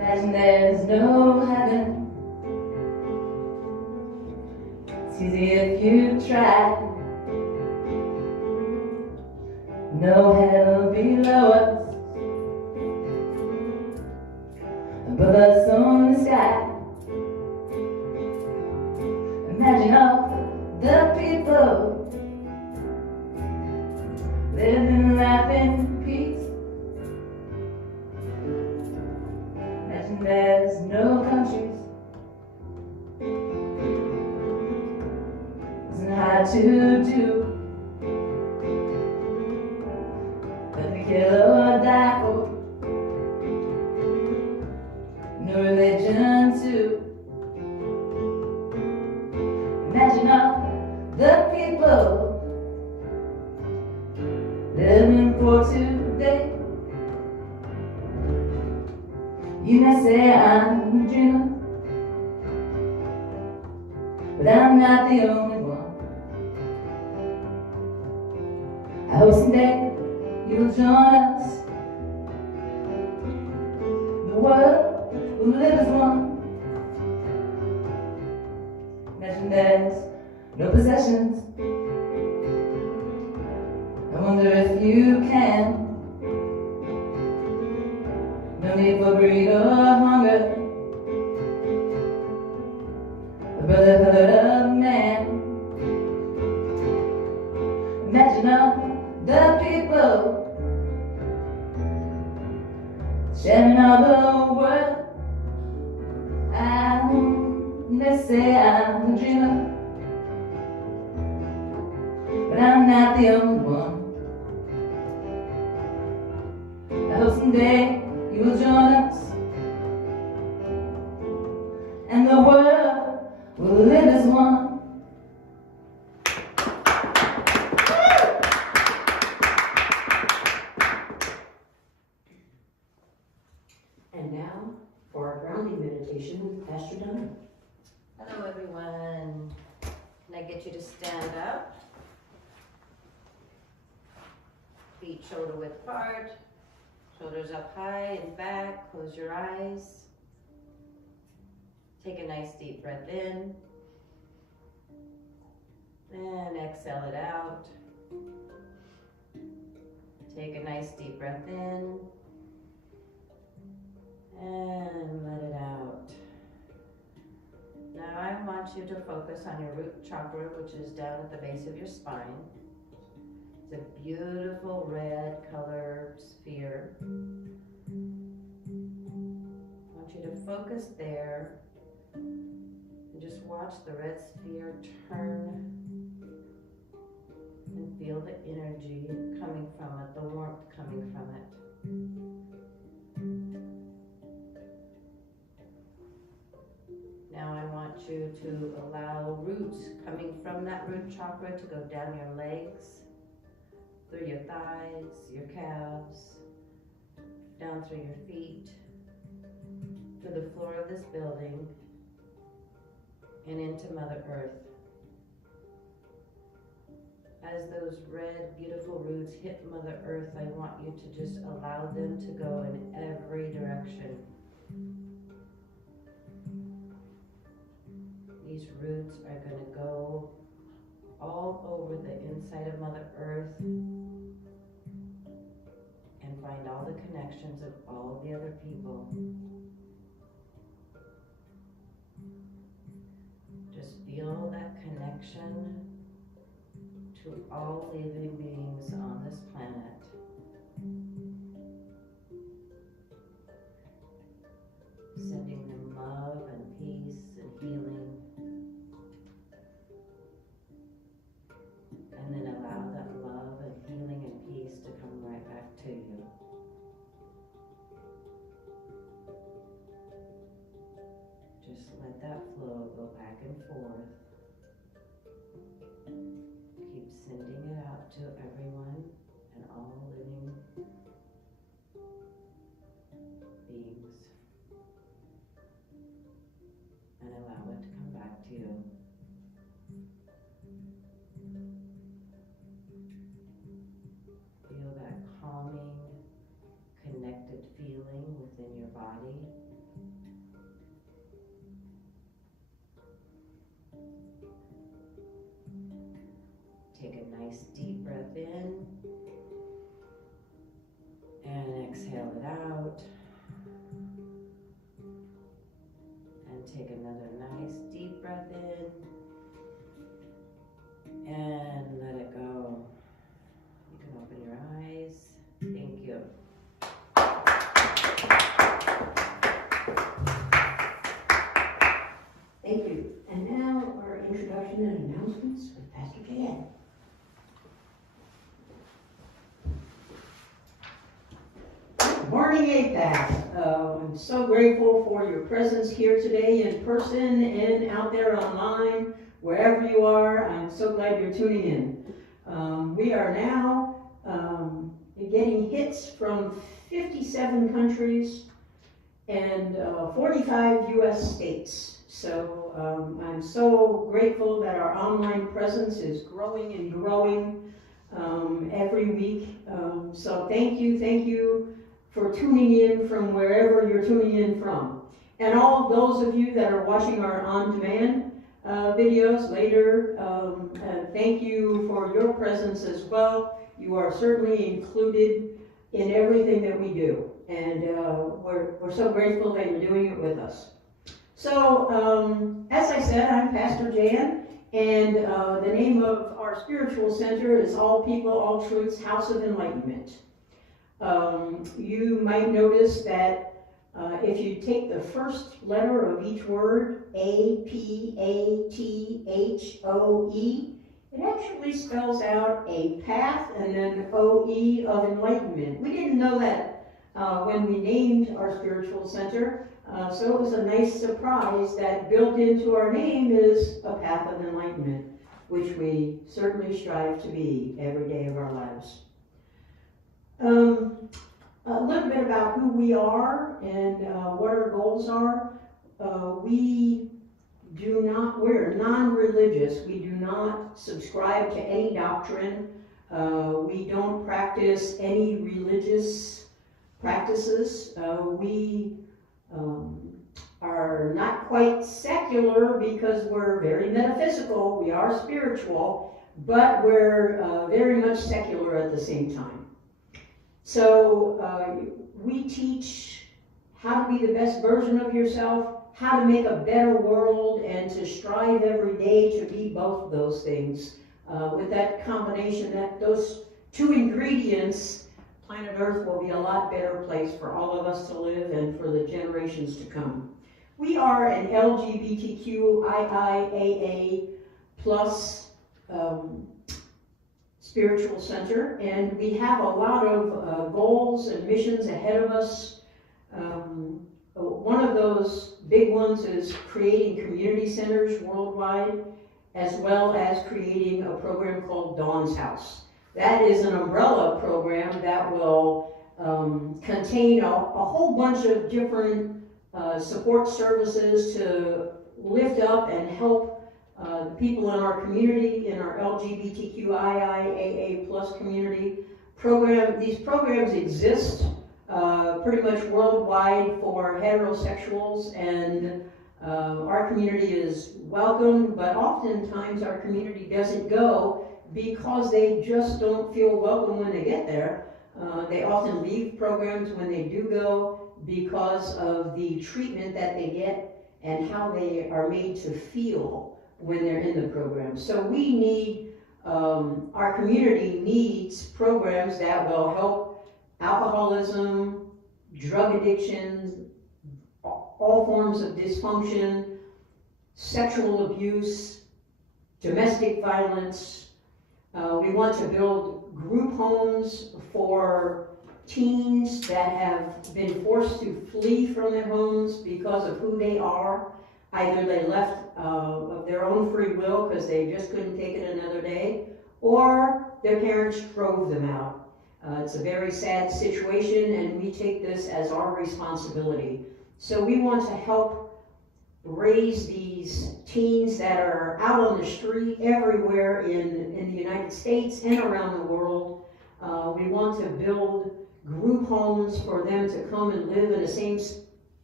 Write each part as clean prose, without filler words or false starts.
Imagine there's no heaven. It's easy if you try. No hell below us, above us on the sky. Imagine all the people living life in peace. Imagine there's no countries. Isn't hard to do. Kill or die for. No religion too. Imagine all the people living for today. You may say I'm a dreamer, but I'm not the only one. I hope someday you'll join us. The world will live as one. Imagine there's no possessions. I wonder if you can. No need for greed or hunger. The brotherhood of man. Imagine all the people sharing all the world. They say I'm a dreamer, but I'm not the only one. I hope someday you will join us, and the world will live as one. And now for our grounding meditation with Pastor Donna. Hello everyone. Can I get you to stand up? Feet shoulder width apart. Shoulders up high and back. Close your eyes. Take a nice deep breath in. And exhale it out. Take a nice deep breath in. And let it out. Now I want you to focus on your root chakra, which is down at the base of your spine. It's a beautiful red colored sphere. I want you to focus there and just watch the red sphere turn and feel the energy coming from it, the warmth coming from it. Now I want you to allow roots coming from that root chakra to go down your legs, through your thighs, your calves, down through your feet, to the floor of this building, and into Mother Earth. As those red, beautiful roots hit Mother Earth, I want you to just allow them to go in every direction. These roots are going to go all over the inside of Mother Earth and find all the connections of all the other people. Just feel that connection to all living beings on this planet. Sending them love and peace and healing. And then allow that love and healing and peace to come right back to you. Just let that flow go back and forth. Keep sending it out to everyone and all living beings. And allow it to come back to you. Feel that calming, connected feeling within your body. Take a nice deep breath in and exhale it out. And take another nice deep breath in and let it go. You can open your eyes. Thank you. Thank you. And now our introduction and announcements with Pastor Jan. Good morning, Apath. I'm so grateful for your presence here today in person and out there online, wherever you are. I'm so glad you're tuning in. We are now getting hits from 57 countries and 45 U.S. states. So I'm so grateful that our online presence is growing and growing every week. So thank you for tuning in from wherever you're tuning in from. And all those of you that are watching our on-demand videos later, thank you for your presence as well. You are certainly included in everything that we do. And we're so grateful that you're doing it with us. So, as I said, I'm Pastor Jan, and the name of our spiritual center is All People, All Truths, House of Enlightenment. You might notice that if you take the first letter of each word, A-P-A-T-H-O-E, it actually spells out a path and then O-E of enlightenment. We didn't know that when we named our spiritual center. So it was a nice surprise that built into our name is a path of enlightenment, which we certainly strive to be every day of our lives. A little bit about who we are and what our goals are. We're non-religious. We do not subscribe to any doctrine. We don't practice any religious practices. We are not quite secular because we're very metaphysical. We are spiritual, but we're very much secular at the same time. So we teach how to be the best version of yourself, how to make a better world, and to strive every day to be both of those things. With that combination, those two ingredients, planet Earth will be a lot better place for all of us to live and for the generations to come. We are an LGBTQIA+ spiritual center, and we have a lot of goals and missions ahead of us. One of those big ones is creating community centers worldwide, as well as creating a program called Dawn's House. That is an umbrella program that will contain a whole bunch of different support services to lift up and help the people in our community, in our LGBTQIA+ community. These programs exist pretty much worldwide for heterosexuals, and our community is welcome, but oftentimes our community doesn't go because they just don't feel welcome when they get there. They often leave programs when they do go because of the treatment that they get and how they are made to feel when they're in the program. So we need, our community needs programs that will help alcoholism, drug addiction, all forms of dysfunction, sexual abuse, domestic violence. We want to build group homes for teens that have been forced to flee from their homes because of who they are. Either they left of their own free will because they just couldn't take it another day, or their parents drove them out. It's a very sad situation, and we take this as our responsibility. So we want to help raise these teens that are out on the street everywhere in the United States and around the world. We want to build group homes for them to come and live in a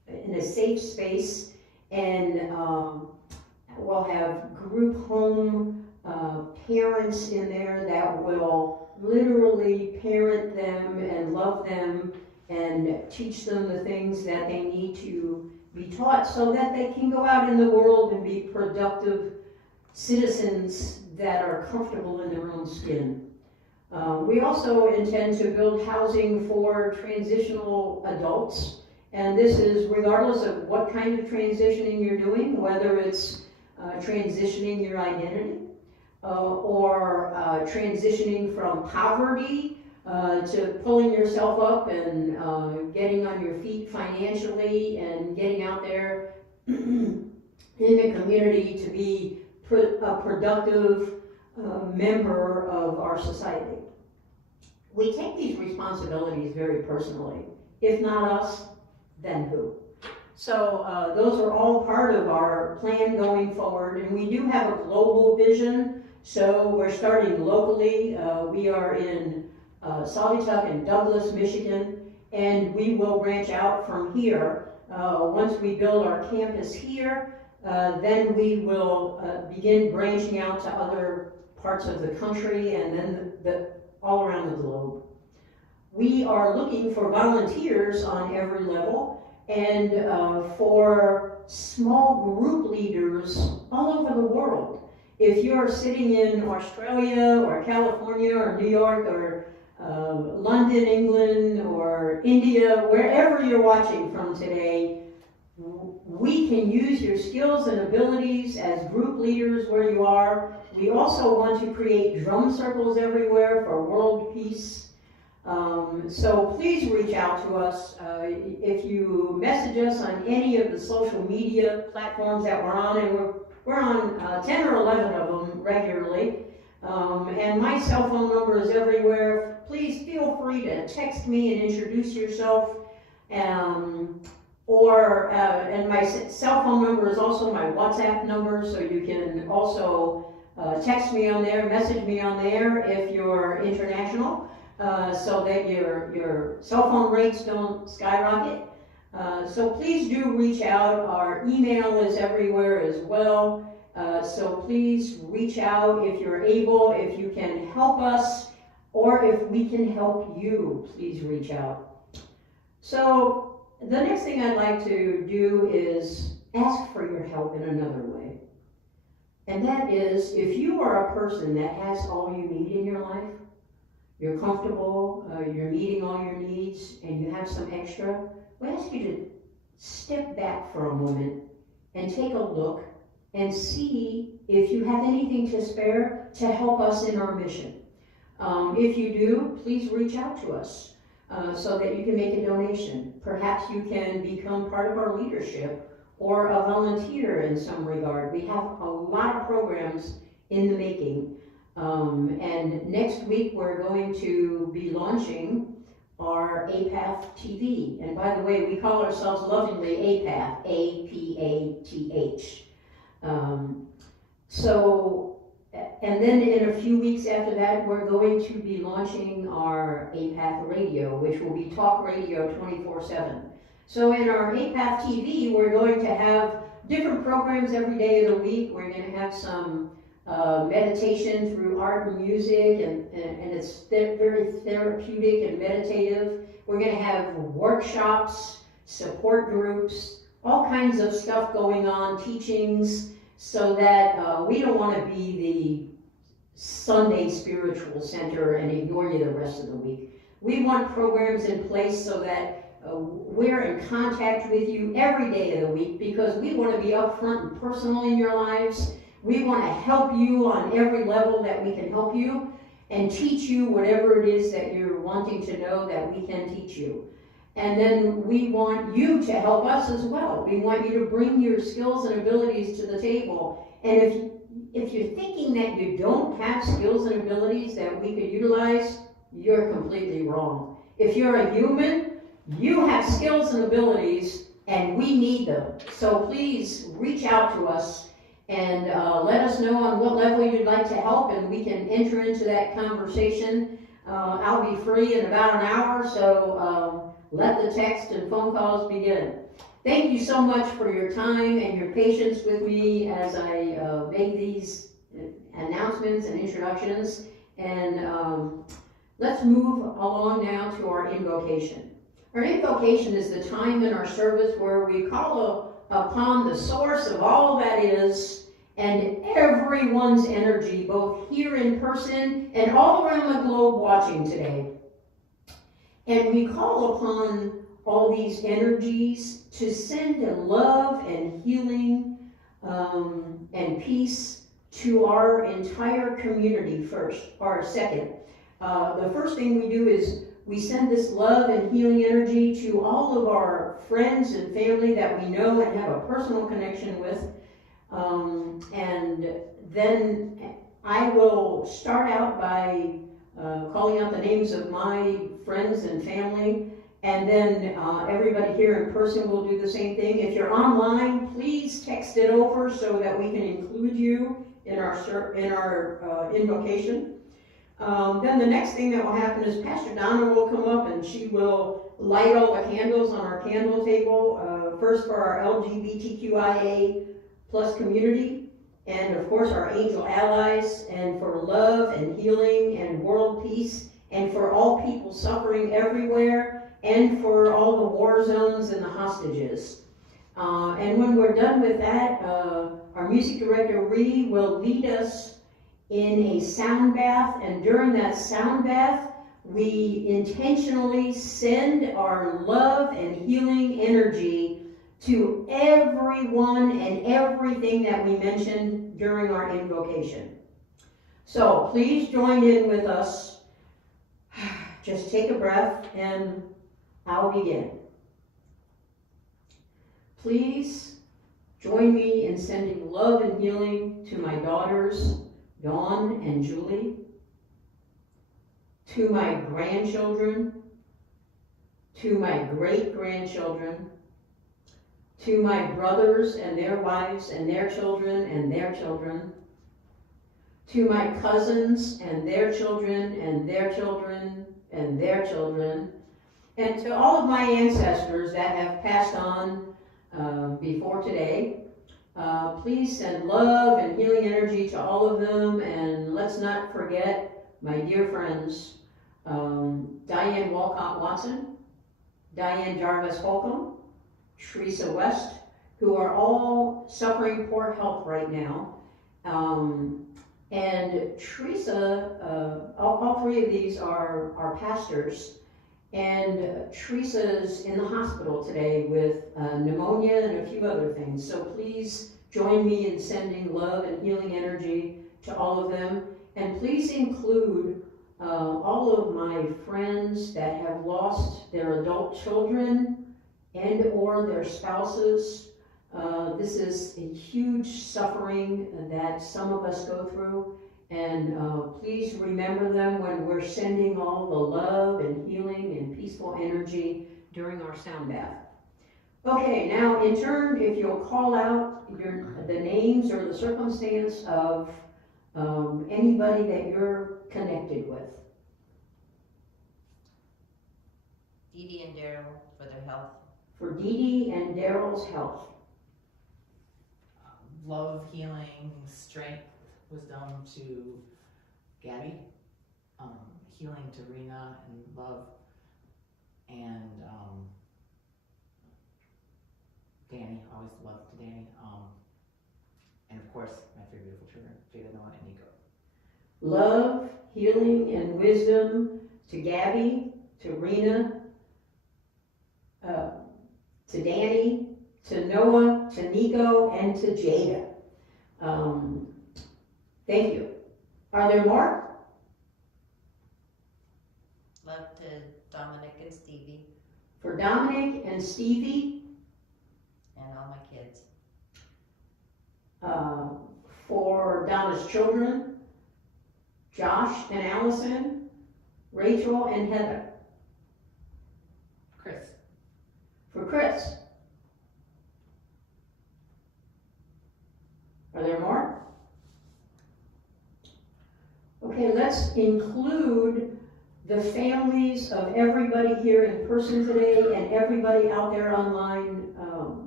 in a safe space, and we'll have group home parents in there that will literally parent them and love them and teach them the things that they need to be taught so that they can go out in the world and be productive citizens that are comfortable in their own skin. We also intend to build housing for transitional adults, and this is regardless of what kind of transitioning you're doing, whether it's transitioning your identity or transitioning from poverty to pulling yourself up and getting on your feet financially and getting out there in the community to be a productive member of our society. We take these responsibilities very personally. If not us, then who? So those are all part of our plan going forward, and we do have a global vision. So we're starting locally. We are in Saugatuck and Douglas, Michigan, and we will branch out from here. Once we build our campus here, then we will begin branching out to other parts of the country and then all around the globe. We are looking for volunteers on every level and for small group leaders all over the world. If you're sitting in Australia or California or New York or London, England, or India, wherever you're watching from today, we can use your skills and abilities as group leaders where you are. We also want to create drum circles everywhere for world peace. So please reach out to us. If you message us on any of the social media platforms that we're on, and we're on 10 or 11 of them regularly, and my cell phone number is everywhere. Please feel free to text me and introduce yourself. And my cell phone number is also my WhatsApp number, so you can also text me on there, message me on there if you're international, so that your cell phone rates don't skyrocket. So please do reach out. Our email is everywhere as well. So please reach out if you're able, if you can help us, or if we can help you, please reach out. So the next thing I'd like to do is ask for your help in another way. And that is, if you are a person that has all you need in your life, you're comfortable, you're meeting all your needs, and you have some extra, we ask you to step back for a moment and take a look and see if you have anything to spare to help us in our mission. If you do, please reach out to us so that you can make a donation. Perhaps you can become part of our leadership or a volunteer in some regard. We have a lot of programs in the making. And next week we're going to be launching our Apath TV. And by the way, we call ourselves lovingly Apath, A-P-A-T-H. And then in a few weeks after that, we're going to be launching our Apath Radio, which will be talk radio 24/7. So in our Apath TV, we're going to have different programs every day of the week. We're going to have some meditation through art and music, and it's very therapeutic and meditative. We're going to have workshops, support groups, all kinds of stuff going on, teachings, so that we don't want to be the Sunday spiritual center and ignore you the rest of the week. We want programs in place so that we're in contact with you every day of the week, because we want to be upfront and personal in your lives. We want to help you on every level that we can help you, and teach you whatever it is that you're wanting to know that we can teach you. And then we want you to help us as well. We want you to bring your skills and abilities to the table. And if you're thinking that you don't have skills and abilities that we could utilize, you're completely wrong. If you're a human, you have skills and abilities, and we need them. So please reach out to us and let us know on what level you'd like to help, and we can enter into that conversation. I'll be free in about an hour, so let the text and phone calls begin. thank you so much for your time and your patience with me as I make these announcements and introductions. And let's move along now to our invocation. Our invocation is the time in our service where we call upon the source of all that is and everyone's energy, both here in person and all around the globe watching today. And we call upon all these energies to send love and healing and peace to our entire community first, or second. The first thing we do is we send this love and healing energy to all of our friends and family that we know and have a personal connection with. And then I will start out by calling out the names of my friends and family, and then everybody here in person will do the same thing. If you're online, please text it over so that we can include you in our invocation. Then the next thing that will happen is Pastor Donna will come up and she will light all the candles on our candle table, first for our LGBTQIA plus community, and of course our angel allies, and for love and healing and world peace, and for all people suffering everywhere, and for all the war zones and the hostages. And when we're done with that, our music director, Ree, will lead us in a sound bath, and during that sound bath, we intentionally send our love and healing energy to everyone and everything that we mentioned during our invocation. So please join in with us. Just take a breath and I'll begin. Please join me in sending love and healing to my daughters, Dawn and Julie, to my grandchildren, to my great-grandchildren, to my brothers and their wives and their children and their children, to my cousins and their children and their children and their children, and to all of my ancestors that have passed on before today. Please send love and healing energy to all of them, and let's not forget my dear friends, Diane Walcott Watson, Diane Jarvis Holcomb, Teresa West, who are all suffering poor health right now. And Teresa, all three of these are pastors, and Teresa's in the hospital today with pneumonia and a few other things. So please join me in sending love and healing energy to all of them. And please include all of my friends that have lost their adult children and or their spouses. This is a huge suffering that some of us go through, and please remember them when we're sending all the love and healing and peaceful energy during our sound bath. Okay, now in turn, if you'll call out the names or the circumstance of anybody that you're connected with. Dee Dee and Daryl for their health. For Dee Dee and Daryl's health. Love, healing, strength, wisdom to Gabby, healing to Rena, and love, and Danny, always love to Danny, and of course my three beautiful children, Jada, Noah, and Nico. Love, healing, and wisdom to Gabby, to Rena, to Danny, to Noah, to Nico, and to Jada. Thank you. Are there more? Love to Dominic and Stevie. For Dominic and Stevie. And all my kids. For Donna's children, Josh and Allison, Rachel and Heather. Chris. For Chris. Are there more? Okay, let's include the families of everybody here in person today and everybody out there online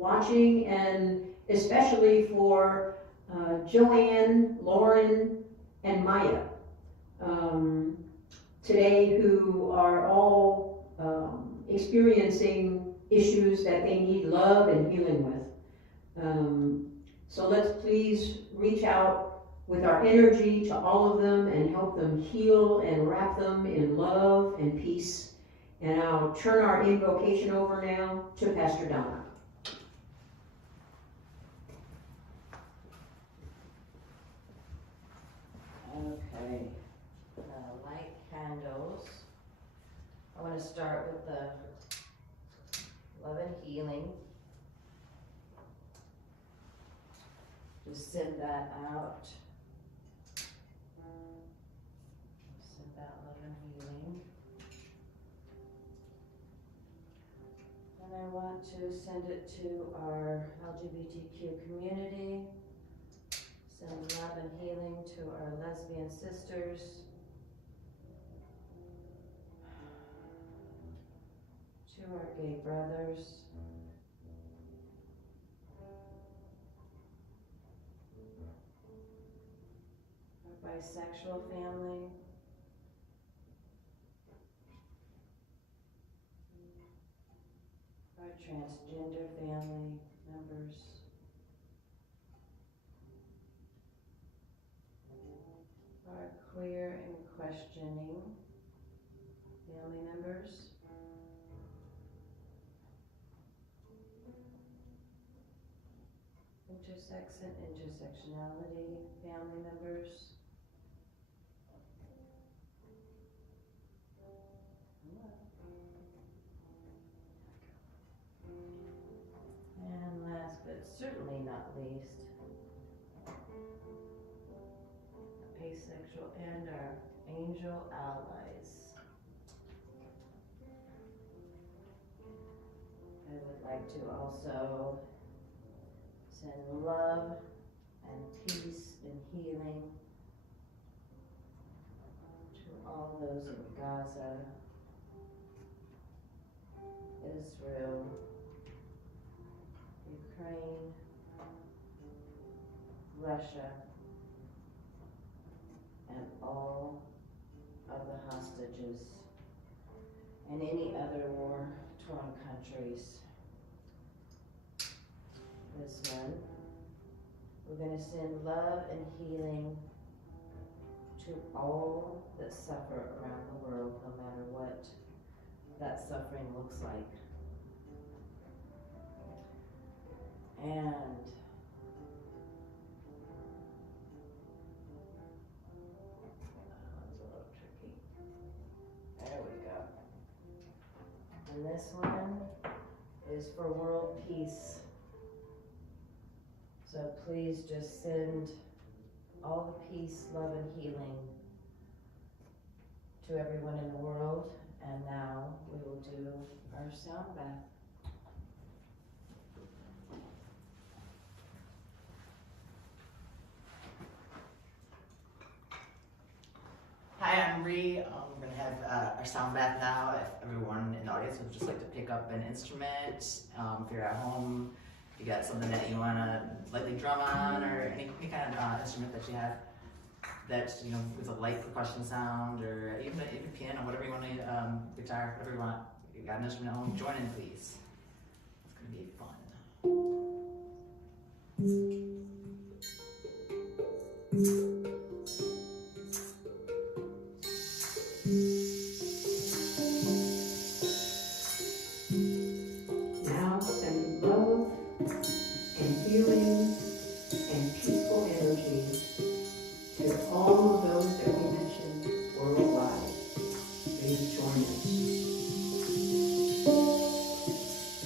watching, and especially for Joanne, Lauren, and Maya today, who are all experiencing issues that they need love and healing with. So let's please reach out with our energy to all of them and help them heal and wrap them in love and peace. And I'll turn our invocation over now to Pastor Donna. Okay, light candles. I want to start with the love and healing. Just send that out. Send that love and healing. And I want to send it to our LGBTQ community. Send love and healing to our lesbian sisters. To our gay brothers. Our bisexual family. Our transgender family members. Our queer and questioning family members. Intersex and intersectionality family members. And last but certainly not least, asexual and our angel allies. I would like to also send love and peace and healing to all those in Gaza, Israel, Ukraine, Russia, and all of the hostages and any other war-torn countries. This one, we're going to send love and healing to all that suffer around the world, no matter what that suffering looks like. And that one's a little tricky. There we go. And this one is for world peace. So please just send all the peace, love, and healing to everyone in the world. And now we will do our sound bath. Hi, I'm Ree. We're going to have our sound bath now. If everyone in the audience would just like to pick up an instrument, if you're at home, if you got something that you want to lightly drum on, or any kind of instrument that you have that, you know, with a light percussion sound, or even piano, whatever you want to, guitar, whatever you want. If you got an instrument at home, join in, please. It's going to be fun. Now send love and healing and peaceful energy to all of those that we mentioned worldwide. Please join us.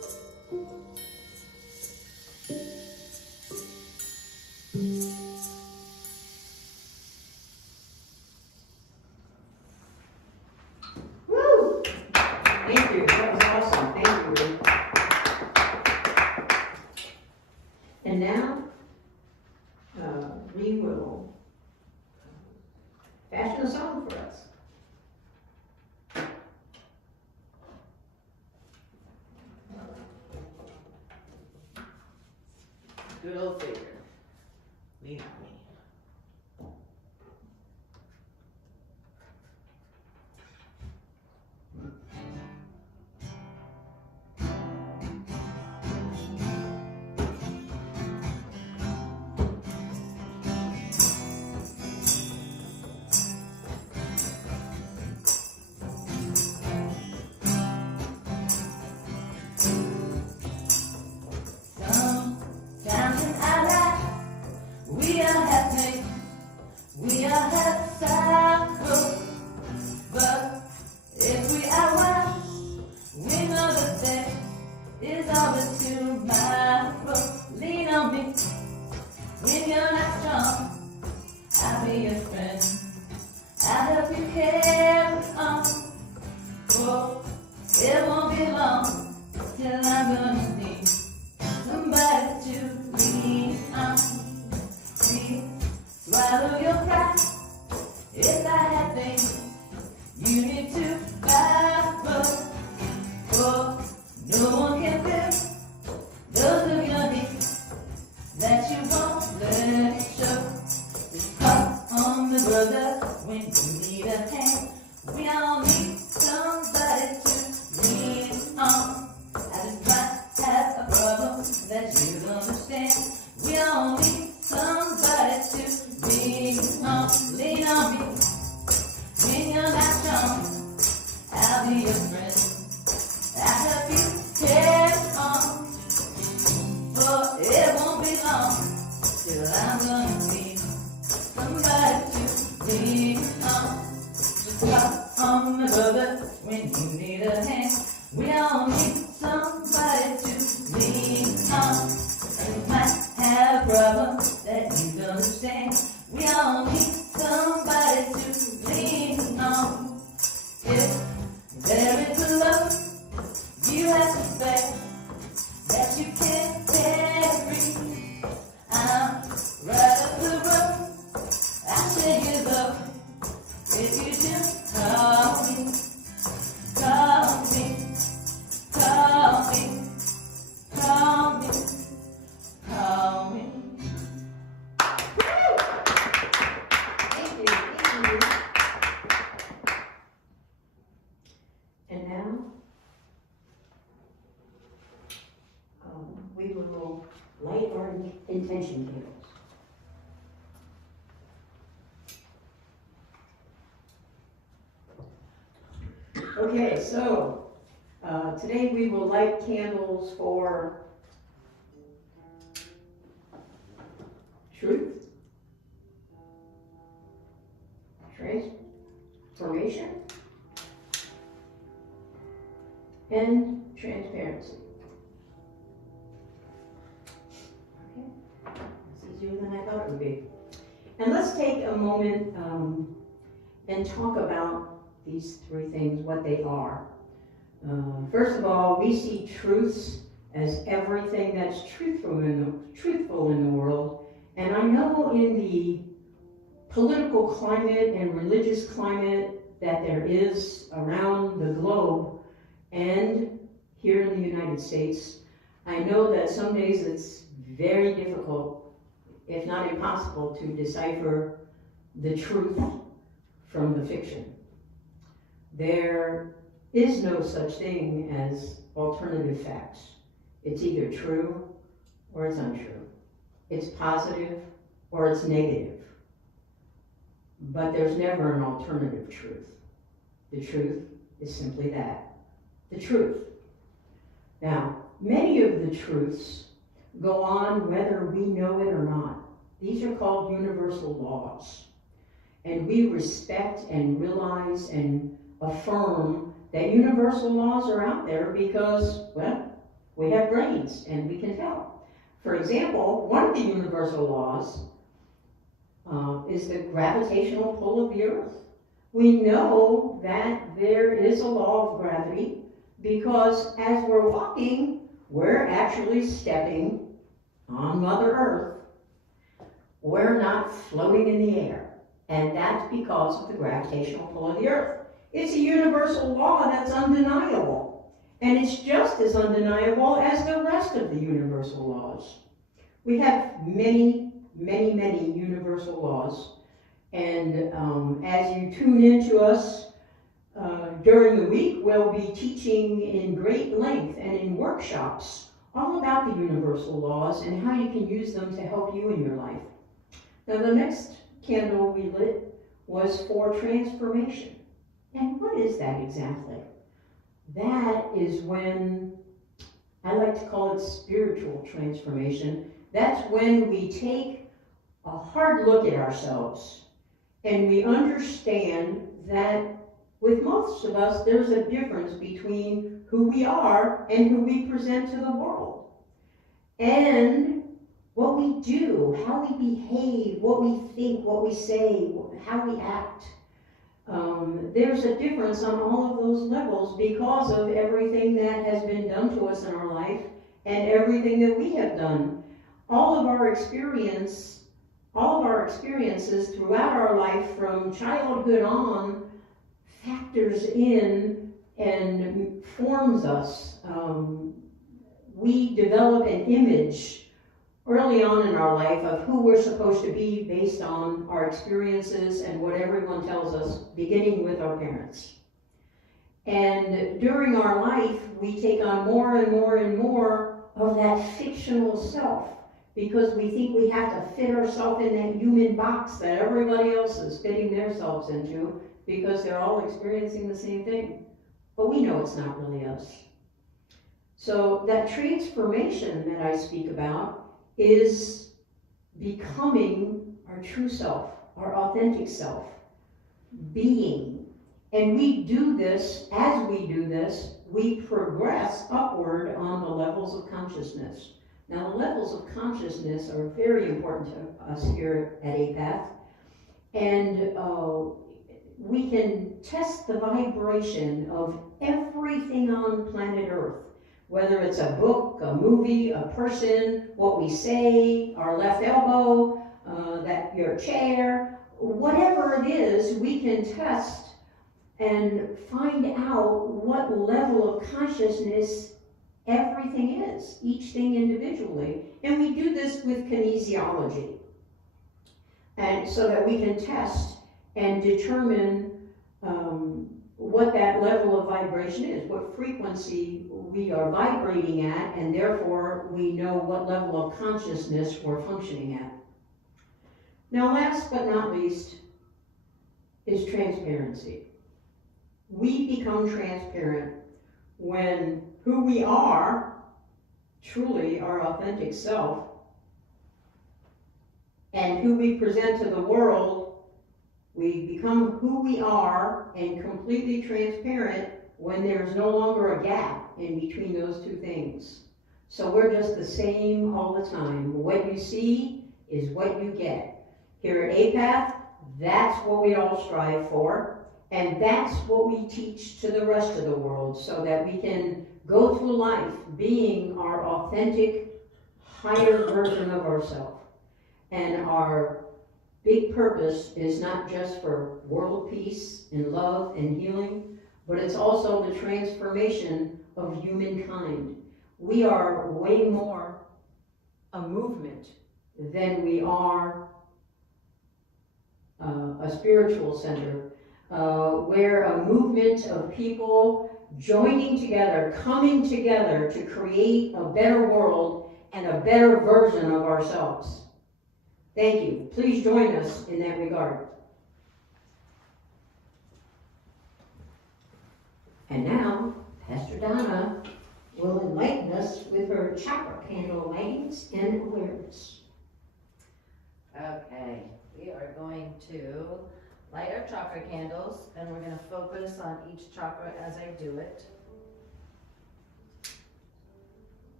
Woo! Thank you. That was awesome. Thank you, Ruth. And now, we will fashion a song for us. Good old figure. Lean on me. Sometimes in our life, we all have pain, we all have sorrow. But if we are wise, we know that there is always tomorrow. Lean on me when you're not strong. I'll be your friend. I'll help you carry on. Oh, it won't be long till I'm gonna need somebody to lean on. Please swallow your pride. If I have things you need to follow, oh, no one can fill those of your needs that you won't let it show. Just call on the brother when you need a hand. We all need somebody to lean on. I just might have a problem that you understand. We all need somebody to lean on. Lean on me when you're not strong. I'll be your friend. I'll help you carry on. For it won't be long till I'm gonna need somebody to lean on. Just call on my brother when you need a hand. We all need somebody to lean on. And you might have a problem that you don't understand. We all need somebody to lean on. If there is a love you have to bear that you can't carry, I'm right up the road. I'll share your love if you just call me, call me, call me, call me, call me. Thank you. Thank you. And now, we will light our intention candles. Okay, so today we will light candles for truth, transformation, and transparency. Okay, that's easier than I thought it would be. And let's take a moment and talk about these three things, what they are. First of all, we see truths as everything that's truthful in the world. And I know in the political climate and religious climate that there is around the globe and here in the United States, I know that some days it's very difficult, if not impossible, to decipher the truth from the fiction. There is no such thing as alternative facts. It's either true or it's untrue. It's positive or it's negative. But there's never an alternative truth. The truth is simply that, the truth. Now, many of the truths go on whether we know it or not. These are called universal laws. And we respect and realize and affirm that universal laws are out there because, well, we have brains and we can tell. For example, one of the universal laws is the gravitational pull of the earth. We know that there is a law of gravity because as we're walking, we're actually stepping on Mother Earth. We're not floating in the air. And that's because of the gravitational pull of the earth. It's a universal law that's undeniable. And it's just as undeniable as the rest of the universal laws. We have many, many, many universal laws. And as you tune into us during the week, we'll be teaching in great length and in workshops all about the universal laws and how you can use them to help you in your life. Now, the next candle we lit was for transformation. And what is that exactly? That is when, I like to call it spiritual transformation. That's when we take a hard look at ourselves and we understand that with most of us, there's a difference between who we are and who we present to the world. And what we do, how we behave, what we think, what we say, how we act. There's a difference on all of those levels because of everything that has been done to us in our life and everything that we have done. All of our experiences throughout our life from childhood on factors in and forms us. We develop an image early on in our life of who we're supposed to be based on our experiences and what everyone tells us, beginning with our parents. And during our life, we take on more and more and more of that fictional self because we think we have to fit ourselves in that human box that everybody else is fitting themselves into because they're all experiencing the same thing. But we know it's not really us. So that transformation that I speak about is becoming our true self, our authentic self, being. And we do this, as we do this, we progress upward on the levels of consciousness. Now, the levels of consciousness are very important to us here at Apath. And we can test the vibration of everything on planet Earth. Whether it's a book, a movie, a person, what we say, our left elbow, your chair, whatever it is, we can test and find out what level of consciousness everything is, each thing individually. And we do this with kinesiology. And so that we can test and determine what that level of vibration is, what frequency we are vibrating at, and therefore we know what level of consciousness we're functioning at. Now, last but not least is transparency. We become transparent when who we are, truly our authentic self, and who we present to the world, we become who we are and completely transparent when there's no longer a gap in between those two things. So we're just the same all the time. What you see is what you get. Here at Apath, that's what we all strive for, and that's what we teach to the rest of the world so that we can go through life being our authentic, higher version of ourselves. And our big purpose is not just for world peace and love and healing, but it's also the transformation of humankind. We are way more a movement than we are a spiritual center. We're a movement of people joining together, coming together to create a better world and a better version of ourselves. Thank you. Please join us in that regard. And now, Pastor Donna will enlighten us with her chakra candle lightings and awareness. Okay, we are going to light our chakra candles, and we're going to focus on each chakra as I do it.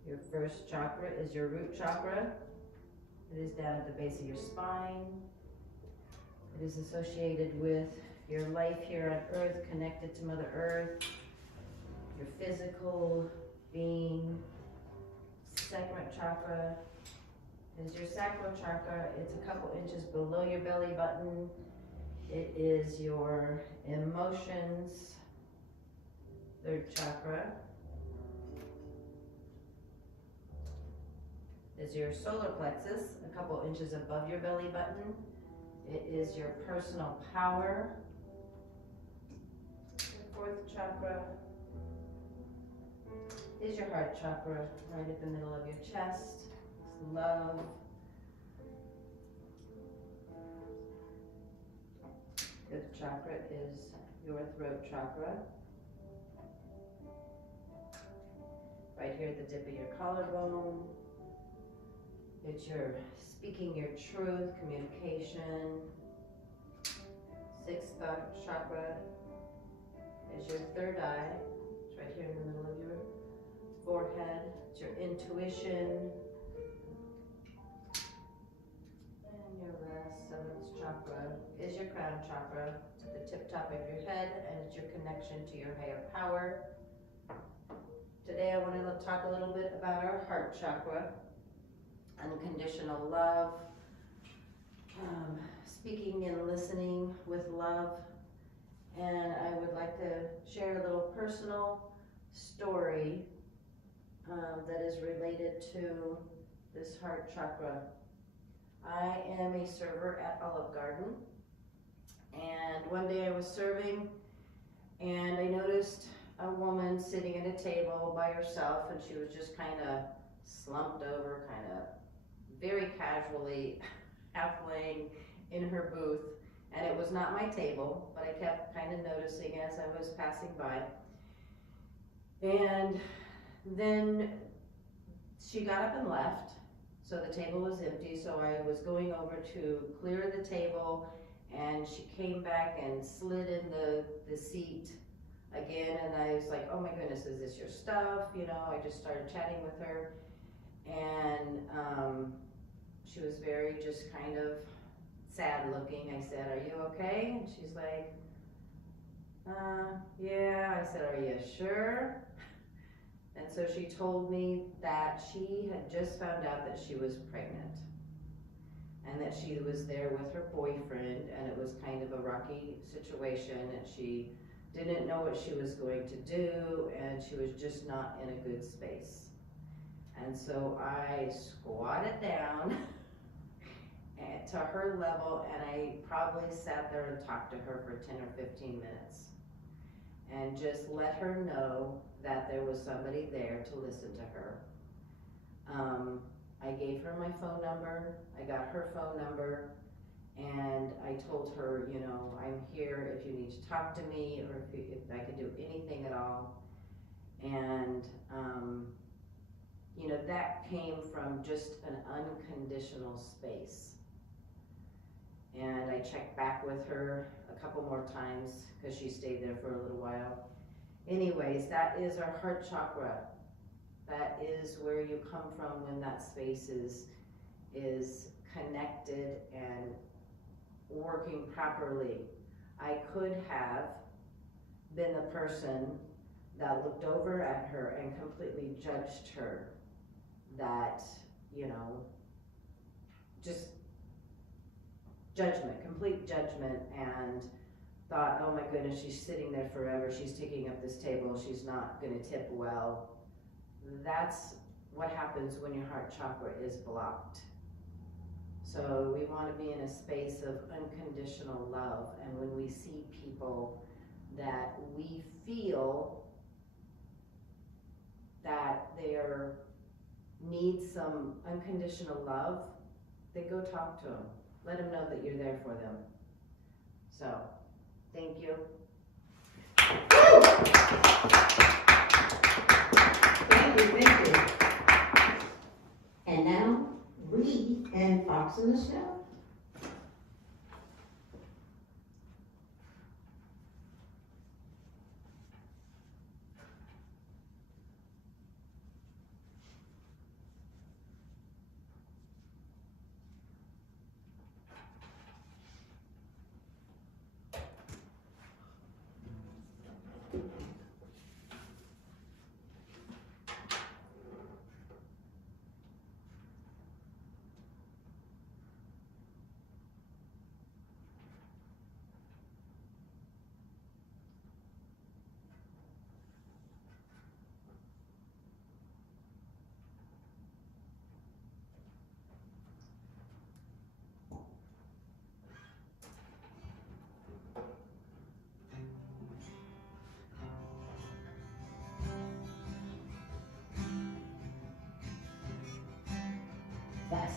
Your first chakra is your root chakra. It is down at the base of your spine. It is associated with your life here on earth, connected to Mother Earth, your physical being. Second chakra is your sacral chakra. It's a couple inches below your belly button. It is your emotions. Third chakra is your solar plexus, a couple inches above your belly button. It is your personal power. Your fourth chakra is your heart chakra, right at the middle of your chest. It's love. Fifth chakra is your throat chakra. Right here at the tip of your collarbone. It's your speaking your truth, communication. Sixth chakra is your third eye. It's right here in the middle of your forehead. It's your intuition. And your last, seventh chakra is your crown chakra. It's at the tip top of your head, and it's your connection to your higher power. Today I want to talk a little bit about our heart chakra, unconditional love, speaking and listening with love. And I would like to share a little personal story that is related to this heart chakra. I am a server at Olive Garden, and one day I was serving and I noticed a woman sitting at a table by herself, and she was just kind of slumped over, kind of very casually half laying in her booth. And it was not my table, but I kept kind of noticing as I was passing by. And then she got up and left, so the table was empty. So I was going over to clear the table, and she came back and slid in the seat again. And I was like, oh my goodness, is this your stuff? You know, I just started chatting with her, and she was very just kind of sad looking. I said, are you okay? And she's like, yeah. I said, are you sure? And so she told me that she had just found out that she was pregnant, and that she was there with her boyfriend, and it was kind of a rocky situation, and she didn't know what she was going to do, and she was just not in a good space. And so I squatted down to her level, and I probably sat there and talked to her for 10 or 15 minutes and just let her know that there was somebody there to listen to her. I gave her my phone number, I got her phone number, and I told her, you know, I'm here if you need to talk to me, or if I can do anything at all. And you know, that came from just an unconditional space. And I checked back with her a couple more times because she stayed there for a little while. Anyways, that is our heart chakra. That is where you come from when that space is connected and working properly. I could have been the person that looked over at her and completely judged her. That, you know, just judgment, complete judgment, and thought, oh my goodness, she's sitting there forever, she's taking up this table, she's not going to tip well. That's what happens when your heart chakra is blocked. So we want to be in a space of unconditional love, and when we see people that we feel that they need some unconditional love, then go talk to them. Let them know that you're there for them. So, thank you. Thank you. And now, Reed and Fox in the Snow.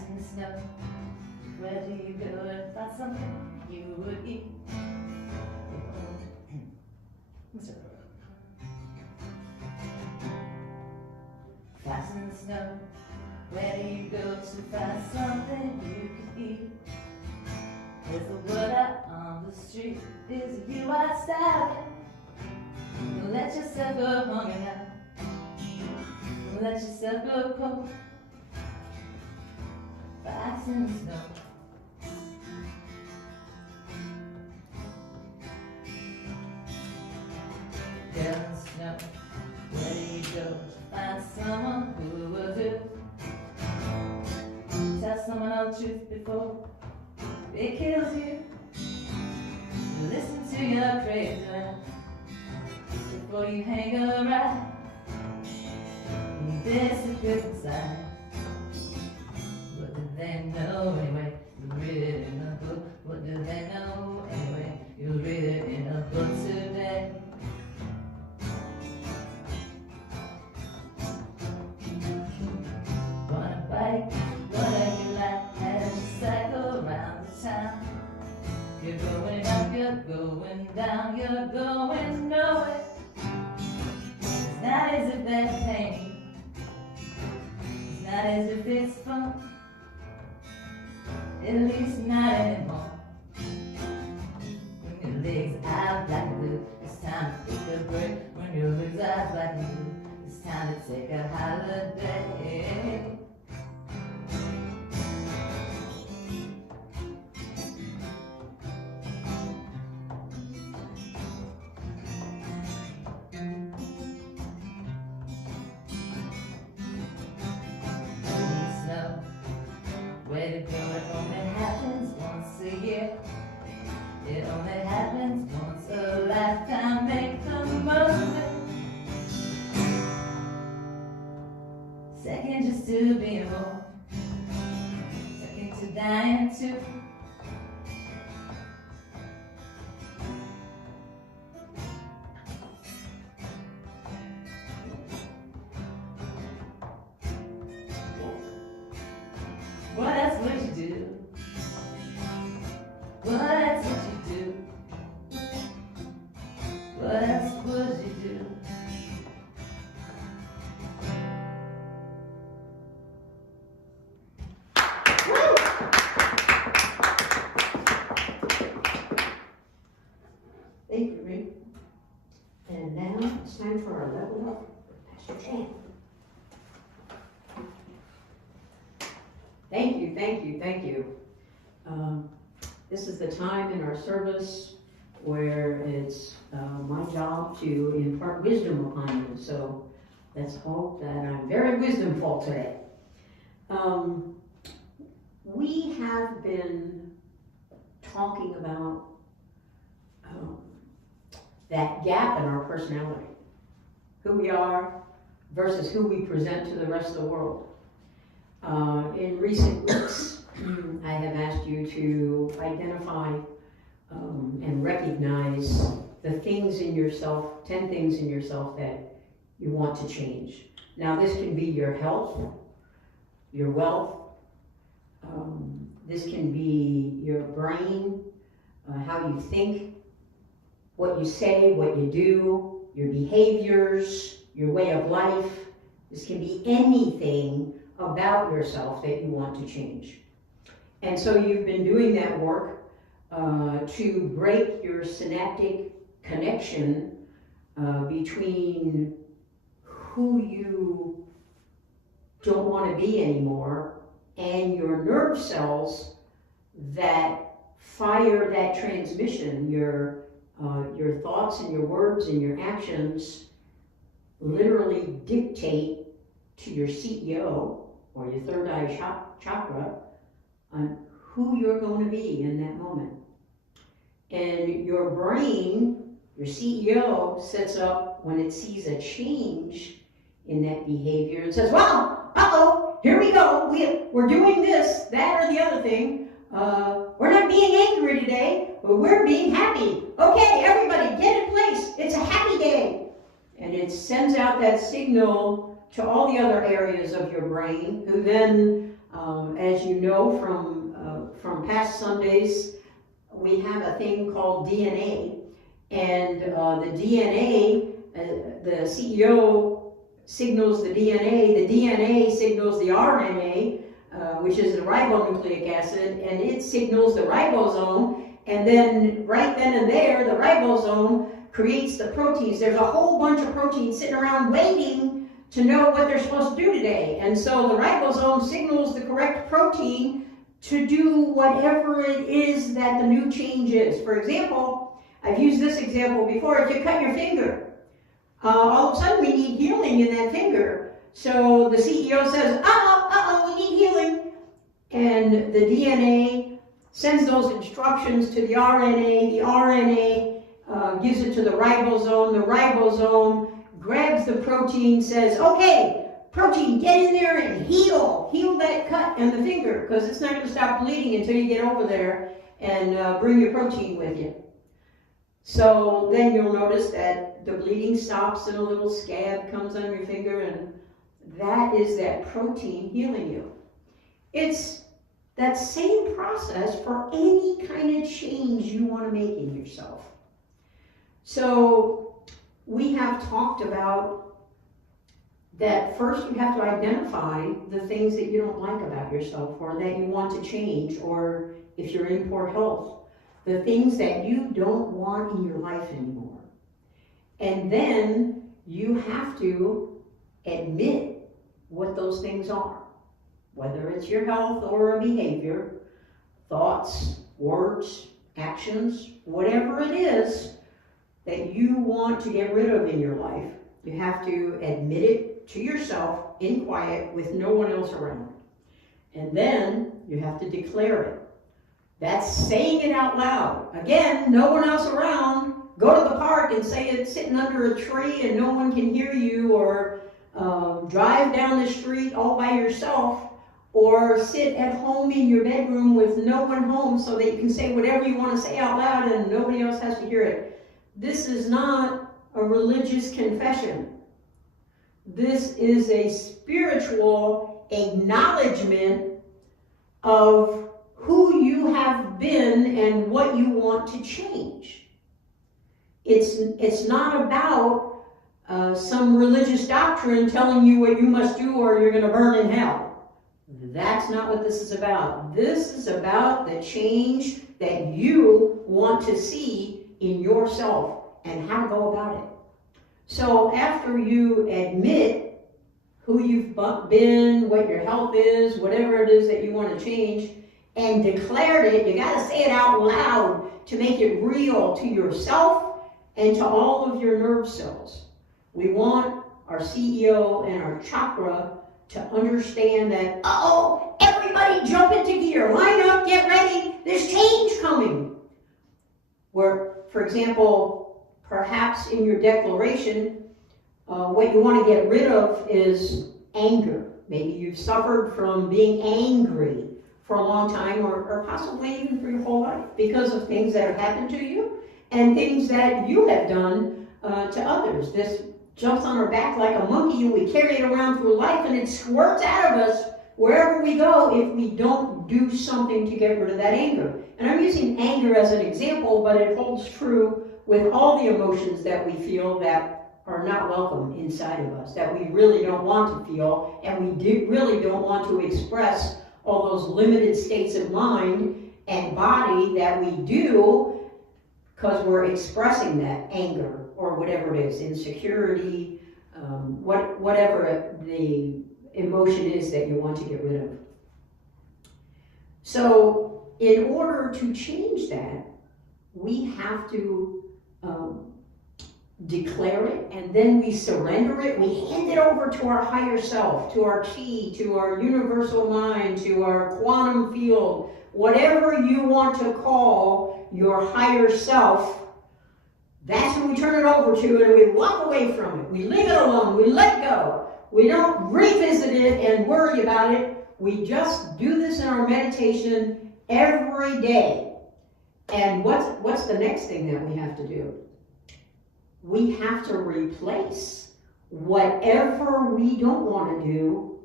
in the snow. Where do you go and find something you would eat? Fast in the snow. Where do you go to find something you could eat? There's a word out on the street. Is it you I style it? Let yourself go hungry now. Let yourself go cold. Fast in the snow. Down in the snow. Where do you go to find someone who will do? Tell someone all the truth before it kills you. Listen to your crazy man before you hang around. This is good inside. What do they know anyway? You read it in a book. What do they know anyway? You read it in a book today. Wanna bike, whatever you like, as you cycle around the town. You're going up, you're going down, you're going nowhere. It's not as if they're paying. It's not as if it's fun. At least not anymore. When your legs out black and blue, it's time to take a break. When your legs out black and blue, it's time to take a holiday. Where to go, it only happens once a year. It only happens once a lifetime. Make the most of it. Second just to be born, second to dying too. What else would you do? What else would you do? What else would you do? Thank you, Rick. And now it's time for our level up with Pastor Jan. Thank you, thank you, thank you. This is the time in our service where it's my job to impart wisdom upon you. So let's hope that I'm very wisdomful today. We have been talking about that gap in our personality, who we are versus who we present to the rest of the world. In recent weeks, I have asked you to identify and recognize the things in yourself, 10 things in yourself that you want to change. Now, this can be your health, your wealth, this can be your brain, how you think, what you say, what you do, your behaviors, your way of life. This can be anything about yourself that you want to change. And so you've been doing that work to break your synaptic connection between who you don't want to be anymore and your nerve cells that fire that transmission. Your thoughts and your words and your actions literally dictate to your CEO or your third eye chakra on who you're going to be in that moment. And your brain, your CEO, sets up when it sees a change in that behavior and says, well, uh-oh, here we go. We're doing this, that, or the other thing. We're not being angry today, but we're being happy. Okay, everybody, get in place. It's a happy day. And it sends out that signal to all the other areas of your brain, who then As you know from past Sundays, we have a thing called DNA, and the DNA, the CEO signals the DNA signals the RNA, which is the ribonucleic acid, and it signals the ribosome, and then right then and there, the ribosome creates the proteins. There's a whole bunch of proteins sitting around waiting to know what they're supposed to do today. And so the ribosome signals the correct protein to do whatever it is that the new change is. For example, I've used this example before. If you cut your finger, all of a sudden we need healing in that finger. So the CEO says, we need healing. And the DNA sends those instructions to the RNA. The RNA gives it to the ribosome. The ribosome grabs the protein, says, okay, protein, get in there and heal that cut in the finger, because it's not going to stop bleeding until you get over there and bring your protein with you. So then you'll notice that the bleeding stops and a little scab comes on your finger, and that is that protein healing you. It's that same process for any kind of change you want to make in yourself. So we have talked about that first you have to identify the things that you don't like about yourself or that you want to change, or if you're in poor health, the things that you don't want in your life anymore. And then you have to admit what those things are, whether it's your health or a behavior, thoughts, words, actions, whatever it is that you want to get rid of in your life. You have to admit it to yourself in quiet with no one else around. And then you have to declare it. That's saying it out loud. Again, no one else around. Go to the park and say it sitting under a tree and no one can hear you, or drive down the street all by yourself, or sit at home in your bedroom with no one home so that you can say whatever you want to say out loud and nobody else has to hear it. This is not a religious confession. This is a spiritual acknowledgement of who you have been and what you want to change. It's not about some religious doctrine telling you what you must do or you're going to burn in hell. That's not what this is about. This is about the change that you want to see in yourself and how to go about it. So after you admit who you've been, what your health is, whatever it is that you want to change, and declared it, you got to say it out loud to make it real to yourself and to all of your nerve cells. We want our CEO and our chakra to understand that, everybody jump into gear, line up, get ready, there's change coming. Where, for example, perhaps in your declaration, what you want to get rid of is anger. Maybe you've suffered from being angry for a long time, or possibly even for your whole life, because of things that have happened to you and things that you have done to others. This jumps on our back like a monkey and we carry it around through life, and it squirts out of us wherever we go if we don't do something to get rid of that anger. And I'm using anger as an example, but it holds true with all the emotions that we feel that are not welcome inside of us, that we really don't want to feel, and we really don't want to express all those limited states of mind and body that we do because we're expressing that anger or whatever it is, insecurity, whatever the emotion is that you want to get rid of. So in order to change that, we have to declare it, and then we surrender it. We hand it over to our higher self, to our chi, to our universal mind, to our quantum field, whatever you want to call your higher self. That's who we turn it over to, and we walk away from it. We leave it alone. We let go. We don't revisit it and worry about it. We just do this in our meditation every day. And what's the next thing that we have to do? We have to replace whatever we don't want to do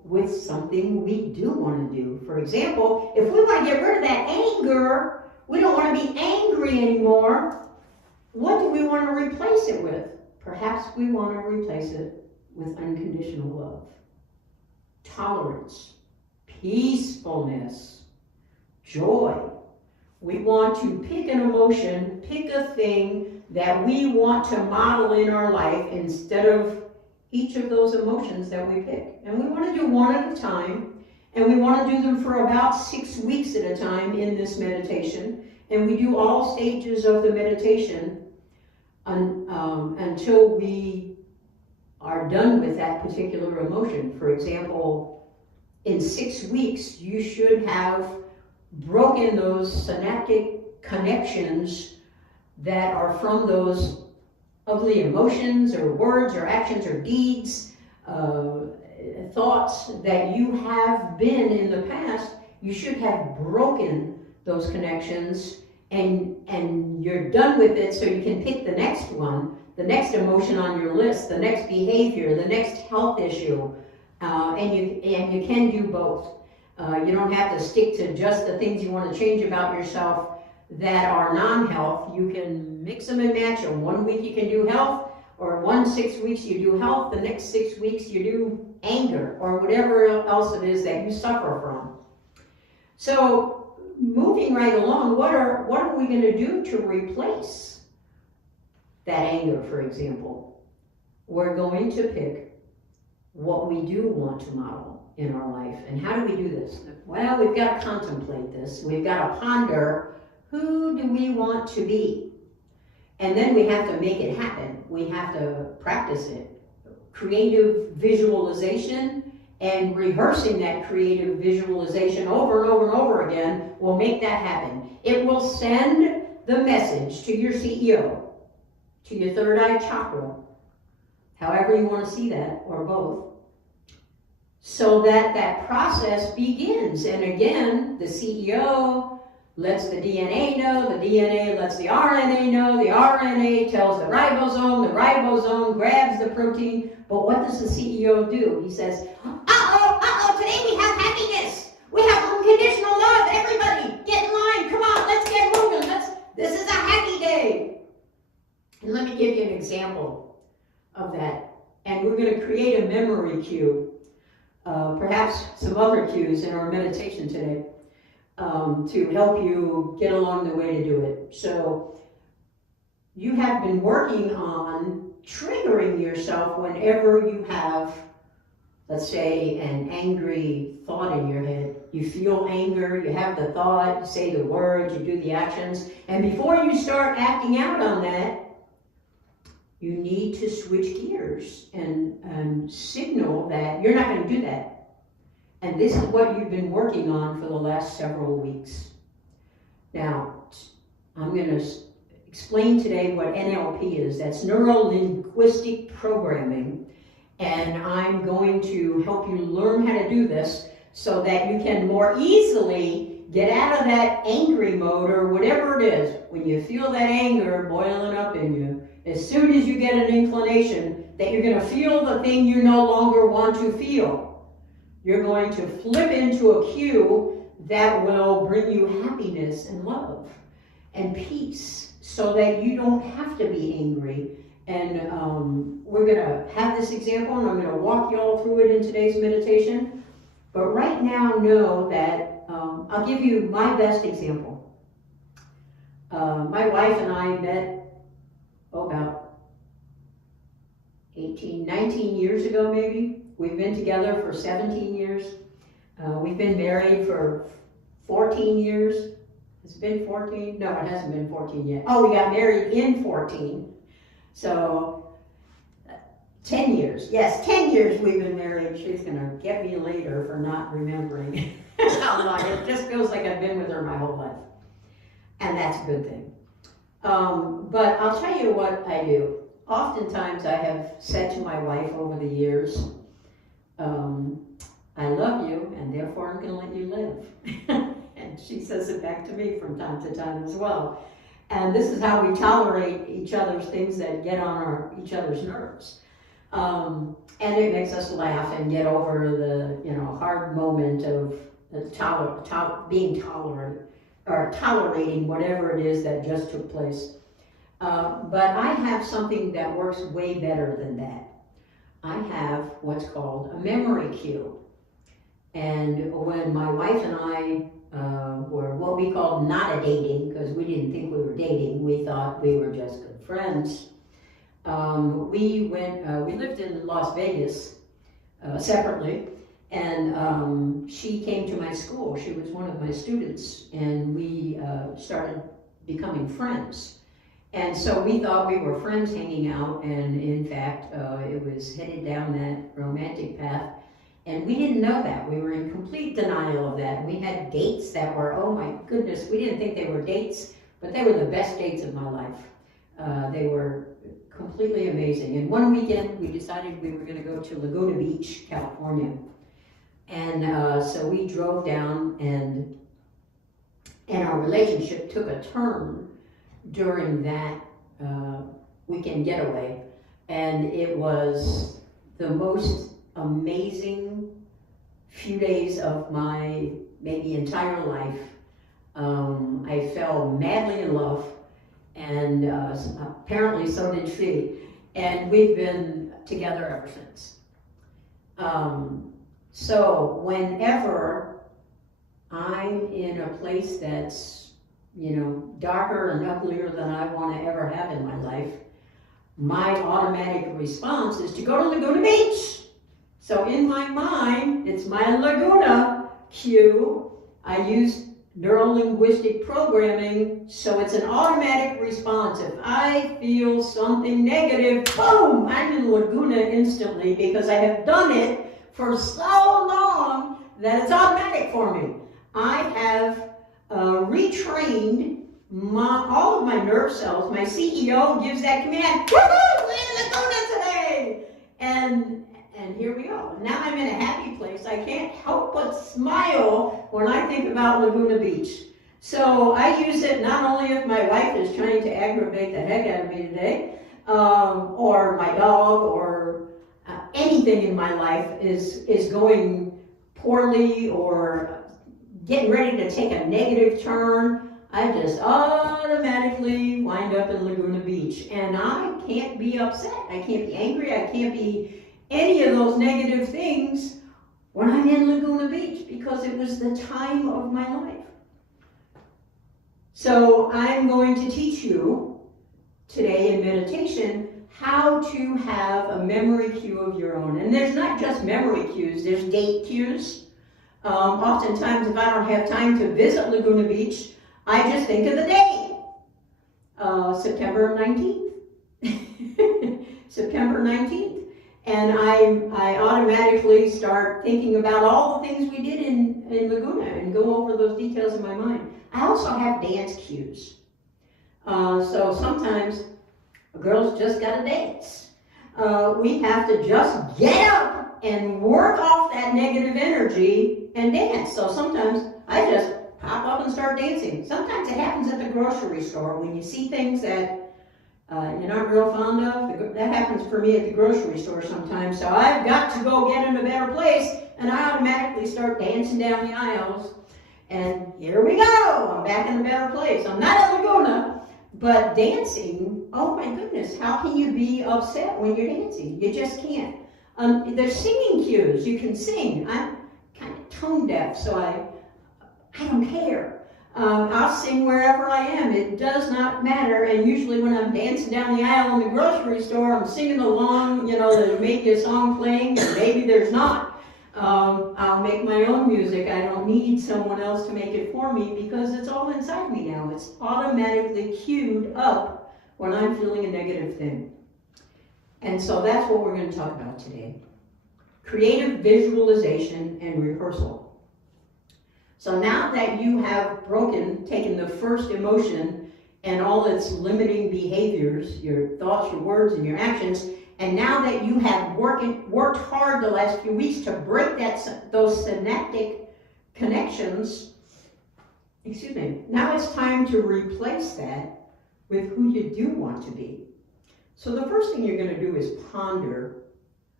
with something we do want to do. For example, if we want to get rid of that anger, we don't want to be angry anymore, what do we want to replace it with? Perhaps we want to replace it with unconditional love, tolerance, peacefulness, joy. We want to pick an emotion, pick a thing that we want to model in our life instead of each of those emotions that we pick. And we want to do one at a time, and we want to do them for about 6 weeks at a time in this meditation. And we do all stages of the meditation until we are done with that particular emotion. For example, in 6 weeks, you should have broken those synaptic connections that are from those ugly emotions or words or actions or deeds, thoughts that you have been in the past. You should have broken those connections, and you're done with it, so you can pick the next one, the next emotion on your list, the next behavior, the next health issue, and you can do both. You don't have to stick to just the things you want to change about yourself that are non-health. You can mix them and match them. 1 week you can do health, or 6 weeks you do health, the next 6 weeks you do anger, or whatever else it is that you suffer from. So moving right along, what are we going to do to replace that anger, for example? We're going to pick what we do want to model in our life. And how do we do this? Well, we've got to contemplate this. We've got to ponder, who do we want to be? And then we have to make it happen. We have to practice it. Creative visualization and rehearsing that creative visualization over and over and over again will make that happen. It will send the message to your CEO, to your third eye chakra, however you want to see that, or both, so that that process begins. And again, the CEO lets the DNA know, the DNA lets the RNA know, the RNA tells the ribosome grabs the protein. But what does the CEO do? He says, today we have happiness. We have unconditional love. Everybody, get in line. Come on, let's get moving. This is a happy day. And let me give you an example of that. And we're going to create a memory cue. Perhaps some other cues in our meditation today to help you get along the way to do it. So you have been working on triggering yourself whenever you have, let's say, an angry thought in your head. You feel anger, you have the thought, you say the words, you do the actions, and before you start acting out on that, you need to switch gears and signal that you're not going to do that. And this is what you've been working on for the last several weeks. Now, I'm going to explain today what NLP is. That's neuro-linguistic programming. And I'm going to help you learn how to do this so that you can more easily get out of that angry mode, or whatever it is. When you feel that anger boiling up in you, as soon as you get an inclination that you're going to feel the thing you no longer want to feel, you're going to flip into a cue that will bring you happiness and love and peace, so that you don't have to be angry. And we're going to have this example, and I'm going to walk you all through it in today's meditation. But right now, know that I'll give you my best example. My wife and I met about 19 years ago, maybe. We've been together for 17 years. We've been married for 14 years. Has it been 14? No, it hasn't been 14 yet. Oh, we got married in 14. So 10 years. Yes, 10 years we've been married. She's going to get me later for not remembering how long. It just feels like I've been with her my whole life. And that's a good thing. But I'll tell you what I do. Oftentimes I have said to my wife over the years, I love you, and therefore I'm going to let you live. And she says it back to me from time to time as well. And this is how we tolerate each other's things that get on each other's nerves. And it makes us laugh and get over the, hard moment of being tolerant or tolerating whatever it is that just took place. But I have something that works way better than that. I have what's called a memory cue. And when my wife and I were what we called not a dating, because we didn't think we were dating, we thought we were just good friends. We lived in Las Vegas separately, and she came to my school. She was one of my students, and we started becoming friends. And so we thought we were friends hanging out, and in fact, it was headed down that romantic path. And we didn't know that. We were in complete denial of that. We had dates that were, oh my goodness, we didn't think they were dates, but they were the best dates of my life. They were completely amazing. And one weekend, we decided we were going to go to Laguna Beach, California. And so we drove down, and our relationship took a turn during that weekend getaway. And it was the most amazing few days of my maybe entire life. I fell madly in love, and apparently so did she, and we've been together ever since. So whenever I'm in a place that's darker and uglier than I want to ever have in my life, my automatic response is to go to Laguna Beach. So in my mind, it's my Laguna cue. I use neuro-linguistic programming, so it's an automatic response. If I feel something negative, boom, I'm in Laguna instantly, because I have done it for so long that it's automatic for me. I have retrained all of my nerve cells. My CEO gives that command, woohoo, we're in Laguna today! And here we go. Now I'm in a happy place. I can't help but smile when I think about Laguna Beach. So I use it not only if my wife is trying to aggravate the heck out of me today, or my dog, or anything in my life is going poorly or getting ready to take a negative turn. I just automatically wind up in Laguna Beach. And I can't be upset. I can't be angry. I can't be any of those negative things when I'm in Laguna Beach, because it was the time of my life. So I'm going to teach you today in meditation how to have a memory cue of your own. And there's not just memory cues, there's date cues. Oftentimes, if I don't have time to visit Laguna Beach, I just think of the date. September 19th. September 19th. And I automatically start thinking about all the things we did in Laguna and go over those details in my mind. I also have dance cues. So sometimes girls just gotta dance. We have to just get up and work off that negative energy and dance. So sometimes I just pop up and start dancing. Sometimes it happens at the grocery store when you see things that you're not real fond of. That happens for me at the grocery store sometimes. So I've got to go get in a better place, and I automatically start dancing down the aisles. And here we go. I'm back in a better place. I'm not at Laguna, but dancing, oh my goodness, how can you be upset when you're dancing? You just can't. There's singing cues. You can sing. I'm kind of tone deaf, so I don't care. I'll sing wherever I am. It does not matter. And usually when I'm dancing down the aisle in the grocery store, I'm singing along. There may be a song playing, or maybe there's not. I'll make my own music. I don't need someone else to make it for me, because it's all inside me now. It's automatically queued up when I'm feeling a negative thing. And so that's what we're going to talk about today. Creative visualization and rehearsal. So now that you have taken the first emotion and all its limiting behaviors, your thoughts, your words, and your actions, and now that you have worked hard the last few weeks to break those synaptic connections, now it's time to replace that with who you do want to be. So the first thing you're going to do is ponder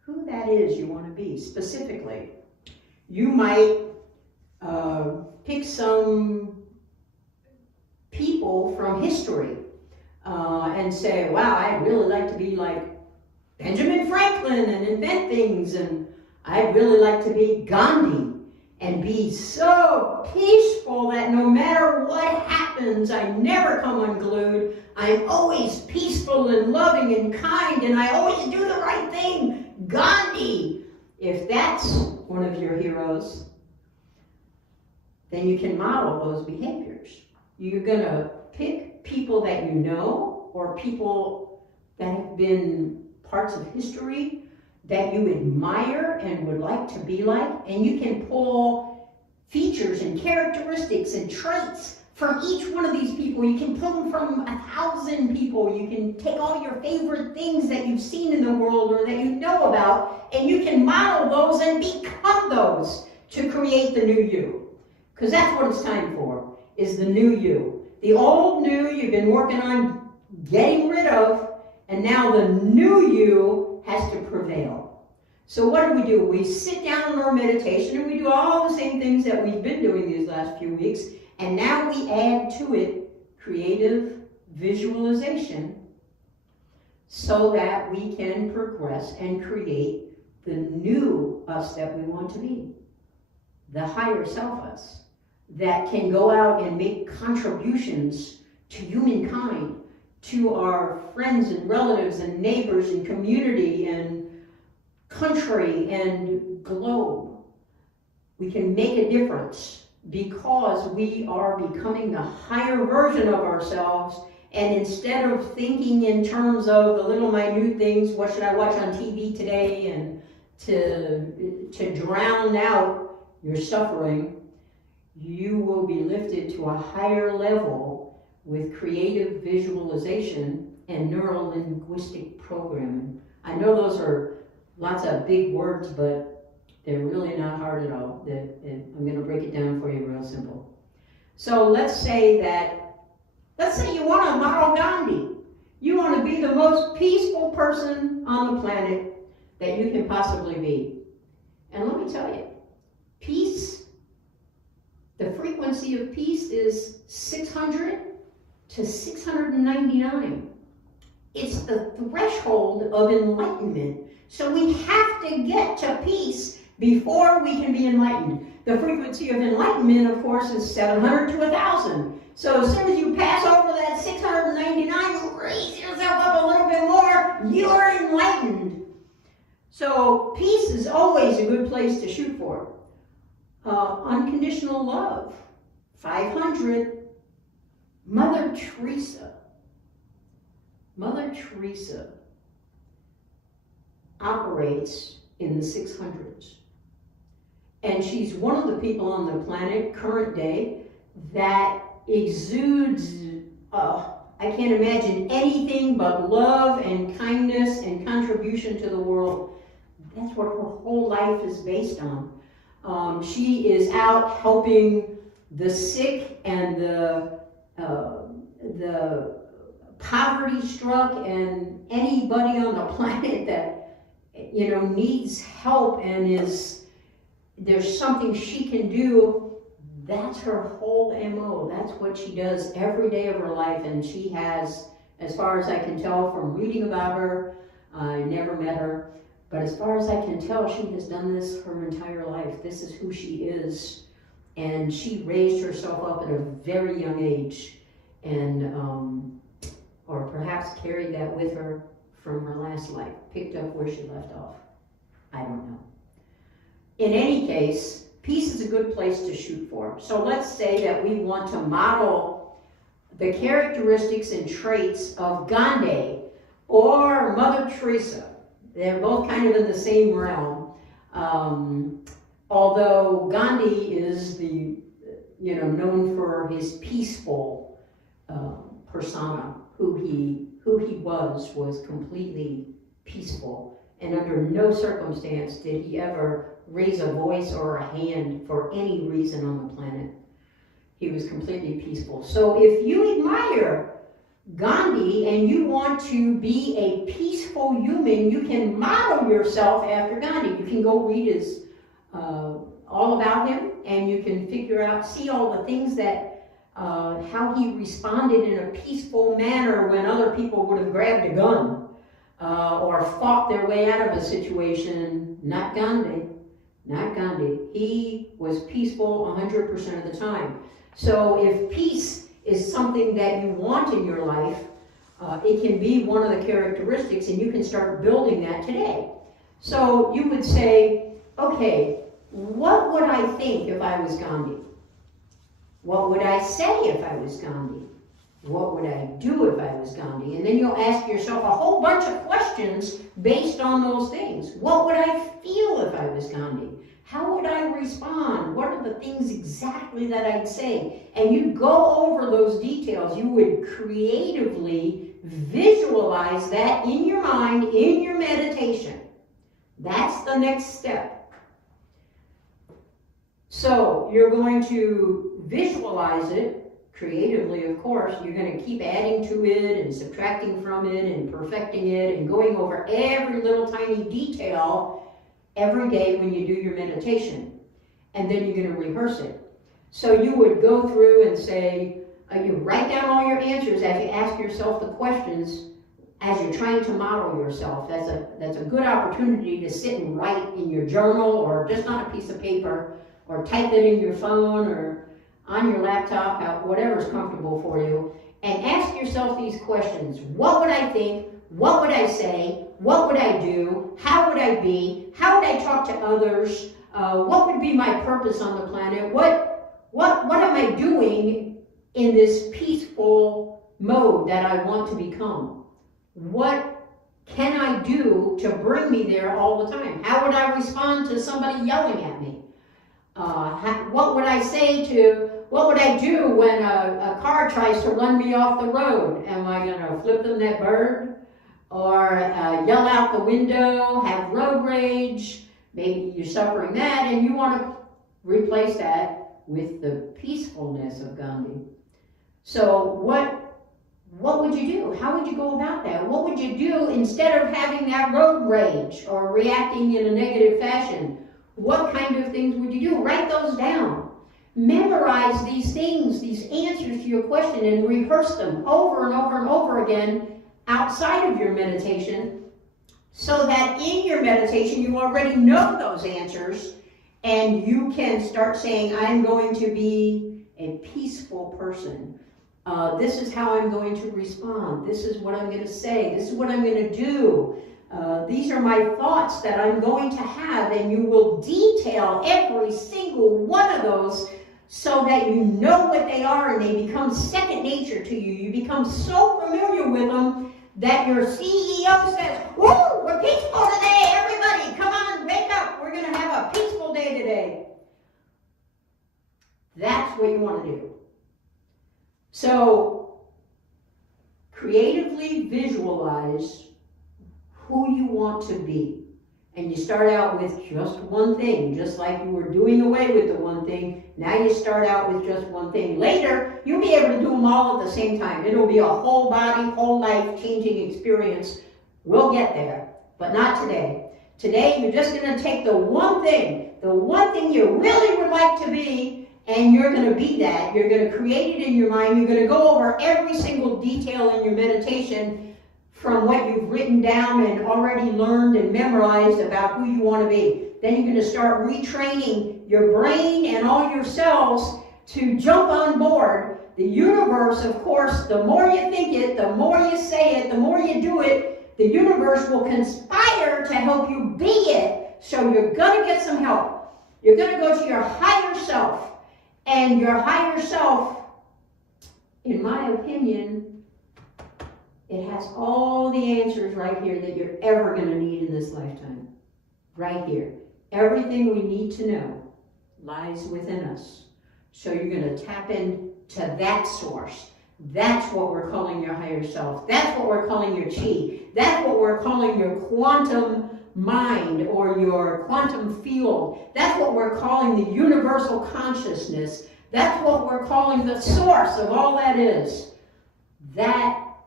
who that is you want to be specifically. You might pick some people from history and say, wow, I'd really like to be like Benjamin Franklin and invent things, and I'd really like to be Gandhi and be so peaceful that no matter what happens, I never come unglued. I'm always peaceful and loving and kind, and I always do the right thing. Gandhi. If that's one of your heroes, then you can model those behaviors. You're going to pick people that you know or people that have been parts of history that you admire and would like to be like, and you can pull features and characteristics and traits from each one of these people. You can pull them from 1,000 people. You can take all your favorite things that you've seen in the world or that you know about, and you can model those and become those to create the new you. Because that's what it's time for, is the new you. The old new you've been working on getting rid of, and now the new you has to prevail. So what do? We sit down in our meditation and we do all the same things that we've been doing these last few weeks, and now we add to it creative visualization so that we can progress and create the new us that we want to be, the higher self us, that can go out and make contributions to humankind, to our friends and relatives and neighbors and community and country and globe. We can make a difference because we are becoming the higher version of ourselves, and instead of thinking in terms of the little minute things, what should I watch on TV today, and to drown out your suffering, you will be lifted to a higher level with creative visualization and neuro-linguistic programming. I know those are lots of big words, but they're really not hard at all. I'm going to break it down for you real simple. So let's say you want to model Gandhi. You want to be the most peaceful person on the planet that you can possibly be. And let me tell you, peace, the frequency of peace is 600 to 699. It's the threshold of enlightenment. So we have to get to peace before we can be enlightened. The frequency of enlightenment, of course, is 700 to 1,000. So as soon as you pass over that 699, raise yourself up a little bit more, you're enlightened. So peace is always a good place to shoot for. Unconditional love, 500. Mother Teresa operates in the 600s. And she's one of the people on the planet, current day, that exudes, I can't imagine anything but love and kindness and contribution to the world. That's what her whole life is based on. She is out helping the sick and the poverty-struck and anybody on the planet that needs help and there's something she can do. That's her whole MO. That's what she does every day of her life, and she has, as far as I can tell from reading about her, I never met her, but as far as I can tell, she has done this her entire life. This is who she is, and she raised herself up at a very young age, and or perhaps carried that with her from her last life, picked up where she left off. I don't know. In any case, peace is a good place to shoot for. So let's say that we want to model the characteristics and traits of Gandhi or Mother Teresa. They're both kind of in the same realm. Although Gandhi is known for his peaceful persona, who he was completely peaceful, and under no circumstance did he ever raise a voice or a hand for any reason on the planet. He was completely peaceful. So if you admire Gandhi and you want to be a peaceful human, you can model yourself after Gandhi. You can go read his all about him, and you can see all the things that how he responded in a peaceful manner when other people would have grabbed a gun or fought their way out of a situation. Not Gandhi. Not Gandhi. He was peaceful 100% of the time. So if peace is something that you want in your life, it can be one of the characteristics, and you can start building that today. So you would say, okay, what would I think if I was Gandhi? What would I say if I was Gandhi? What would I do if I was Gandhi? And then you'll ask yourself a whole bunch of questions based on those things. What would I feel if I was Gandhi? How would I respond? What are the things exactly that I'd say? And you go over those details. You would creatively visualize that in your mind, in your meditation. That's the next step. So you're going to visualize it creatively, of course. You're going to keep adding to it and subtracting from it and perfecting it and going over every little tiny detail every day when you do your meditation. And then you're going to rehearse it. So you would go through and say, you write down all your answers as you ask yourself the questions as you're trying to model yourself. That's a good opportunity to sit and write in your journal, or just on a piece of paper, or type it in your phone or on your laptop, whatever's comfortable for you, and ask yourself these questions. What would I think? What would I say? What would I do? How would I be? How would I talk to others? What would be my purpose on the planet? What am I doing in this peaceful mode that I want to become? What can I do to bring me there all the time? How would I respond to somebody yelling at me? What would I do when a car tries to run me off the road? Am I going to flip them that bird? Or yell out the window, have road rage? Maybe you're suffering that and you want to replace that with the peacefulness of Gandhi. So what would you do? How would you go about that? What would you do instead of having that road rage or reacting in a negative fashion? What kind of things would you do? Write those down. Memorize these things, these answers to your question, and rehearse them over and over and over again outside of your meditation, so that in your meditation you already know those answers, and you can start saying, I'm going to be a peaceful person. This is how I'm going to respond. This is what I'm going to say. This is what I'm going to do. These are my thoughts that I'm going to have, and you will detail every single one of those so that you know what they are and they become second nature to you. You become so familiar with them that your CEO says, woo, we're peaceful today, everybody, come on, wake up, we're going to have a peaceful day today. That's what you want to do. So, creatively visualize who you want to be. And you start out with just one thing, just like you were doing away with the one thing. Now you start out with just one thing. Later, you'll be able to do them all at the same time. It'll be a whole body, whole life changing experience. We'll get there, but not today. Today, you're just going to take the one thing you really would like to be, and you're going to be that. You're going to create it in your mind. You're going to go over every single detail in your meditation from what you've written down and already learned and memorized about who you want to be. Then you're going to start retraining your brain and all your cells to jump on board. The universe, of course, the more you think it, the more you say it, the more you do it, the universe will conspire to help you be it. So you're going to get some help. You're going to go to your higher self. And your higher self, in my opinion, it has all the answers right here that you're ever going to need in this lifetime. Right here. Everything we need to know lies within us. So you're going to tap into that source. That's what we're calling your higher self. That's what we're calling your chi. That's what we're calling your quantum mind or your quantum field. That's what we're calling the universal consciousness. That's what we're calling the source of all that is. That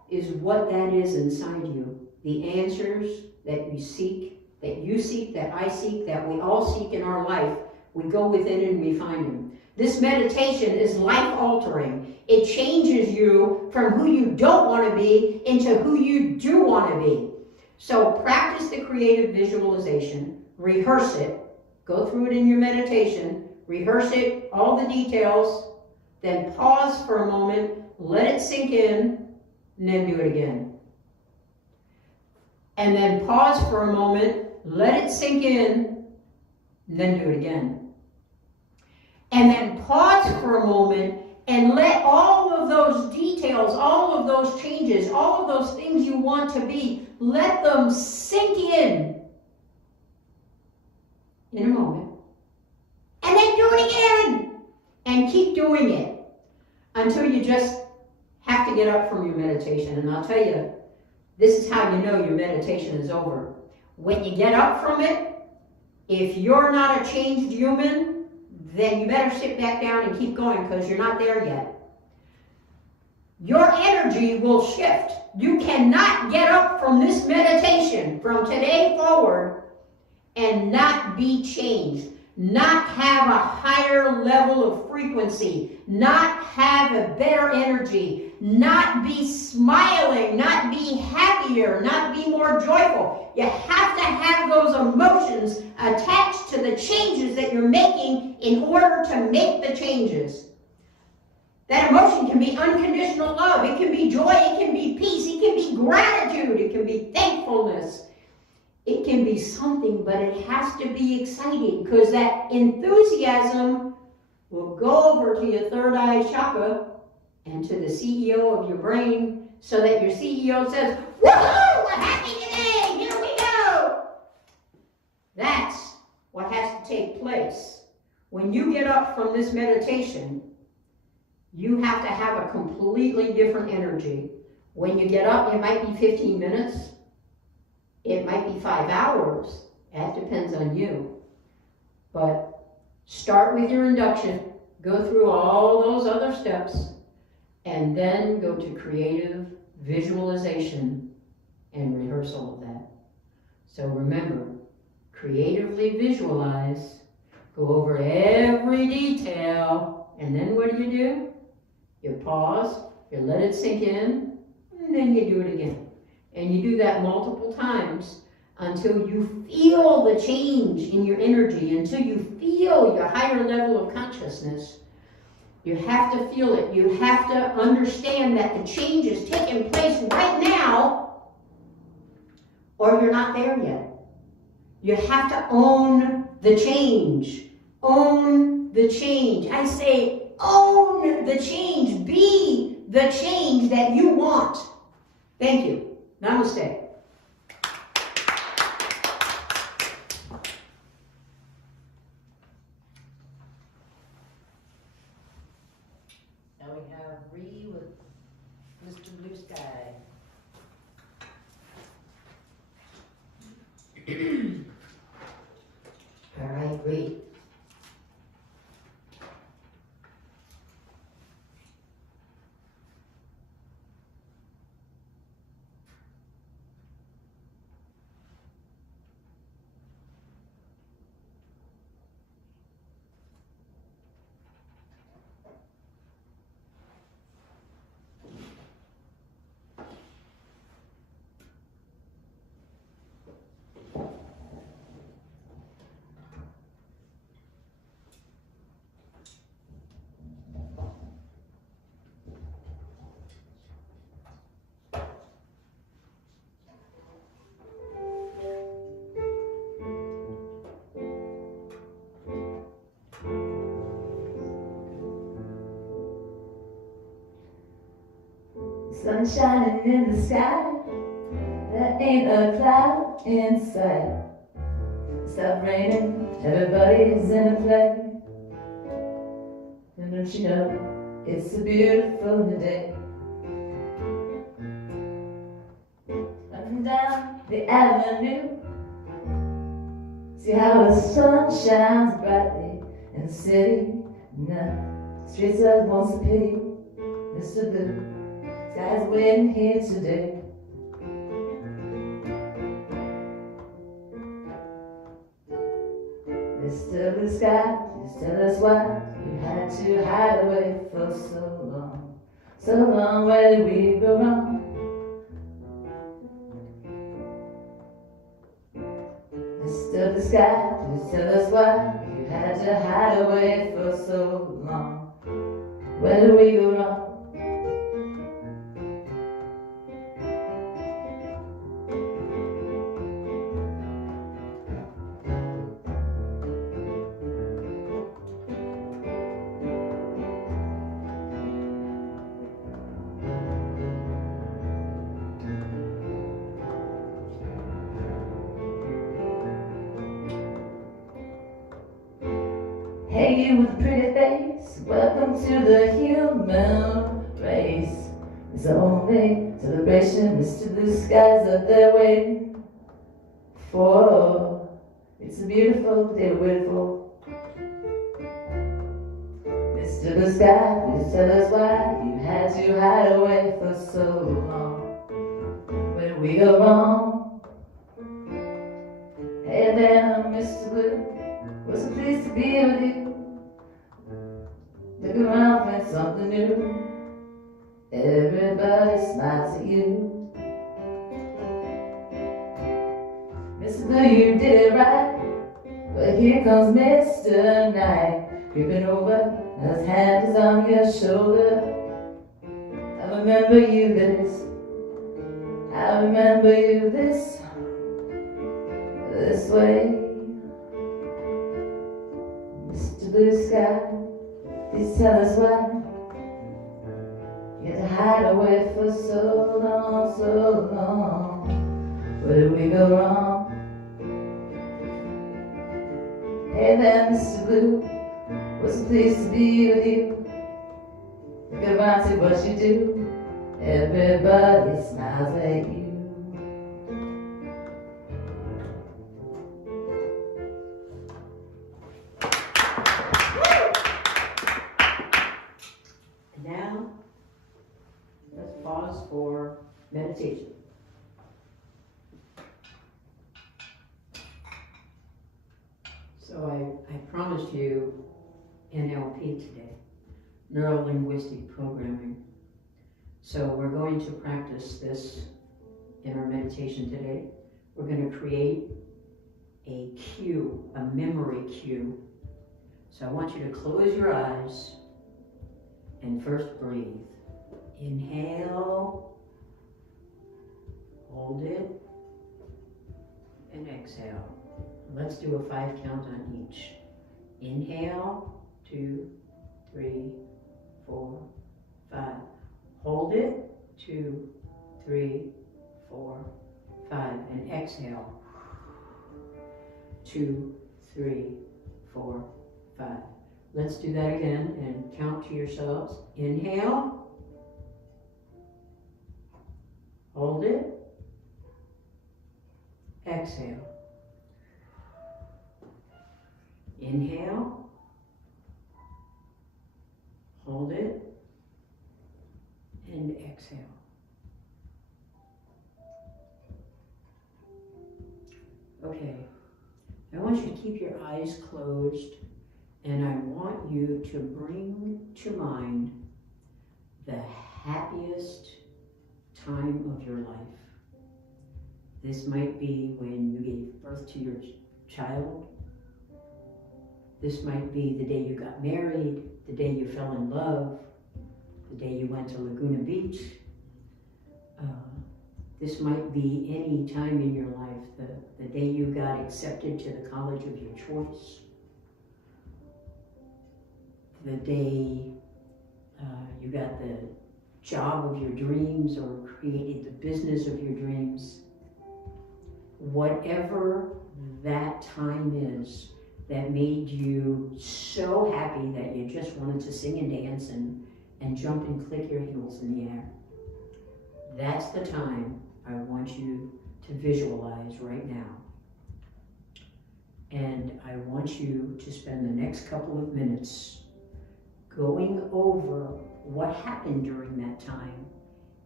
is what that is inside you. The answers that you seek, that I seek, that we all seek in our life, we go within and we find them. This meditation is life-altering. It changes you from who you don't want to be into who you do want to be. So practice the creative visualization, rehearse it, go through it in your meditation, rehearse it, all the details, then pause for a moment, let it sink in, and then do it again. And then pause for a moment, let it sink in, and then do it again. And then pause for a moment and let all of those details, all of those changes, all of those things you want to be, let them sink in a moment. And then do it again. And keep doing it until you just have to get up from your meditation. And I'll tell you, this is how you know your meditation is over. When you get up from it, if you're not a changed human, then you better sit back down and keep going because you're not there yet. Your energy will shift. You cannot get up from this meditation from today forward and not be changed, not have a higher level of frequency, not have a better energy, not be smiling, not be happier, not be more joyful. You have to have those emotions attached to the changes that you're making in order to make the changes. That emotion can be unconditional love, it can be joy, it can be peace, it can be gratitude, it can be thankfulness. It can be something, but it has to be exciting because that enthusiasm will go over to your third eye chakra and to the CEO of your brain so that your CEO says, "Woohoo, we're happy today, here we go." That's what has to take place. When you get up from this meditation, you have to have a completely different energy. When you get up, it might be 15 minutes. It might be 5 hours. That depends on you. But start with your induction, go through all those other steps, and then go to creative visualization and rehearse all of that. So remember, creatively visualize, go over every detail, and then what do? You pause, you let it sink in, and then you do it again. And you do that multiple times until you feel the change in your energy, until you feel your higher level of consciousness. You have to feel it. You have to understand that the change is taking place right now, or you're not there yet. You have to own the change. Own the change. I say own the change. Be the change that you want. Thank you. Namaste. Now we have Ree with Mr. Blue Sky. All right, Ree. Sun shining in the sky, there ain't a cloud in sight. Stop raining, everybody's in a play. And don't you know, it's a beautiful new day. Up and down the avenue, see how the sun shines brightly in the city. Now, streets of once a pity, Mr. Blue. Sky's waiting here today. Mr. Blue Sky, please tell us why you had to hide away for so long. So long, where did we go wrong? Mr. Blue Sky, please tell us why you had to hide away for so long. Where did we go wrong? Hey, you with a pretty face, welcome to the human race. It's the only celebration Mr. Blue Skies up there waiting for. It's a beautiful day to wait for. Mr. Blue Sky, please tell us why you had to hide away for so long. Where did we go wrong? Hey there, Mr. Blue, was so pleased to be with you. Look around, find something new. Everybody smiles at you. Mr. Blue, you did it right, but here comes Mr. Night, creeping over, his hand is on your shoulder. I remember you this, I remember you this way. Mr. Blue Sky, please tell us why you had to hide away for so long, so long. Where did we go wrong? Hey there, Mr. Blue, was pleased to be with you. Look around, see what you do. Everybody smiles at you. Now, let's pause for meditation. So I promised you NLP today, neuro-linguistic programming. So we're going to practice this in our meditation today. We're going to create a cue, a memory cue. So I want you to close your eyes and first breathe. Inhale, hold it, and exhale. Let's do a 5 count on each. Inhale, 2, 3, 4, 5. Hold it, 2, 3, 4, 5. And exhale, 2, 3, 4, 5. Let's do that again and count to yourselves. Inhale, hold it, exhale. Inhale, hold it, and exhale. Okay, I want you to keep your eyes closed, and I want you to bring to mind the happiest time of your life. This might be when you gave birth to your child. This might be the day you got married, the day you fell in love, the day you went to Laguna Beach. This might be any time in your life, the day you got accepted to the college of your choice, the day you got the job of your dreams or created the business of your dreams. Whatever that time is that made you so happy that you just wanted to sing and dance and jump and click your heels in the air. That's the time I want you to visualize right now. And I want you to spend the next couple of minutes going over what happened during that time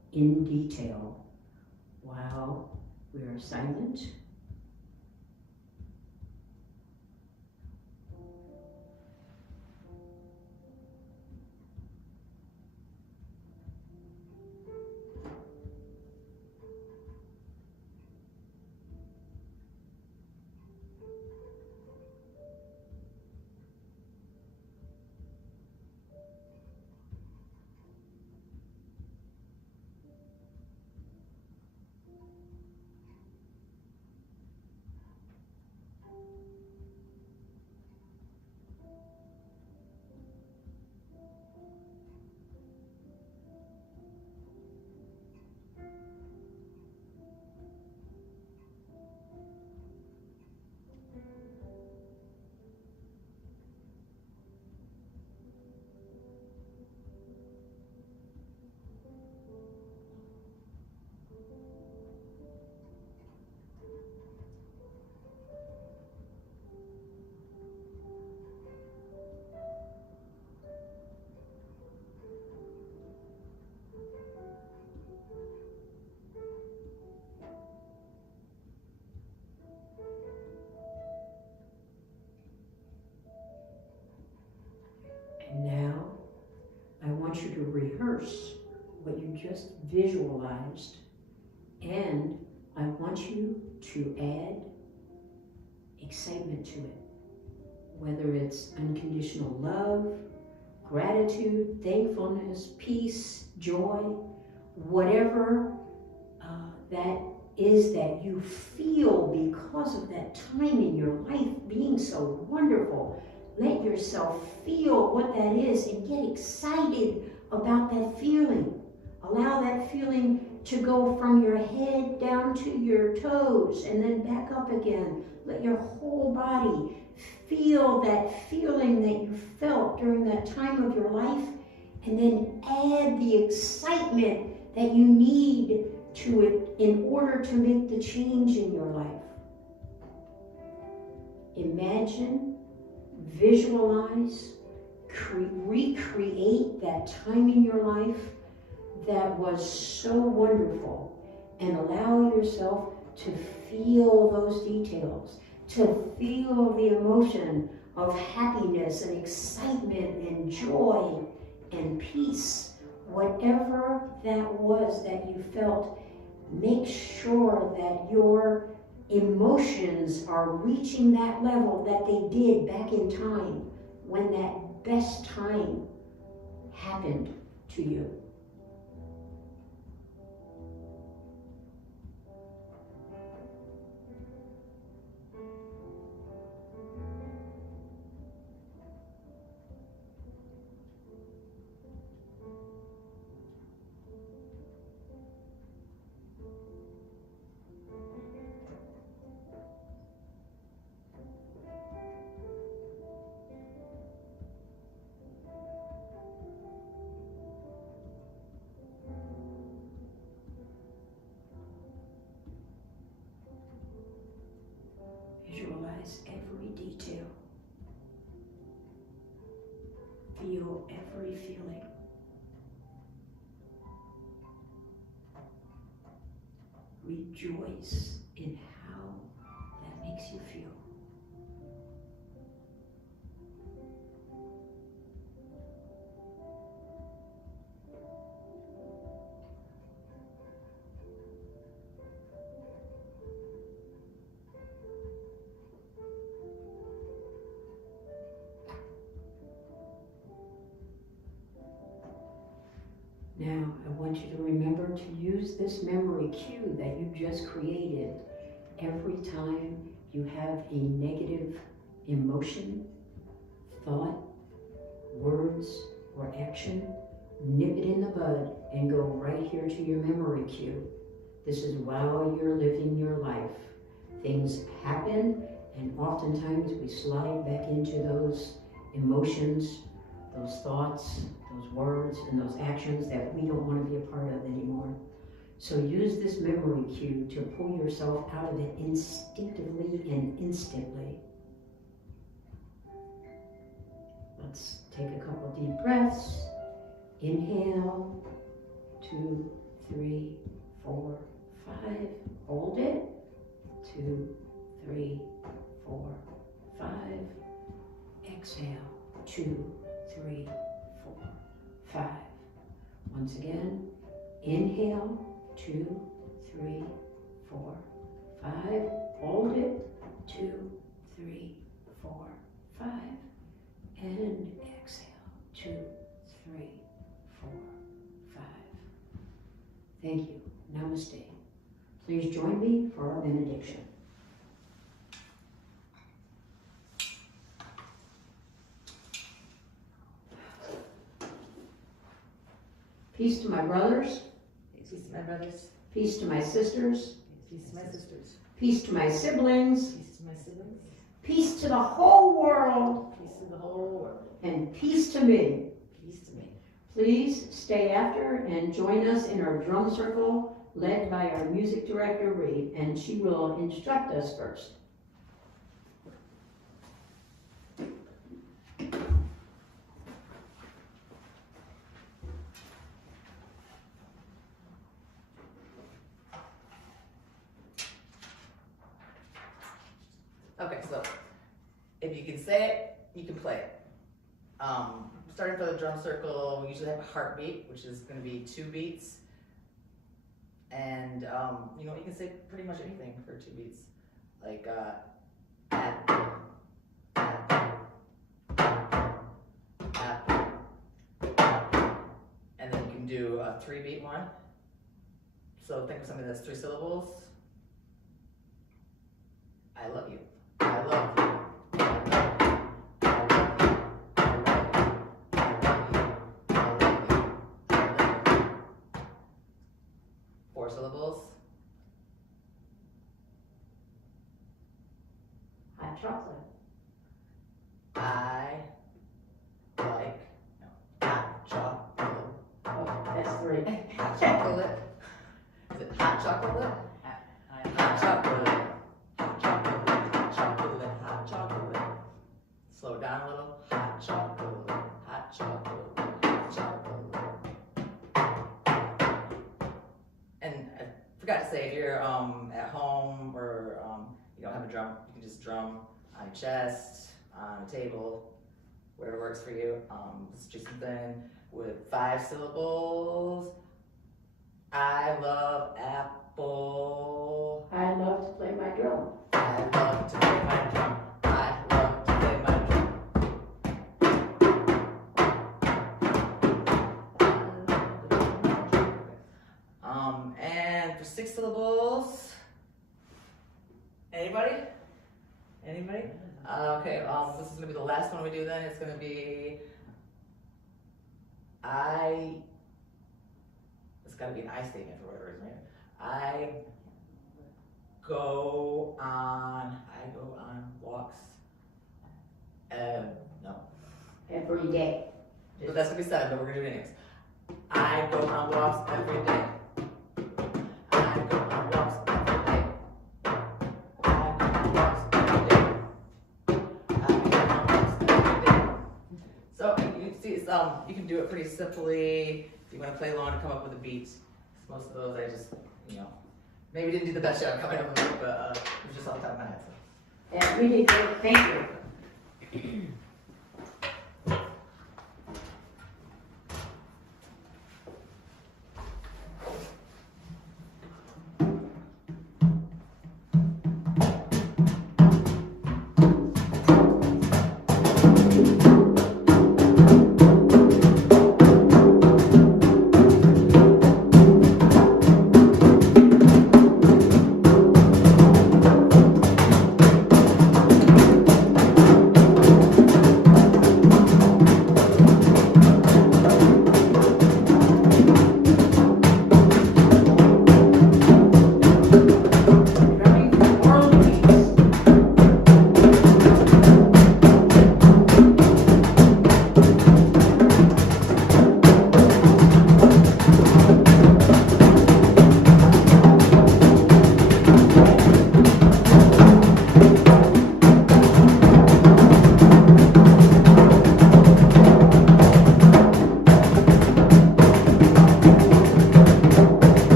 in detail while we are silent. And now I want you to rehearse what you just visualized, and I want you to add excitement to it. Whether it's unconditional love, gratitude, thankfulness, peace, joy, whatever that is that you feel because of that time in your life being so wonderful. Let yourself feel what that is and get excited about that feeling. Allow that feeling to go from your head down to your toes and then back up again. Let your whole body feel that feeling that you felt during that time of your life, and then add the excitement that you need to it in order to make the change in your life. Imagine, visualize, recreate that time in your life that was so wonderful, and allow yourself to feel those details, to feel the emotion of happiness and excitement and joy and peace. Whatever that was that you felt, make sure that your emotions are reaching that level that they did back in time when that best time happened to you. Visualize every detail. Feel every feeling. Rejoice in how that makes you feel. Now, I want you to remember to use this memory cue that you just created every time you have a negative emotion, thought, words, or action. Nip it in the bud and go right here to your memory cue. This is while you're living your life. Things happen, and oftentimes we slide back into those emotions, those thoughts, those words, and those actions that we don't want to be a part of anymore. So use this memory cue to pull yourself out of it instinctively and instantly. Let's take a couple deep breaths. Inhale, 2, 3, 4, 5. Hold it. 2, 3, 4, 5. Exhale. 2, 3, 4, 5. Once again, inhale. 2, 3, 4, 5. Hold it. 2, 3, 4, 5. And exhale. 2, 3, 4, 5. Thank you. Namaste. Please join me for our benediction. Peace to my brothers. Peace to my brothers. Peace to my sisters. Peace to my sisters. Peace to my siblings. Peace to my siblings. Peace to the whole world. Peace to the whole world. And peace to me. Peace to me. Please stay after and join us in our drum circle led by our music director, Ree, and she will instruct us first. Okay, so if you can say it, you can play it. Starting for the drum circle, we usually have a heartbeat, which is going to be 2 beats. And you can say pretty much anything for 2 beats. Like apple, apple, apple, apple. And then you can do a 3-beat one. So think of something that's 3 syllables. I love you. I love you. Syllables. Hot chocolate. I like hot chocolate. Oh, that's 3. Hot chocolate. Is it hot chocolate? Hot chocolate. Hot chocolate. Hot chocolate. Hot chocolate. Slow it down a little. Hot chocolate. Hot chocolate. Hot chocolate. And I forgot to say, if you're at home or you don't have a drum, you can just drum on your chest, on a table, wherever works for you. Let's do something with 5 syllables. I love apple. I love to play my drum. I love to play my drum. I love to play my drum. And for 6 syllables, anybody? Anybody? Okay, this is gonna be the last one we do then. It's gonna be, it's gotta be an I statement for whatever reason, right? I go on walks, no. Every day. But that's gonna be 7, but we're gonna do it anyways. I go on walks every day. I go on walks every day. I go on walks every day. I go on walks every day. So you can see, you can do it pretty simply. If you want to play along and come up with a beat. Most of those I just, maybe didn't do the best job coming up with it, but it was just off the top of my head. So. Yeah, we did great. Thank you.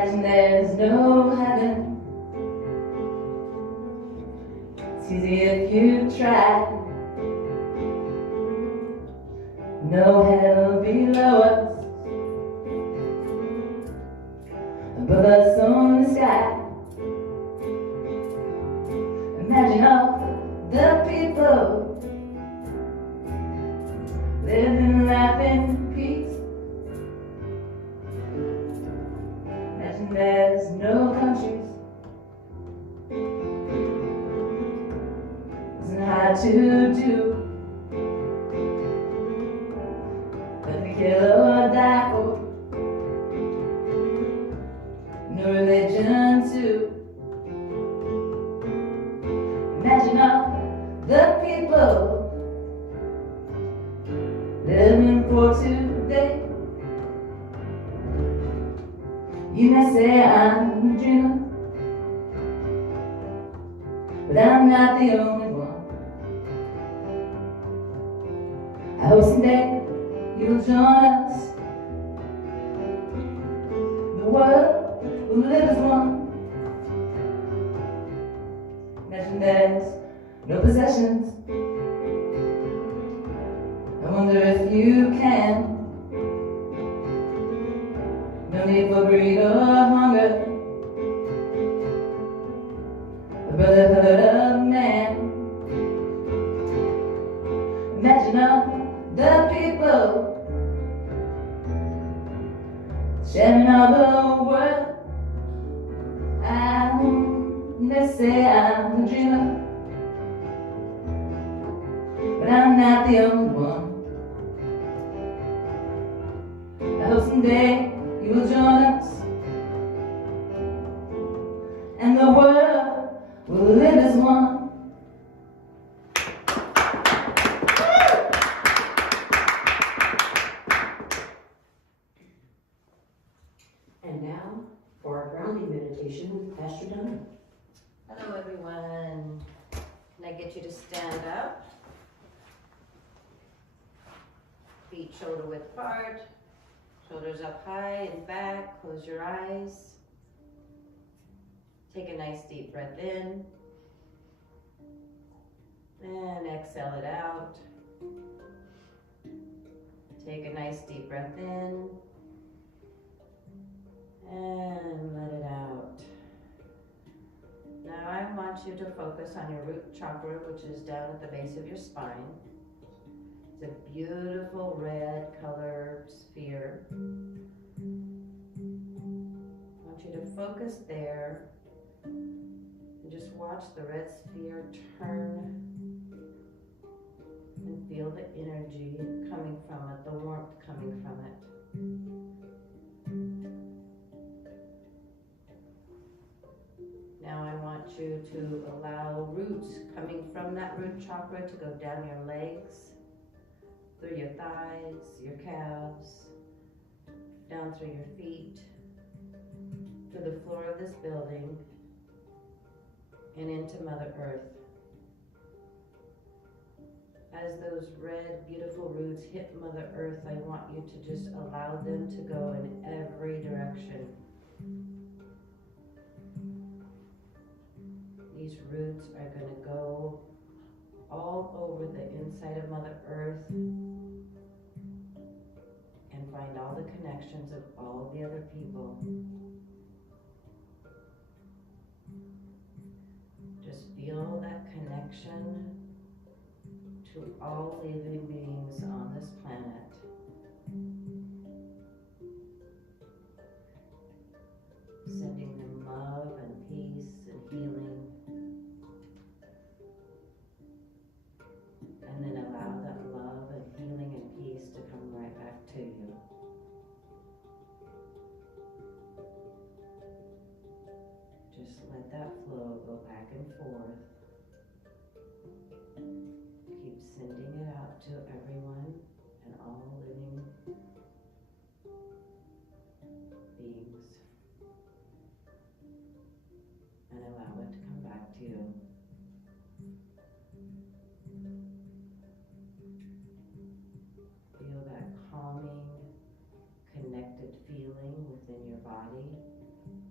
Imagine there's no heaven. It's easy if you try. No hell below us, above us on the sky. Imagine all the people living life in peace. Imagine there's no countries. Isn't hard to do. But we kill or die for. No religion too. Imagine all the people living for today. You may say I'm a dreamer, but I'm not the only one. I hope someday you'll join us. The world will live as one. Imagine there's no possessions. I wonder if you can. No need for greed or hunger. A brotherhood of man. Imagine all the people sharing all the world. They say I'm a dreamer, but I'm not the only one. I hope someday you will join us, and the world will live as one. And now for our grounding meditation with Pastor Donna. Hello everyone. Can I get you to stand up? Feet shoulder width apart. Shoulders up high and back. Close your eyes. Take a nice deep breath in. And exhale it out. Take a nice deep breath in. And let it out. Now I want you to focus on your root chakra, which is down at the base of your spine. It's a beautiful red colored sphere. I want you to focus there and just watch the red sphere turn and feel the energy coming from it, the warmth coming from it. Now I want you to allow roots coming from that root chakra to go down your legs, through your thighs, your calves, down through your feet, to the floor of this building, and into Mother Earth. As those red, beautiful roots hit Mother Earth, I want you to just allow them to go in every direction. These roots are going to go all over the inside of Mother Earth and find all the connections of all the other people. Just feel that connection to all living beings on this planet. Sending them love and peace and healing. And then allow that love and healing and peace to come right back to you. Just let that flow go back and forth. Keep sending it out to everyone and all living beings. And allow it to come back to you. Feel that calming, connected feeling within your body.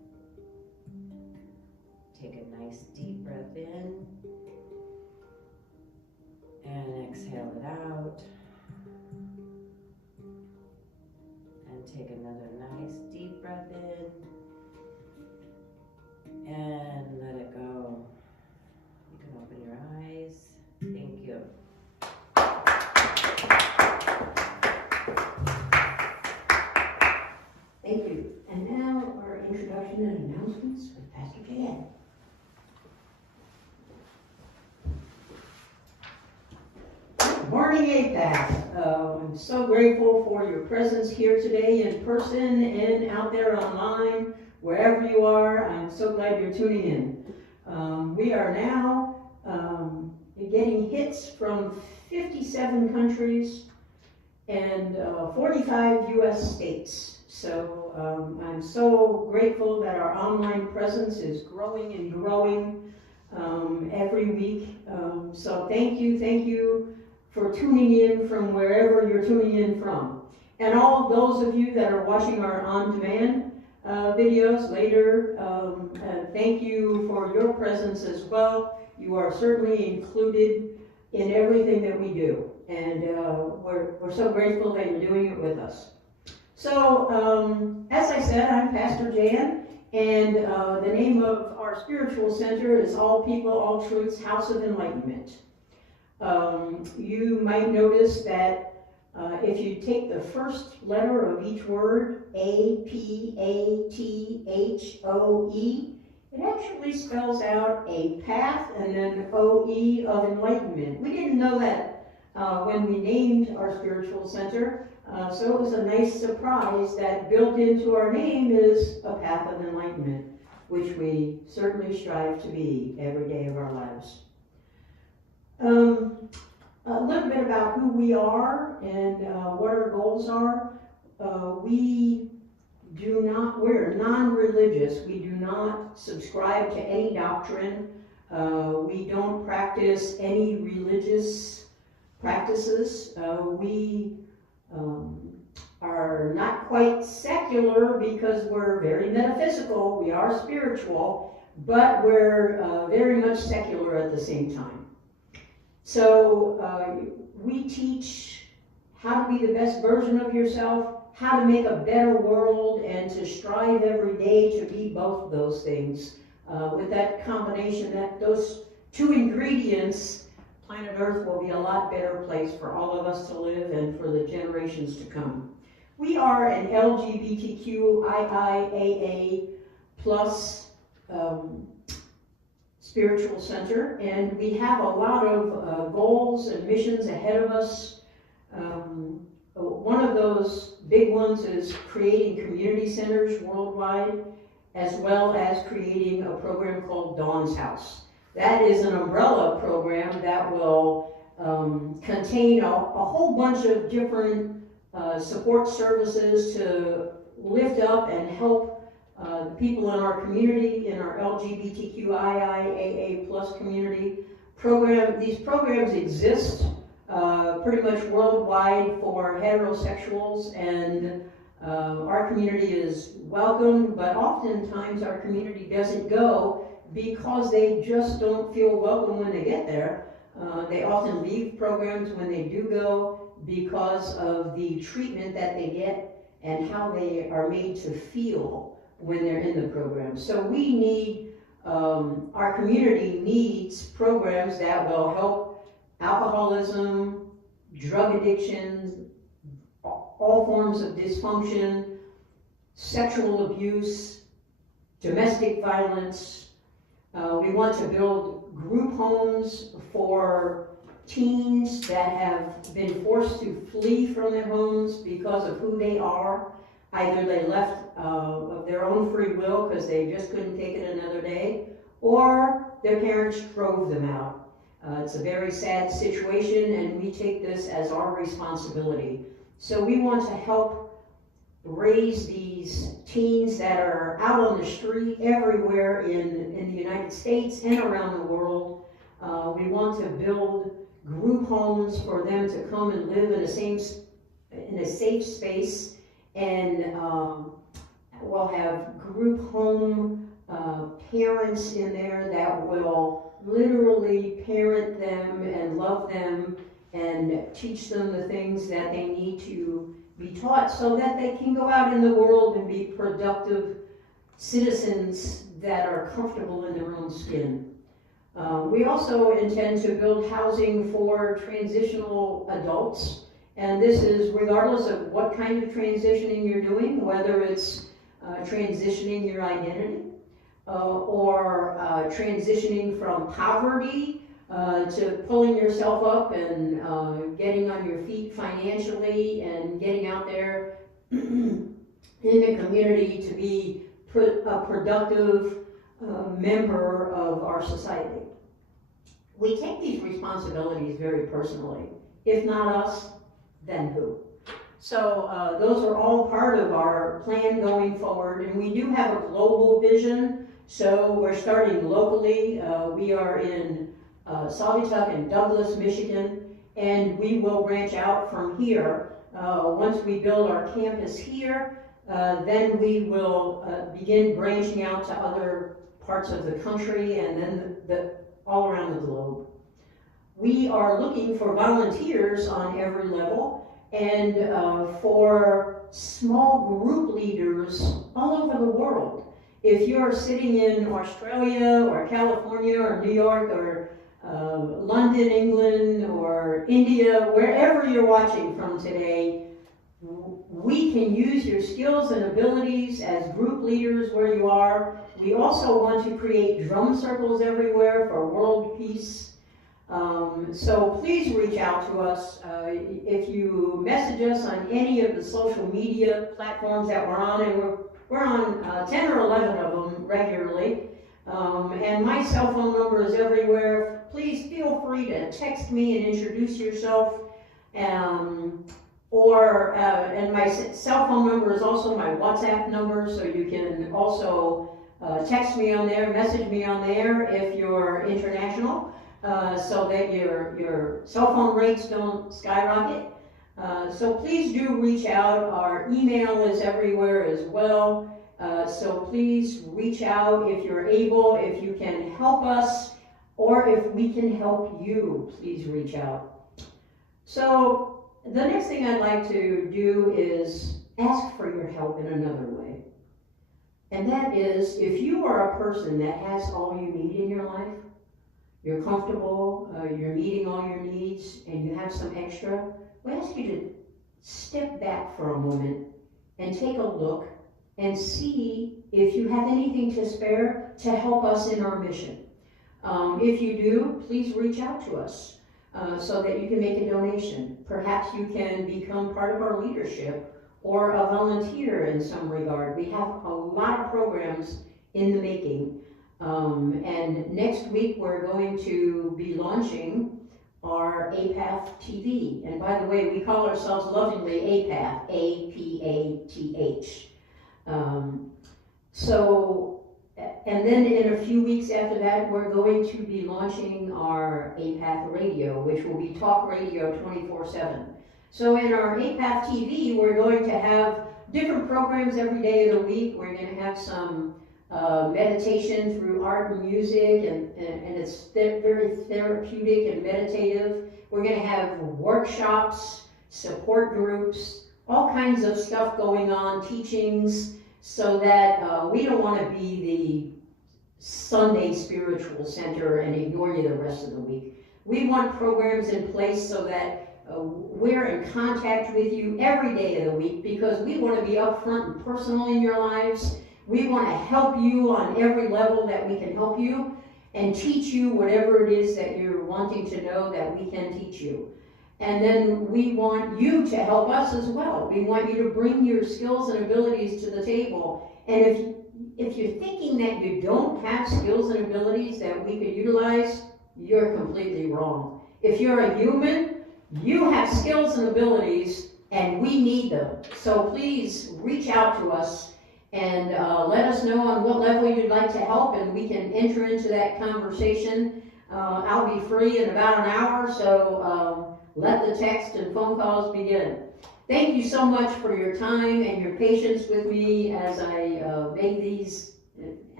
nice deep breath in. And exhale it out. And take another nice deep breath in. And let it go. You can open your eyes. Thank you. Thank you. And now our introduction and announcements with Pastor Jan. Good morning, Apath. I'm so grateful for your presence here today in person and out there online, wherever you are. I'm so glad you're tuning in. We are now getting hits from 57 countries and 45 U.S. states. So I'm so grateful that our online presence is growing and growing every week. So thank you for tuning in from wherever you're tuning in from. And all those of you that are watching our on-demand videos later, thank you for your presence as well. You are certainly included in everything that we do. And we're so grateful that you're doing it with us. So, as I said, I'm Pastor Jan, and the name of our spiritual center is All People, All Truths, House of Enlightenment. You might notice that if you take the first letter of each word, A-P-A-T-H-O-E, it actually spells out a path and then O-E of enlightenment. We didn't know that when we named our spiritual center. So it was a nice surprise that built into our name is a path of enlightenment, which we certainly strive to be every day of our lives. A little bit about who we are and what our goals are. We're non-religious. We do not subscribe to any doctrine. We don't practice any religious practices. We are not quite secular because we're very metaphysical. We are spiritual, but we're very much secular at the same time. So we teach how to be the best version of yourself, how to make a better world, and to strive every day to be both of those things. With that combination, those two ingredients, planet Earth will be a lot better place for all of us to live and for the generations to come. We are an LGBTQIA+ spiritual center, and we have a lot of goals and missions ahead of us. One of those big ones is creating community centers worldwide, as well as creating a program called Dawn's House. That is an umbrella program that will contain a whole bunch of different support services to lift up and help the people in our community, in our LGBTQIA+ community. These programs exist pretty much worldwide for heterosexuals, and our community is welcome, but oftentimes our community doesn't go because they just don't feel welcome when they get there. They often leave programs when they do go because of the treatment that they get and how they are made to feel when they're in the program. So we need, our community needs programs that will help alcoholism, drug addiction, all forms of dysfunction, sexual abuse, domestic violence. We want to build group homes for teens that have been forced to flee from their homes because of who they are. Either they left of their own free will because they just couldn't take it another day, or their parents drove them out. It's a very sad situation, and we take this as our responsibility. So we want to help raise these teens that are out on the street everywhere in the United States and around the world. We want to build group homes for them to come and live in a safe space, and we'll have group home parents in there that will literally parent them and love them and teach them the things that they need to be taught so that they can go out in the world and be productive citizens that are comfortable in their own skin. We also intend to build housing for transitional adults, and this is regardless of what kind of transitioning you're doing, whether it's transitioning your identity or transitioning from poverty to pulling yourself up and getting on your feet financially and getting out there in the community to be a productive member of our society. We take these responsibilities very personally. If not us, then who? So those are all part of our plan going forward, and we do have a global vision. So we're starting locally. We are in Saugatuck and Douglas, Michigan, and we will branch out from here. Once we build our campus here, then we will begin branching out to other parts of the country and then all around the globe. We are looking for volunteers on every level and for small group leaders all over the world. If you're sitting in Australia or California or New York or London, England, or India, wherever you're watching from today, we can use your skills and abilities as group leaders where you are. We also want to create drum circles everywhere for world peace. So please reach out to us. If you message us on any of the social media platforms that we're on, and we're on 10 or 11 of them regularly, and my cell phone number is everywhere. Please feel free to text me and introduce yourself. And my cell phone number is also my WhatsApp number, so you can also text me on there, message me on there if you're international, so that your cell phone rates don't skyrocket. So please do reach out. Our email is everywhere as well. So please reach out if you're able, if you can help us, or if we can help you, please reach out. So the next thing I'd like to do is ask for your help in another way. And that is, if you are a person that has all you need in your life, you're comfortable, you're meeting all your needs, and you have some extra, we ask you to step back for a moment and take a look and see if you have anything to spare to help us in our mission. If you do, please reach out to us so that you can make a donation. Perhaps you can become part of our leadership or a volunteer in some regard. We have a lot of programs in the making. And next week we're going to be launching our Apath TV. And by the way, we call ourselves lovingly Apath, A-P-A-T-H. And then in a few weeks after that, we're going to be launching our Apath Radio, which will be talk radio 24/7. So in our Apath TV, we're going to have different programs every day of the week. We're going to have some meditation through art and music, and it's very therapeutic and meditative. We're going to have workshops, support groups, all kinds of stuff going on, teachings, so that we don't want to be the Sunday spiritual center and ignore you the rest of the week. We want programs in place so that we're in contact with you every day of the week, because we want to be upfront and personal in your lives. We want to help you on every level that we can help you and teach you whatever it is that you're wanting to know that we can teach you. And then we want you to help us as well. We want you to bring your skills and abilities to the table. And if you're thinking that you don't have skills and abilities that we could utilize, you're completely wrong. If you're a human, you have skills and abilities, and we need them. So please reach out to us and let us know on what level you'd like to help, and we can enter into that conversation. I'll be free in about an hour, so let the text and phone calls begin. Thank you so much for your time and your patience with me as I made these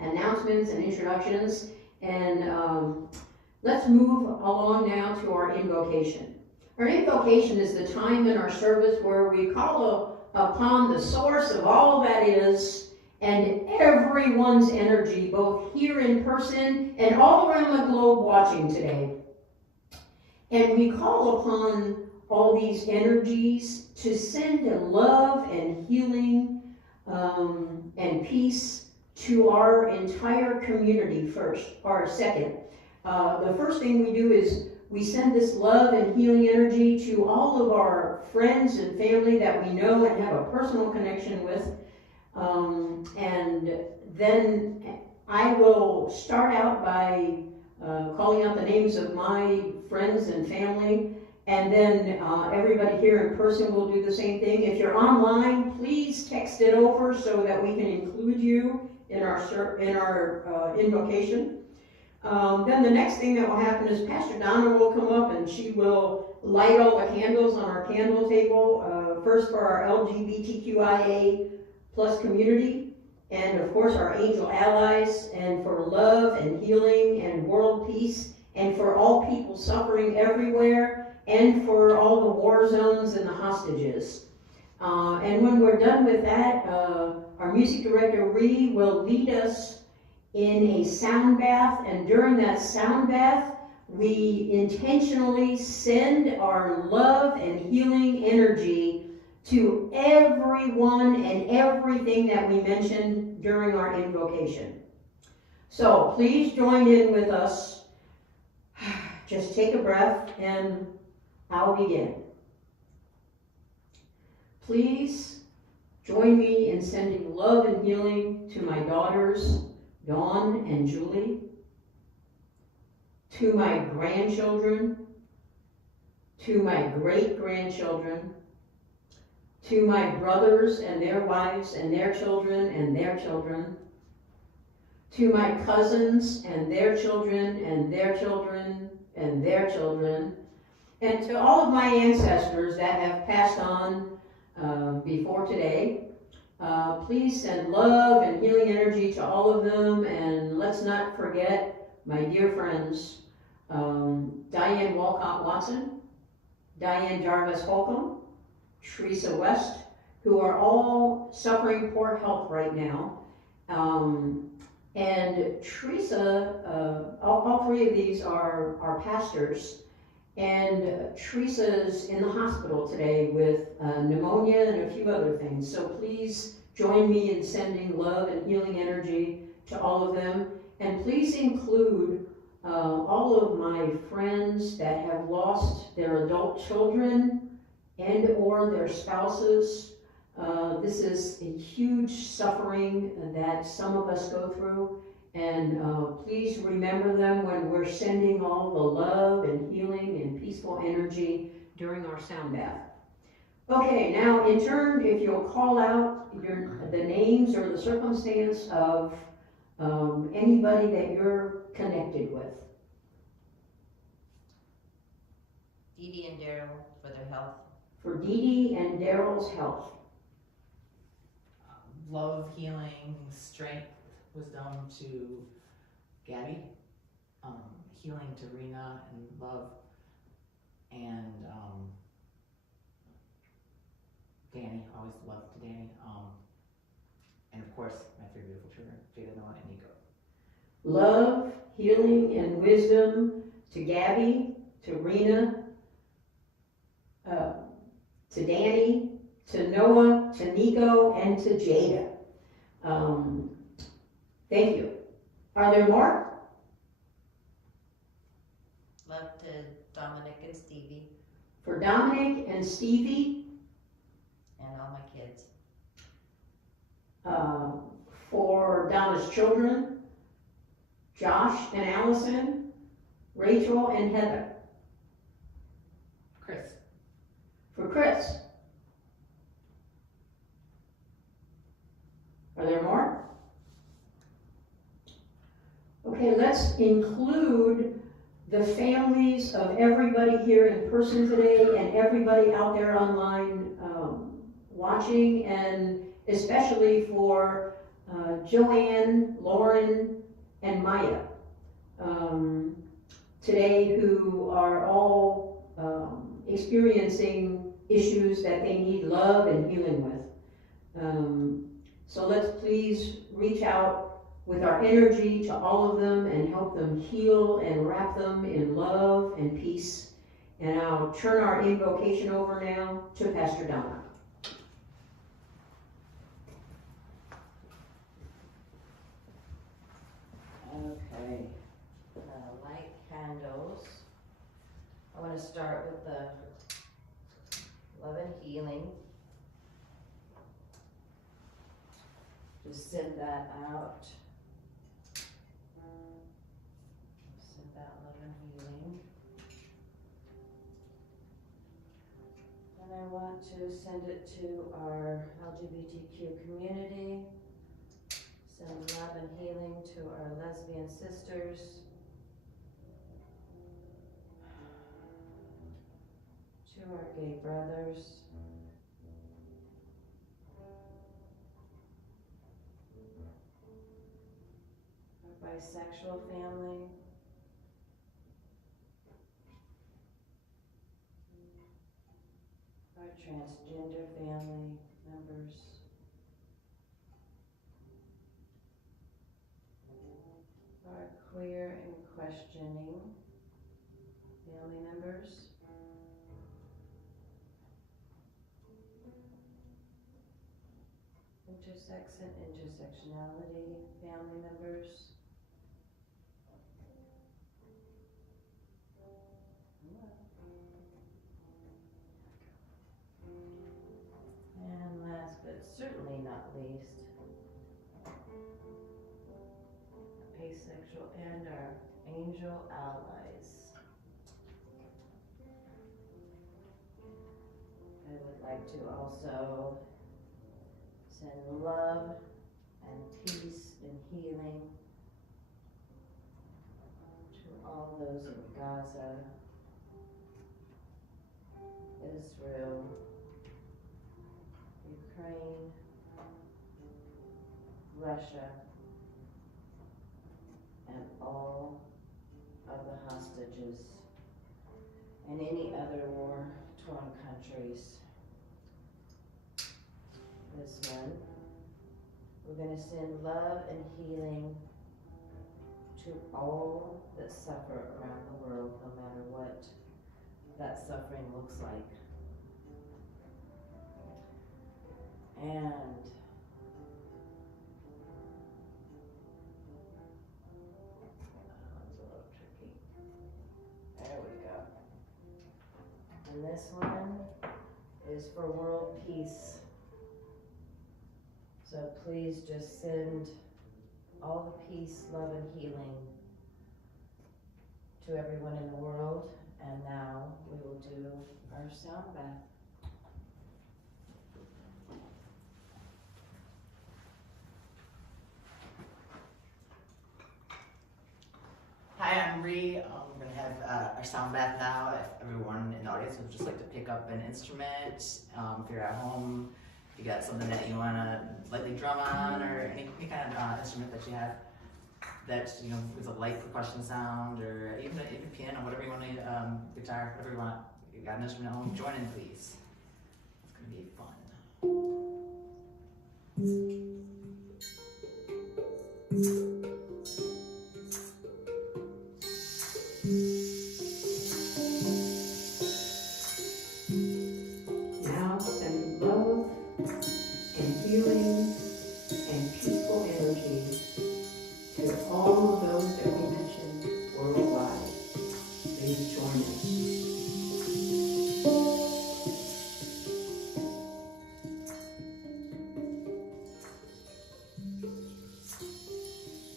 announcements and introductions. And let's move along now to our invocation. Our invocation is the time in our service where we call upon the source of all that is and everyone's energy, both here in person and all around the globe watching today. And we call upon all these energies to send love and healing and peace to our entire community first, or second. The first thing we do is we send this love and healing energy to all of our friends and family that we know and have a personal connection with. And then I will start out by calling out the names of my friends and family, and then everybody here in person will do the same thing. If you're online, please text it over so that we can include you in our invocation. Then the next thing that will happen is Pastor Donna will come up and she will light all the candles on our candle table, first for our LGBTQIA plus community, and of course our angel allies, and for love and healing and world peace, and for all people suffering everywhere, and for all the war zones and the hostages. And when we're done with that, our music director, Ree, will lead us in a sound bath, and during that sound bath, we intentionally send our love and healing energy to everyone and everything that we mentioned during our invocation. So please join in with us. Just take a breath and I'll begin. Please join me in sending love and healing to my daughters, Dawn and Julie, to my grandchildren, to my great-grandchildren, to my brothers and their wives and their children and their children, to my cousins and their children and their children and their children, and to all of my ancestors that have passed on before today. Please send love and healing energy to all of them, and let's not forget my dear friends, Diane Walcott Watson, Diane Jarvis Holcomb, Teresa West, who are all suffering poor health right now. And Teresa, all three of these are pastors, and Teresa's in the hospital today with pneumonia and a few other things. So please join me in sending love and healing energy to all of them. And please include all of my friends that have lost their adult children and or their spouses. This is a huge suffering that some of us go through, and please remember them when we're sending all the love and healing and peaceful energy during our sound bath. Okay, now in turn, if you'll call out the names or the circumstance of anybody that you're connected with. Dee Dee and Daryl for their health. For Dee Dee and Daryl's health. Love, healing, strength, wisdom to Gabby. Healing to Rena and love. And Danny, always love to Danny. And of course, my three beautiful children, Jada, Noah, and Nico. Love, healing, and wisdom to Gabby, to Rena, to Danny, to Noah, to Nico, and to Jada. Thank you. Are there more? Love to Dominic and Stevie For Dominic and Stevie, and all my kids. for Donna's children, Josh and Allison, Rachel and Heather. Chris. For Chris. Are there more? Okay, let's include the families of everybody here in person today and everybody out there online watching, and especially for Joanne, Lauren, and Maya today, who are all experiencing issues that they need love and healing with. So let's please reach out with our energy to all of them and help them heal and wrap them in love and peace. And I'll turn our invocation over now to Pastor Donna. Okay, light candles. I want to start with the love and healing. Just send that out. Send that love and healing. And I want to send it to our LGBTQ community. Send love and healing to our lesbian sisters. To our gay brothers. Our bisexual family. Our transgender family members. Our queer and questioning family members. Intersex and intersectionality family members. And last but certainly not least, asexual and our angel allies. I would like to also send love and peace and healing to all those in Gaza, Israel, Ukraine, Russia, and all of the hostages and any other war-torn countries. This one, we're going to send love and healing to all that suffer around the world, no matter what that suffering looks like. And that one's a little tricky. There we go. And this one is for world peace. So please just send all the peace, love, and healing to everyone in the world. And now we will do our sound bath. Hi, I'm Ree. We're going to have our sound bath now. If everyone in the audience would just like to pick up an instrument, if you're at home, if you got something that you want to lightly drum on, or any kind of instrument that you have that, you know, with a light percussion sound, or even piano, whatever you want to, guitar, whatever you want. You got an instrument at home, join in, please. It's going to be fun. Now send love and healing and peaceful energy to all of those that we mentioned worldwide. Please join us.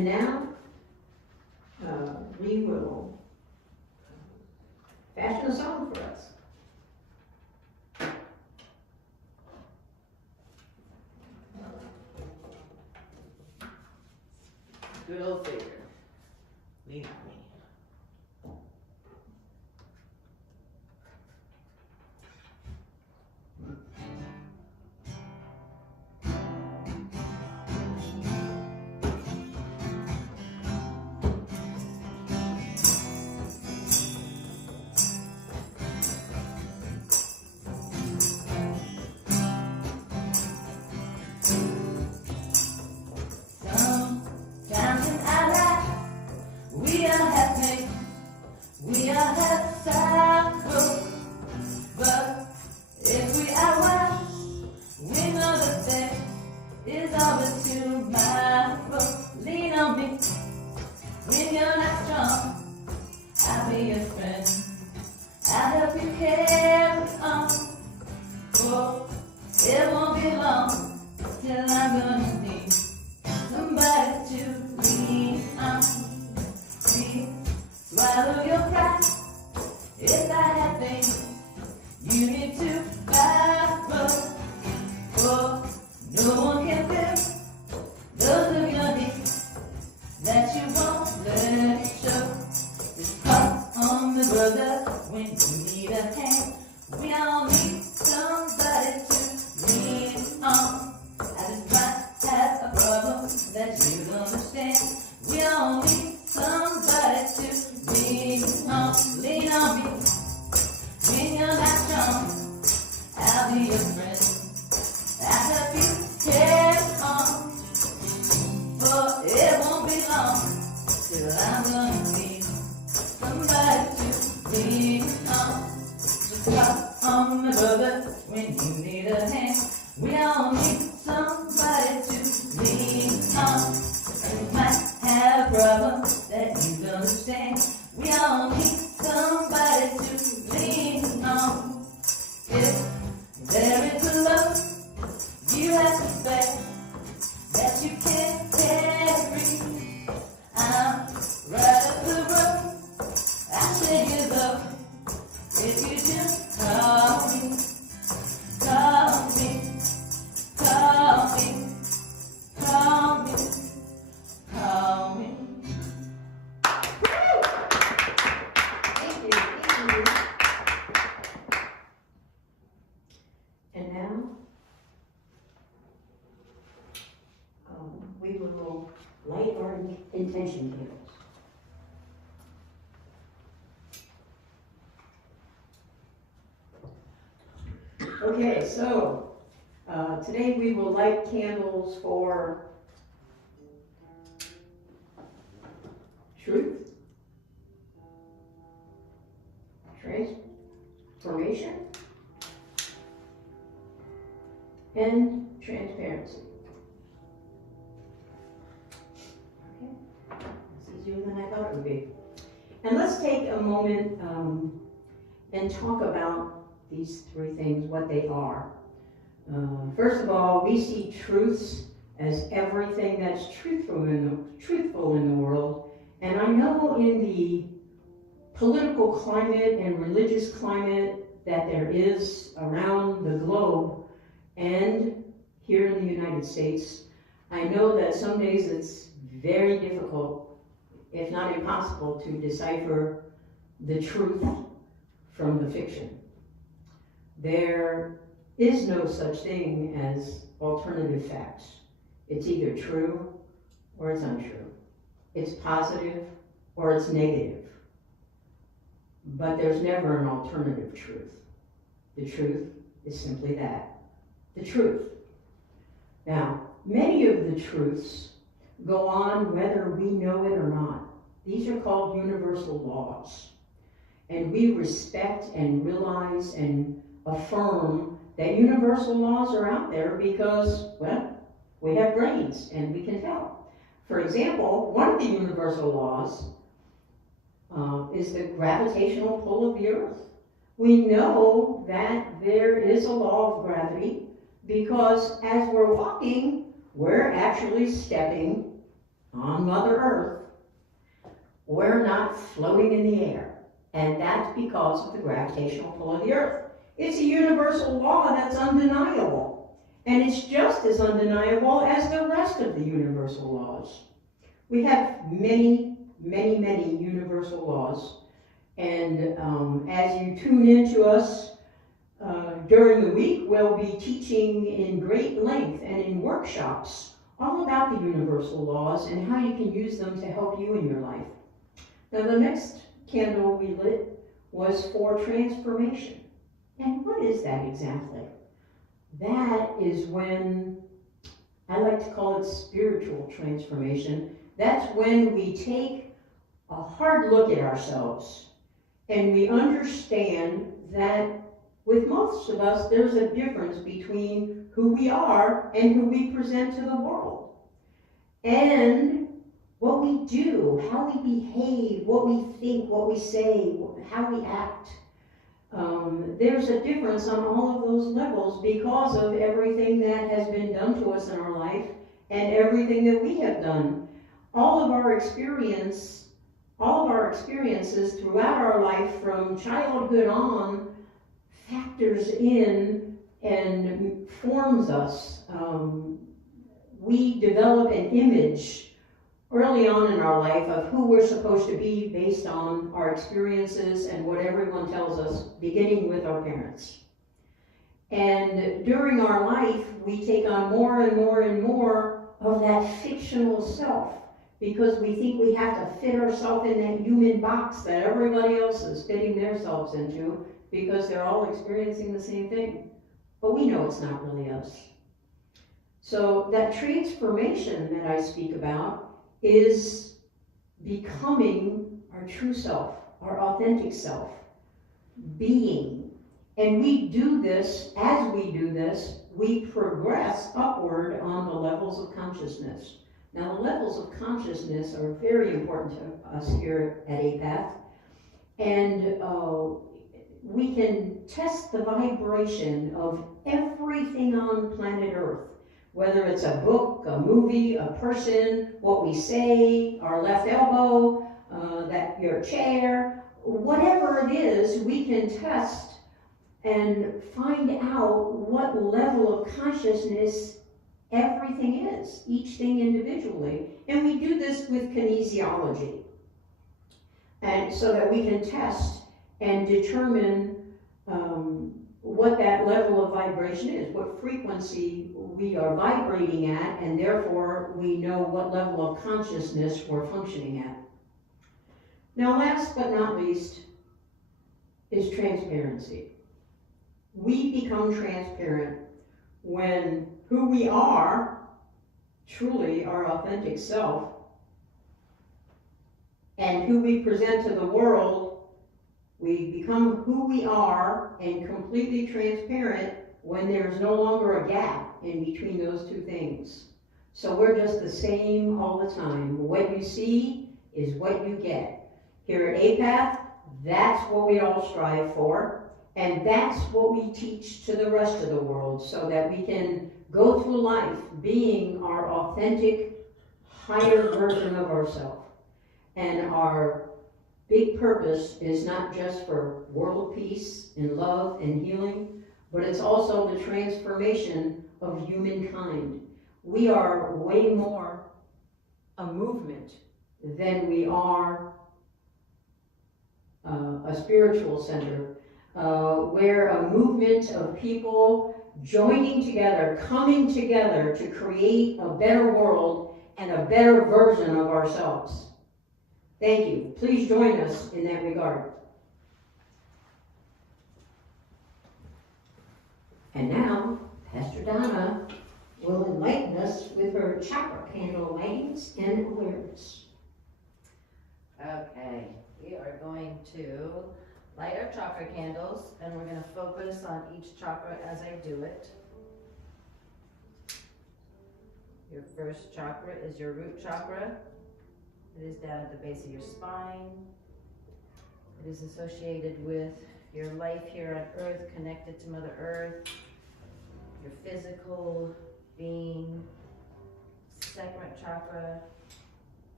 And now, we will fashion a song for us. Good old Savior, lean on me. Sometimes in our life, we are happy, we are have sorrow. But if we are wise, we know the day is over tomorrow. Lean on me when you're not strong. I'll be your friend. I'll help you carry on. Oh, it won't be long till I'm gonna need somebody to lean on. Please swallow your pride. If I have things you need to borrow, oh, no one can fill those of your needs that you won't let it show. Just call on the brother when you need a hand. We all need somebody to lean on. I just might have a problem that you understand. We all need somebody to lean on. Lean on me when you're not strong. I'll be your friend. I'll help you carry on. For it won't be long till I'm gonna need somebody to lean on. Just call on my brother when you need a hand. We all need somebody to lean on. And you might have a problem that you don't understand. We all need somebody to lean on. If there is a love you have to bear that you can't carry, I'm right up the road. I say you love if you just call me, call me, call me, call me, call me. Thank you, thank you. And now, we will light our intention candles. Okay, so today we will light candles for truth, transformation, and transparency. Okay, that's easier than I thought it would be. And let's take a moment and talk about these three things, what they are. First of all, we see truths as everything that's truthful in the world. And I know in the political climate and religious climate that there is around the globe and here in the United States, I know that some days it's very difficult, if not impossible, to decipher the truth from the fiction. There is no such thing as alternative facts. It's either true or it's untrue. It's positive or it's negative. But there's never an alternative truth. The truth is simply that, the truth. Now, many of the truths go on whether we know it or not. These are called universal laws. And we respect and realize and affirm that universal laws are out there because, well, we have brains and we can tell. For example, one of the universal laws is the gravitational pull of the earth. We know that there is a law of gravity because as we're walking, we're actually stepping on Mother Earth, we're not floating in the air. And that's because of the gravitational pull of the Earth. It's a universal law that's undeniable. And it's just as undeniable as the rest of the universal laws. We have many, many, many universal laws. And as you tune into us during the week, we'll be teaching in great length and in workshops all about the universal laws and how you can use them to help you in your life. Now, the next candle we lit was for transformation. And what is that exactly? That is when, I like to call it spiritual transformation. That's when we take a hard look at ourselves and we understand that with most of us, there's a difference between who we are and who we present to the world. And what we do, how we behave, what we think, what we say, how we act. There's a difference on all of those levels because of everything that has been done to us in our life and everything that we have done. All of our experiences throughout our life from childhood on factors in and forms us. We develop an image early on in our life of who we're supposed to be based on our experiences and what everyone tells us, beginning with our parents. And during our life, we take on more and more and more of that fictional self because we think we have to fit ourselves in that human box that everybody else is fitting themselves into because they're all experiencing the same thing. But we know it's not really us. So that transformation that I speak about is becoming our true self, our authentic self, being. And we do this, as we do this, we progress upward on the levels of consciousness. Now, the levels of consciousness are very important to us here at Apath. And we can test the vibration of everything on planet Earth. Whether it's a book, a movie, a person, what we say, our left elbow, your chair, whatever it is, we can test and find out what level of consciousness everything is, each thing individually. And we do this with kinesiology. And so that we can test and determine what that level of vibration is, what frequency we are vibrating at, and therefore we know what level of consciousness we're functioning at. Now, last but not least is transparency. We become transparent when who we are, truly our authentic self, and who we present to the world, we become who we are and completely transparent when there's no longer a gap in between those two things. So we're just the same all the time. What you see is what you get. Here at Apath, that's what we all strive for, and that's what we teach to the rest of the world so that we can go through life being our authentic, higher version of ourselves. And our big purpose is not just for world peace and love and healing, but it's also the transformation of humankind. We are way more a movement than we are a spiritual center. We're a movement of people joining together, coming together to create a better world and a better version of ourselves. Thank you. Please join us in that regard. And now, Pastor Donna will enlighten us with her chakra candle lightings and awareness. Okay, we are going to light our chakra candles, and we're going to focus on each chakra as I do it. Your first chakra is your root chakra. It is down at the base of your spine. It is associated with your life here on Earth, connected to Mother Earth, your physical being. Sacral chakra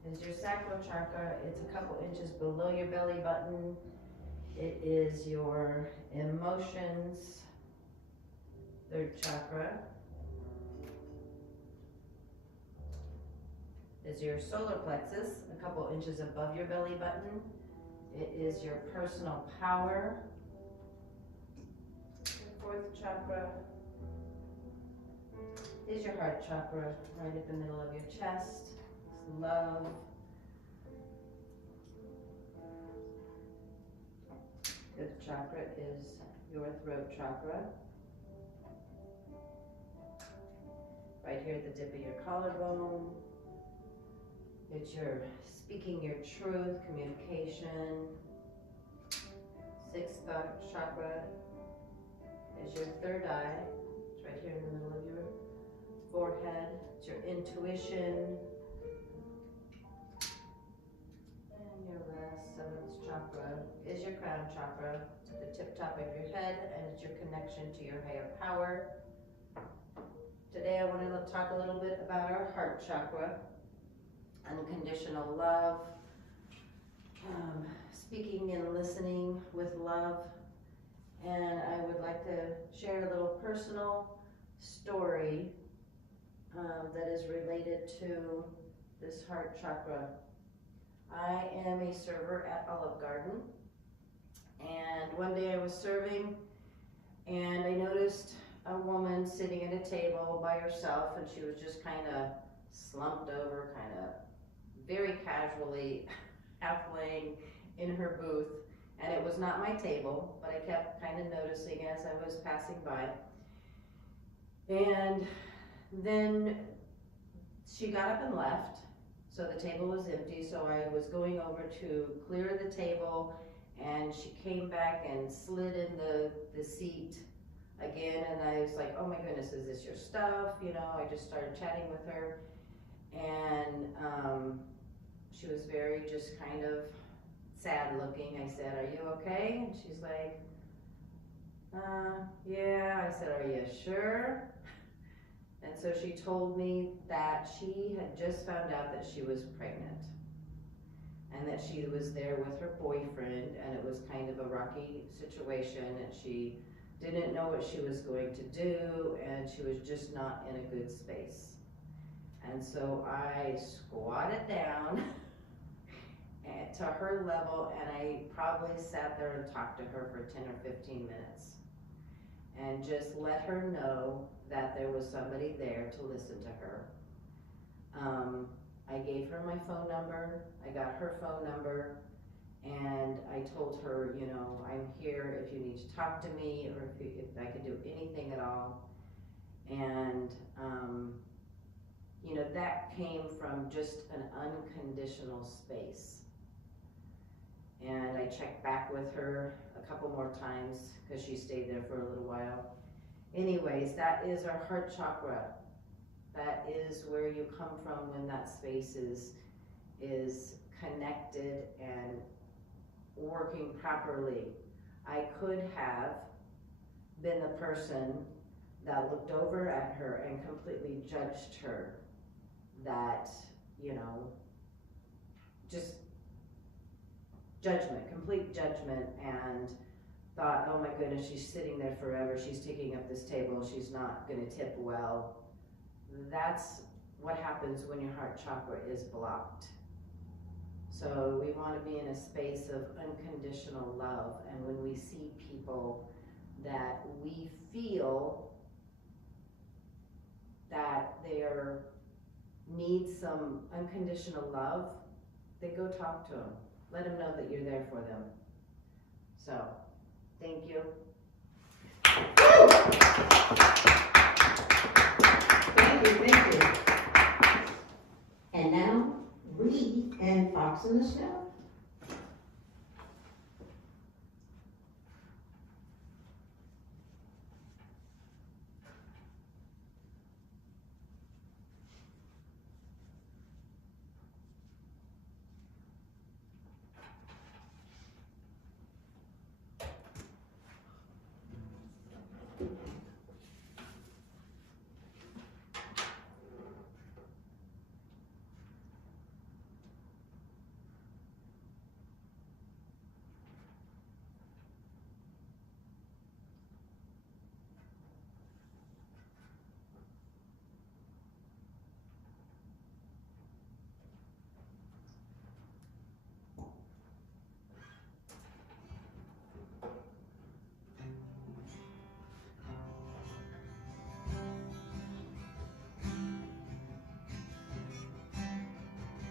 is your sacral chakra. It's a couple inches below your belly button. It is your emotions, third chakra. Is your solar plexus, a couple inches above your belly button. It is your personal power. Your fourth chakra is your heart chakra, right at the middle of your chest. It's love. Fifth chakra is your throat chakra. Right here at the tip of your collarbone. It's your speaking your truth, communication. Sixth chakra is your third eye. It's right here in the middle of your forehead. It's your intuition. And your last, seventh chakra is your crown chakra. It's at the tip top of your head, and it's your connection to your higher power. Today I want to talk a little bit about our heart chakra. Unconditional love, speaking and listening with love, and I would like to share a little personal story that is related to this heart chakra. I am a server at Olive Garden, and one day I was serving and I noticed a woman sitting at a table by herself, and she was just kind of slumped over, kind of very casually half laying in her booth, and it was not my table, but I kept kind of noticing as I was passing by. And then she got up and left, so the table was empty, so I was going over to clear the table, and she came back and slid in the seat again, and I was like, oh my goodness, is this your stuff? You know, I just started chatting with her, and she was very just kind of sad looking. I said, are you okay? And she's like, yeah. I said, are you sure? And so she told me that she had just found out that she was pregnant, and that she was there with her boyfriend, and it was kind of a rocky situation, and she didn't know what she was going to do, and she was just not in a good space. And so I squatted down to her level, and I probably sat there and talked to her for 10 or 15 minutes and just let her know that there was somebody there to listen to her. I gave her my phone number, I got her phone number, and I told her, you know, I'm here if you need to talk to me, or if I could do anything at all. And you know, that came from just an unconditional space. And I checked back with her a couple more times because she stayed there for a little while. Anyways, that is our heart chakra. That is where you come from when that space is connected and working properly. I could have been the person that looked over at her and completely judged her. That, you know, just judgment, complete judgment, and thought, oh my goodness, she's sitting there forever, she's taking up this table, she's not going to tip well. That's what happens when your heart chakra is blocked. So we want to be in a space of unconditional love, and when we see people that we feel that they need some unconditional love, then go talk to them. Let them know that you're there for them. So, thank you. Thank you. And now, Reed and Fox in the Snow.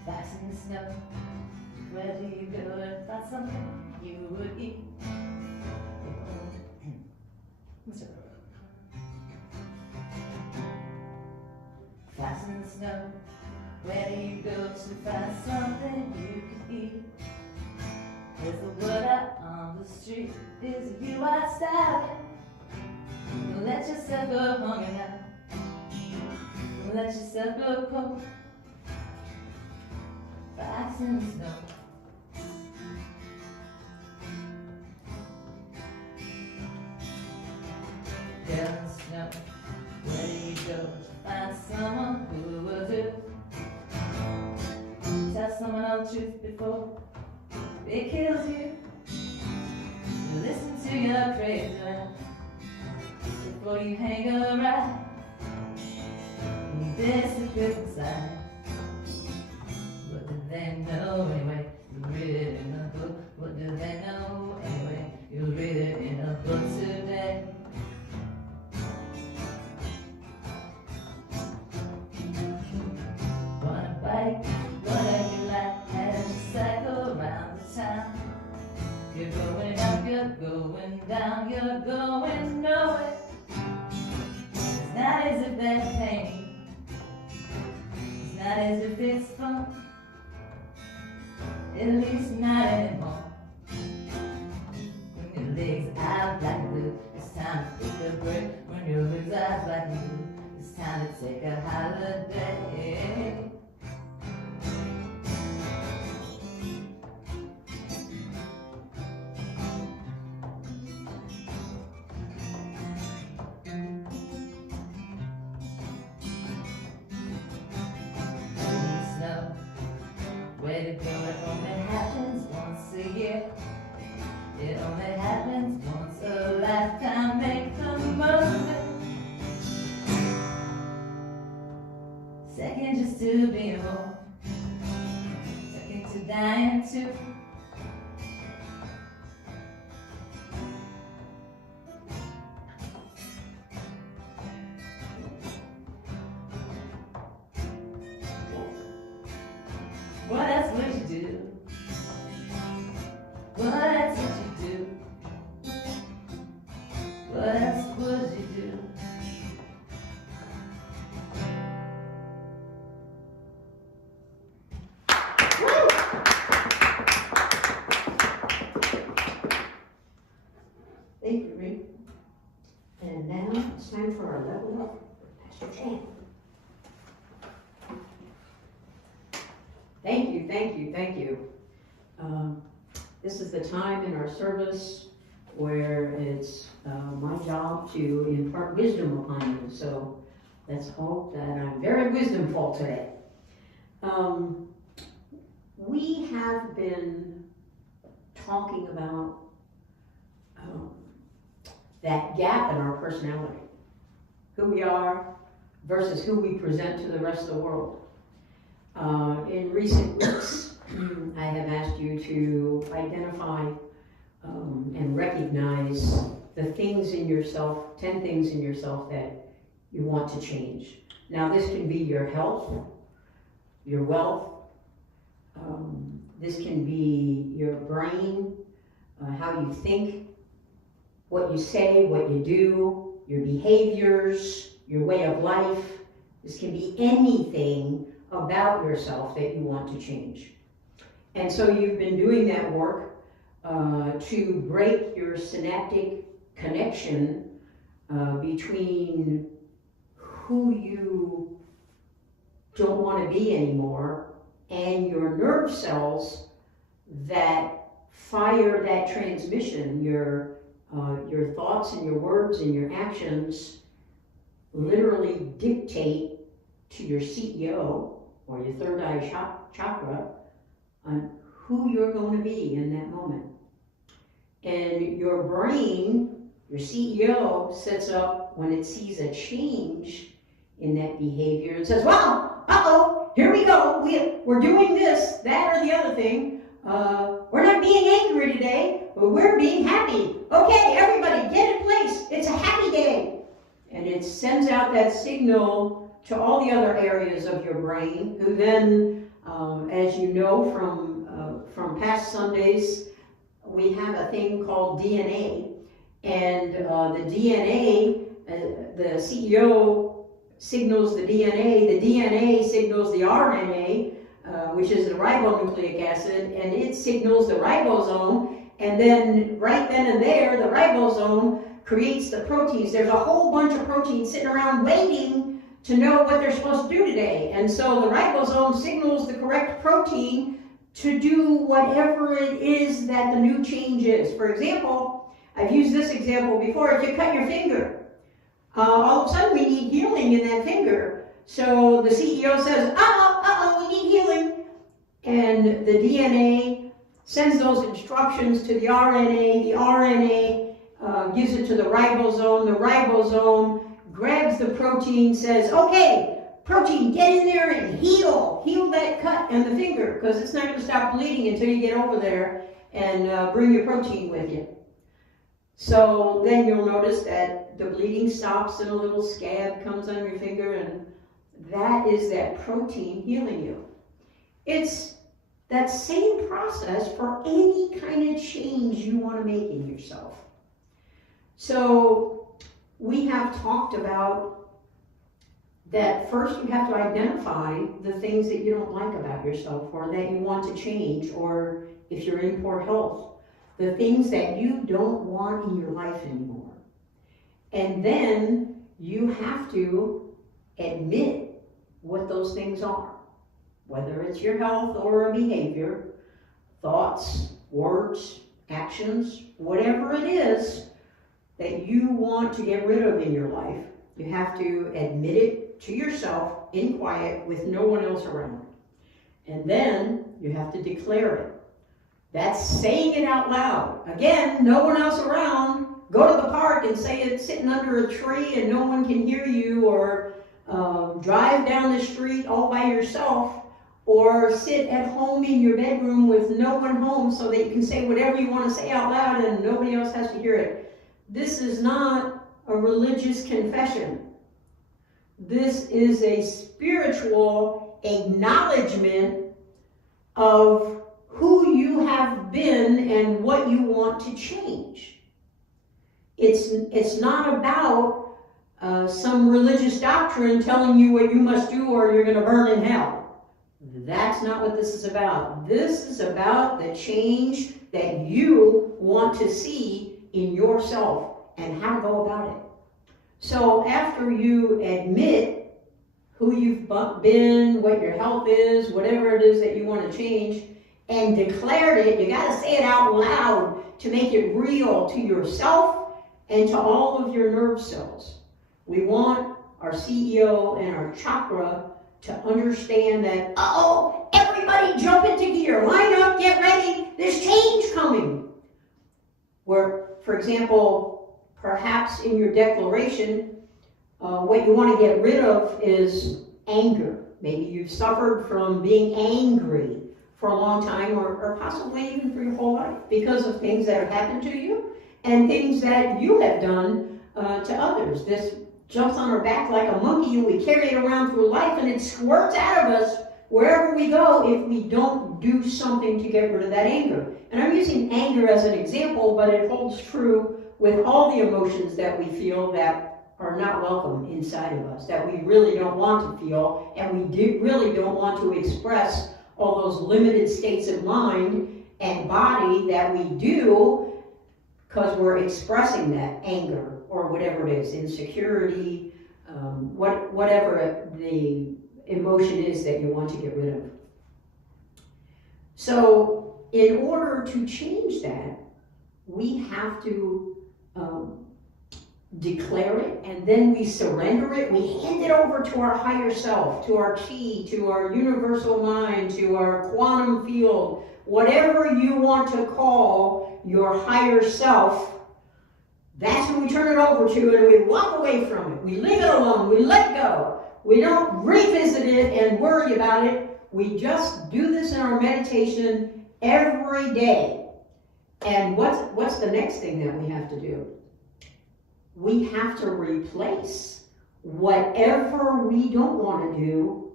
Facts in the snow. Where do you go and find something you would eat? Facts in the snow. Where do you go to find something you can eat? There's a word out on the street. Is you are styling. Let yourself go hungry now. Let yourself go cold. Facts in the snow. Down in the snow. Where do you go to find someone who will do? Tell someone all the truth before it kills you. Listen to your crazy before you hang around. This is good inside. What do they know anyway? You read it in a book. What do they know anyway? You read it in a book today. Wanna bike, whatever you like, as you cycle around the town. You're going up, you're going down, you're going nowhere. It's not as if they're paying. It's not as if it's fun. At least not anymore. When your legs out black and blue, it's time to take a break. When your legs out black and blue, it's time to take a holiday. Where to go, it only happens once a year. It only happens once a lifetime. Make the most of it. Second just to be home. Second to dying too. What else would you do? What else would you do? What else would you do? Thank you, Rick. And now it's time for our level up with Pastor Chan. Thank you, thank you, thank you. This is the time in our service where it's my job to impart wisdom upon you. So let's hope that I'm very wisdomful today. We have been talking about that gap in our personality, who we are versus who we present to the rest of the world. In recent weeks, I have asked you to identify and recognize the things in yourself, 10 things in yourself that you want to change. Now this can be your health, your wealth, this can be your brain, how you think, what you say, what you do, your behaviors, your way of life. This can be anything about yourself that you want to change. And so you've been doing that work to break your synaptic connection between who you don't want to be anymore and your nerve cells that fire that transmission. Your thoughts and your words and your actions literally dictate to your CEO or your third eye chakra on who you're going to be in that moment. And your brain, your CEO, sets up when it sees a change in that behavior and says, well, uh-oh, here we go. We're doing this, that, or the other thing. We're not being angry today, but we're being happy. Okay, everybody, get in place. It's a happy day. And it sends out that signal to all the other areas of your brain, who then As you know from past Sundays, we have a thing called DNA, and the DNA, the CEO signals the DNA signals the RNA, which is the ribonucleic acid, and it signals the ribosome, and then right then and there, the ribosome creates the proteins. There's a whole bunch of proteins sitting around waiting to know what they're supposed to do today. And so the ribosome signals the correct protein to do whatever it is that the new change is. For example, I've used this example before. If you cut your finger, all of a sudden we need healing in that finger. So the CEO says, we need healing. And the DNA sends those instructions to the RNA. The RNA gives it to the ribosome. The ribosome grabs the protein, says, okay, protein, get in there and heal that cut in the finger, because it's not going to stop bleeding until you get over there and bring your protein with you. So then you'll notice that the bleeding stops and a little scab comes on your finger, and that is that protein healing you. It's that same process for any kind of change you want to make in yourself. So we have talked about that first you have to identify the things that you don't like about yourself or that you want to change, or if you're in poor health, the things that you don't want in your life anymore. And then you have to admit what those things are, whether it's your health or a behavior, thoughts, words, actions, whatever it is that you want to get rid of in your life. You have to admit it to yourself in quiet with no one else around. And then you have to declare it. That's saying it out loud. Again, no one else around. Go to the park and say it sitting under a tree and no one can hear you, or drive down the street all by yourself, or sit at home in your bedroom with no one home so that you can say whatever you want to say out loud and nobody else has to hear it. This is not a religious confession. This is a spiritual acknowledgement of who you have been and what you want to change. It's not about some religious doctrine telling you what you must do or you're going to burn in hell. That's not what this is about. This is about the change that you want to see in yourself and how to go about it. So after you admit who you've been, what your health is, whatever it is that you want to change, and declared it, you got to say it out loud to make it real to yourself and to all of your nerve cells. We want our CEO and our chakra to understand that, everybody jump into gear, line up, get ready, there's change coming. Where, for example, perhaps in your declaration, what you want to get rid of is anger. Maybe you've suffered from being angry for a long time, or possibly even for your whole life, because of things that have happened to you and things that you have done to others. This jumps on our back like a monkey and we carry it around through life, and it squirts out of us wherever we go if we don't do something to get rid of that anger. And I'm using anger as an example, but it holds true with all the emotions that we feel that are not welcome inside of us, that we really don't want to feel, and we really don't want to express all those limited states of mind and body that we do because we're expressing that anger or whatever it is, insecurity, whatever the emotion is that you want to get rid of. So in order to change that, we have to declare it, and then we surrender it. We hand it over to our higher self, to our chi, to our universal mind, to our quantum field, whatever you want to call your higher self. That's who we turn it over to, and we walk away from it. We leave it alone. We let go. We don't revisit it and worry about it. We just do this in our meditation every day. And what's the next thing that we have to do? We have to replace whatever we don't want to do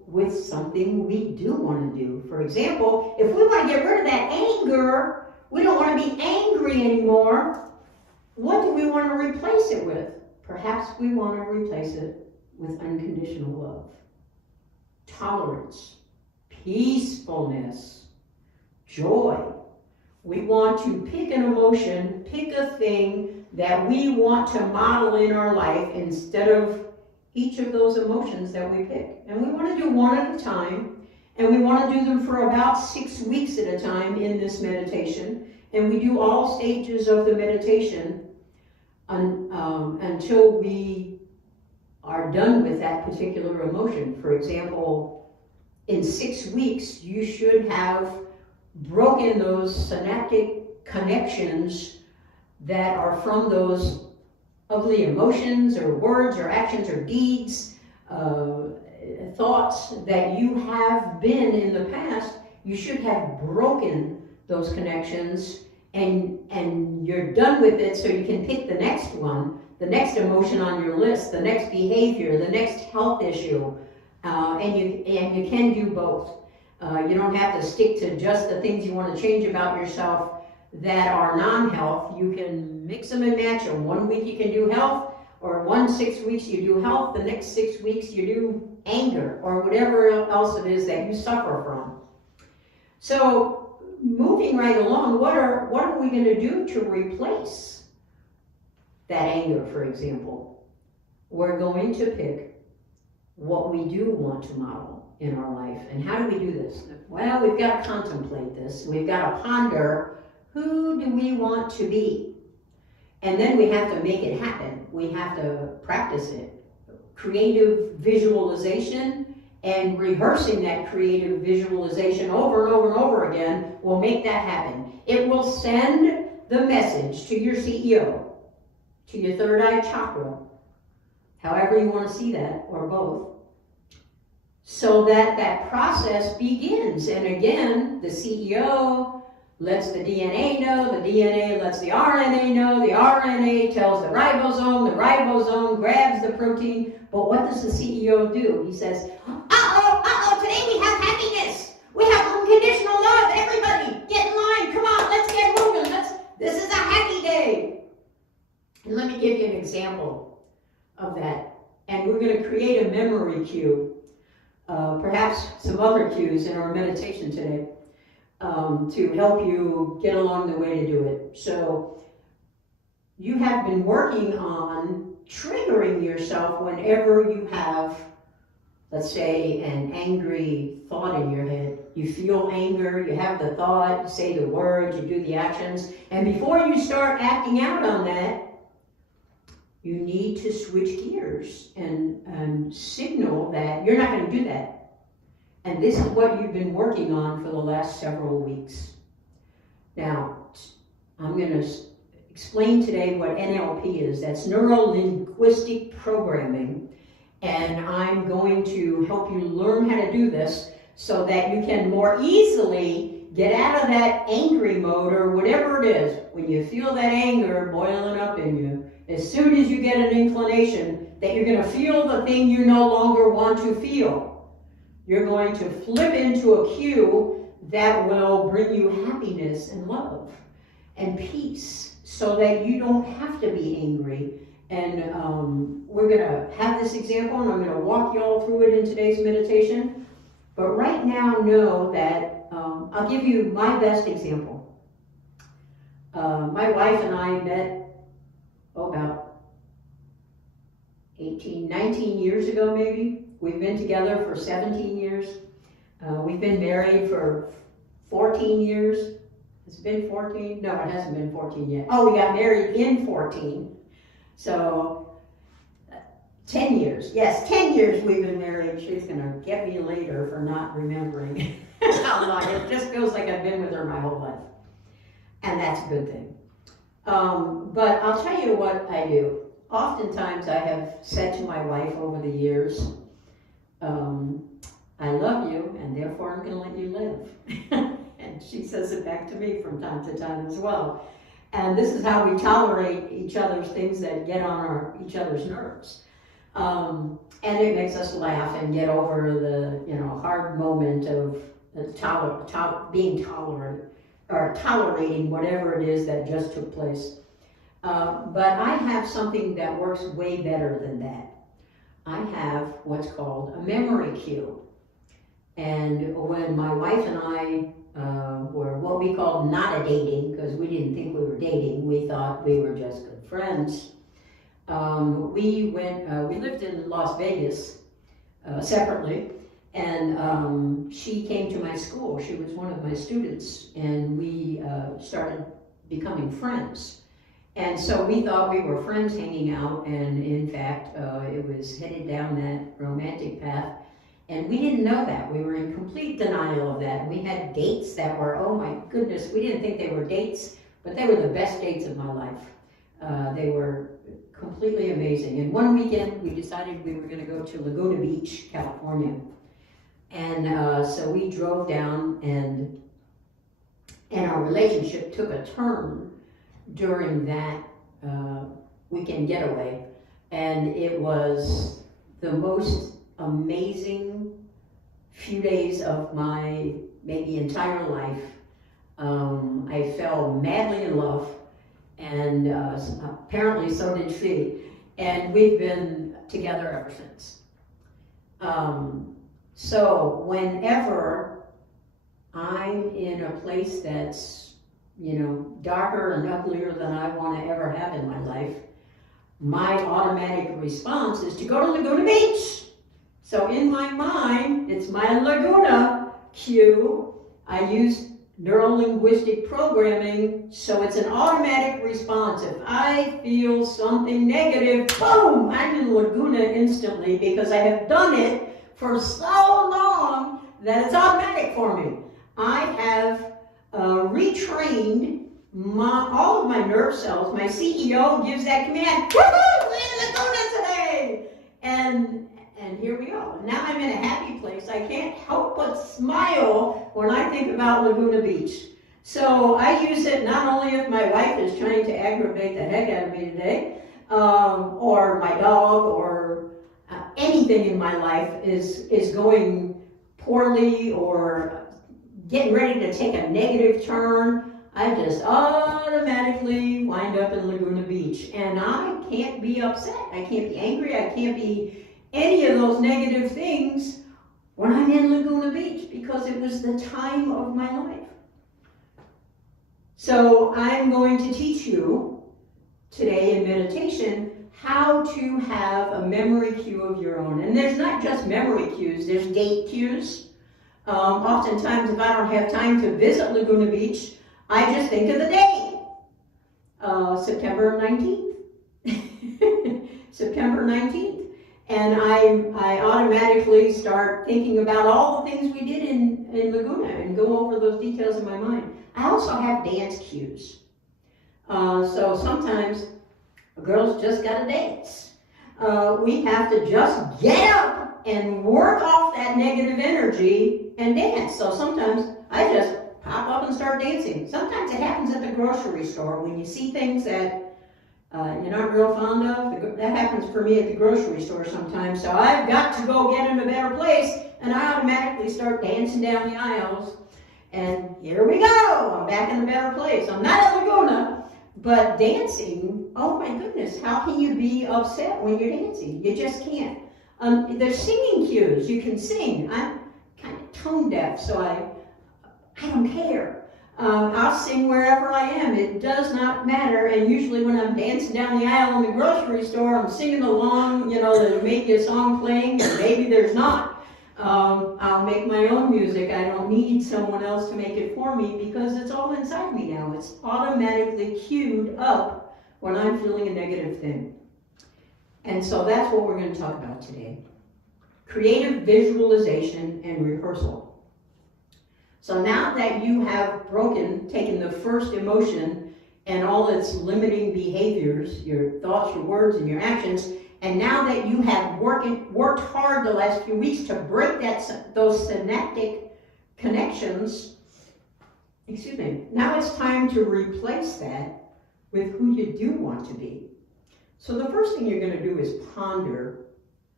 with something we do want to do. For example, if we want to get rid of that anger, we don't want to be angry anymore, what do we want to replace it with? Perhaps we want to replace it with unconditional love, tolerance, peacefulness, joy. We want to pick an emotion, pick a thing that we want to model in our life instead of each of those emotions that we pick. And we want to do one at a time, and we want to do them for about 6 weeks at a time in this meditation. And we do all stages of the meditation until we are done with that particular emotion. For example, in 6 weeks, you should have broken those synaptic connections that are from those ugly emotions or words or actions or deeds, thoughts that you have been in the past. You should have broken those connections, and you're done with it, so you can pick the next one, the next emotion on your list, the next behavior, the next health issue, and you can do both. You don't have to stick to just the things you want to change about yourself that are non-health. You can mix them and match them. 1 week you can do health, or 6 weeks you do health, the next 6 weeks you do anger, or whatever else it is that you suffer from. So moving right along, what are we going to do to replace that anger, for example? We're going to pick what we do want to model in our life. And how do we do this? Well, we've got to contemplate this. We've got to ponder, who do we want to be? And then we have to make it happen. We have to practice it. Creative visualization and rehearsing that creative visualization over and over and over again will make that happen. It will send the message to your CEO, to your third eye chakra, however you want to see that, or both, so that that process begins. And again, the CEO lets the DNA know, the DNA lets the RNA know, the RNA tells the ribosome grabs the protein. But what does the CEO do? He says, today we have happiness. We have unconditional love. Everybody, get in line. Come on, let's get moving. This is a happy day. And let me give you an example of that. And we're going to create a memory cue, perhaps some other cues in our meditation today, to help you get along the way to do it. So you have been working on triggering yourself whenever you have, let's say, an angry thought in your head. You feel anger, you have the thought, you say the words, you do the actions, and before you start acting out on that, you need to switch gears and signal that you're not going to do that. And this is what you've been working on for the last several weeks. Now, I'm going to explain today what NLP is. That's neuro-linguistic programming. And I'm going to help you learn how to do this so that you can more easily get out of that angry mode, or whatever it is. When you feel that anger boiling up in you, as soon as you get an inclination that you're going to feel the thing you no longer want to feel, you're going to flip into a cue that will bring you happiness and love and peace, so that you don't have to be angry. And we're going to have this example, and I'm going to walk you all through it in today's meditation. But right now, know that I'll give you my best example. My wife and I met, about 19 years ago, maybe. We've been together for 17 years. We've been married for 14 years. Has it been 14? No, it hasn't been 14 yet. Oh, we got married in 14. So, 10 years. Yes, 10 years we've been married. She's going to get me later for not remembering how long. It just feels like I've been with her my whole life. And that's a good thing. But I'll tell you what I do. Oftentimes I have said to my wife over the years, I love you, and therefore I'm going to let you live. And she says it back to me from time to time as well. And this is how we tolerate each other's things that get on each other's nerves. And it makes us laugh and get over the, hard moment of being tolerant or tolerating whatever it is that just took place. But I have something that works way better than that. I have what's called a memory cue. And when my wife and I were what we called not a dating, because we didn't think we were dating, we thought we were just good friends. We lived in Las Vegas separately, and she came to my school. She was one of my students, and we started becoming friends. And so we thought we were friends hanging out, and in fact, it was headed down that romantic path. And we didn't know that. We were in complete denial of that. We had dates that were, oh my goodness, we didn't think they were dates, but they were the best dates of my life. They were completely amazing. And one weekend, we decided we were going to go to Laguna Beach, California. And so we drove down, and our relationship took a turn during that weekend getaway. And it was the most amazing few days of my maybe entire life. I fell madly in love, and apparently so did she, and we've been together ever since. So whenever I'm in a place that's darker and uglier than I want to ever have in my life, my automatic response is to go to Laguna Beach. So in my mind, it's my Laguna cue. I use neuro-linguistic programming, so it's an automatic response. If I feel something negative, boom, I'm in Laguna instantly, because I have done it for so long that it's automatic for me. I have retrained all of my nerve cells. My CEO gives that command, woohoo, we're in Laguna today! And here we go. Now I'm in a happy place. I can't help but smile when I think about Laguna Beach. So I use it not only if my wife is trying to aggravate the heck out of me today, or my dog, or anything in my life is going poorly or getting ready to take a negative turn. I just automatically wind up in Laguna Beach. And I can't be upset. I can't be angry. I can't be any of those negative things when I'm in Laguna Beach, because it was the time of my life. So I'm going to teach you today in meditation how to have a memory cue of your own. And there's not just memory cues, there's date cues. Oftentimes, if I don't have time to visit Laguna Beach, I just think of the day. September 19th. September 19th. And I automatically start thinking about all the things we did in Laguna and go over those details in my mind. I also have dance cues. So sometimes girls just gotta dance. We have to just get up and work off that negative energy and dance. So sometimes I just pop up and start dancing. Sometimes it happens at the grocery store when you see things that you're not real fond of. That happens for me at the grocery store sometimes. So I've got to go get in a better place, and I automatically start dancing down the aisles. And here we go. I'm back in a better place. I'm not at Laguna, but dancing, oh my goodness, how can you be upset when you're dancing? You just can't. There's singing cues. You can sing. I'm kind of tone deaf, so I don't care. I'll sing wherever I am. It does not matter. And usually when I'm dancing down the aisle in the grocery store, I'm singing along, there may be a song playing, or maybe there's not. I'll make my own music. I don't need someone else to make it for me, because it's all inside me now. It's automatically queued up when I'm feeling a negative thing. And so that's what we're going to talk about today. Creative visualization and rehearsal. So now that you have taken the first emotion and all its limiting behaviors, your thoughts, your words, and your actions, and now that you have worked hard the last few weeks to break those synaptic connections, now it's time to replace that with who you do want to be. So the first thing you're going to do is ponder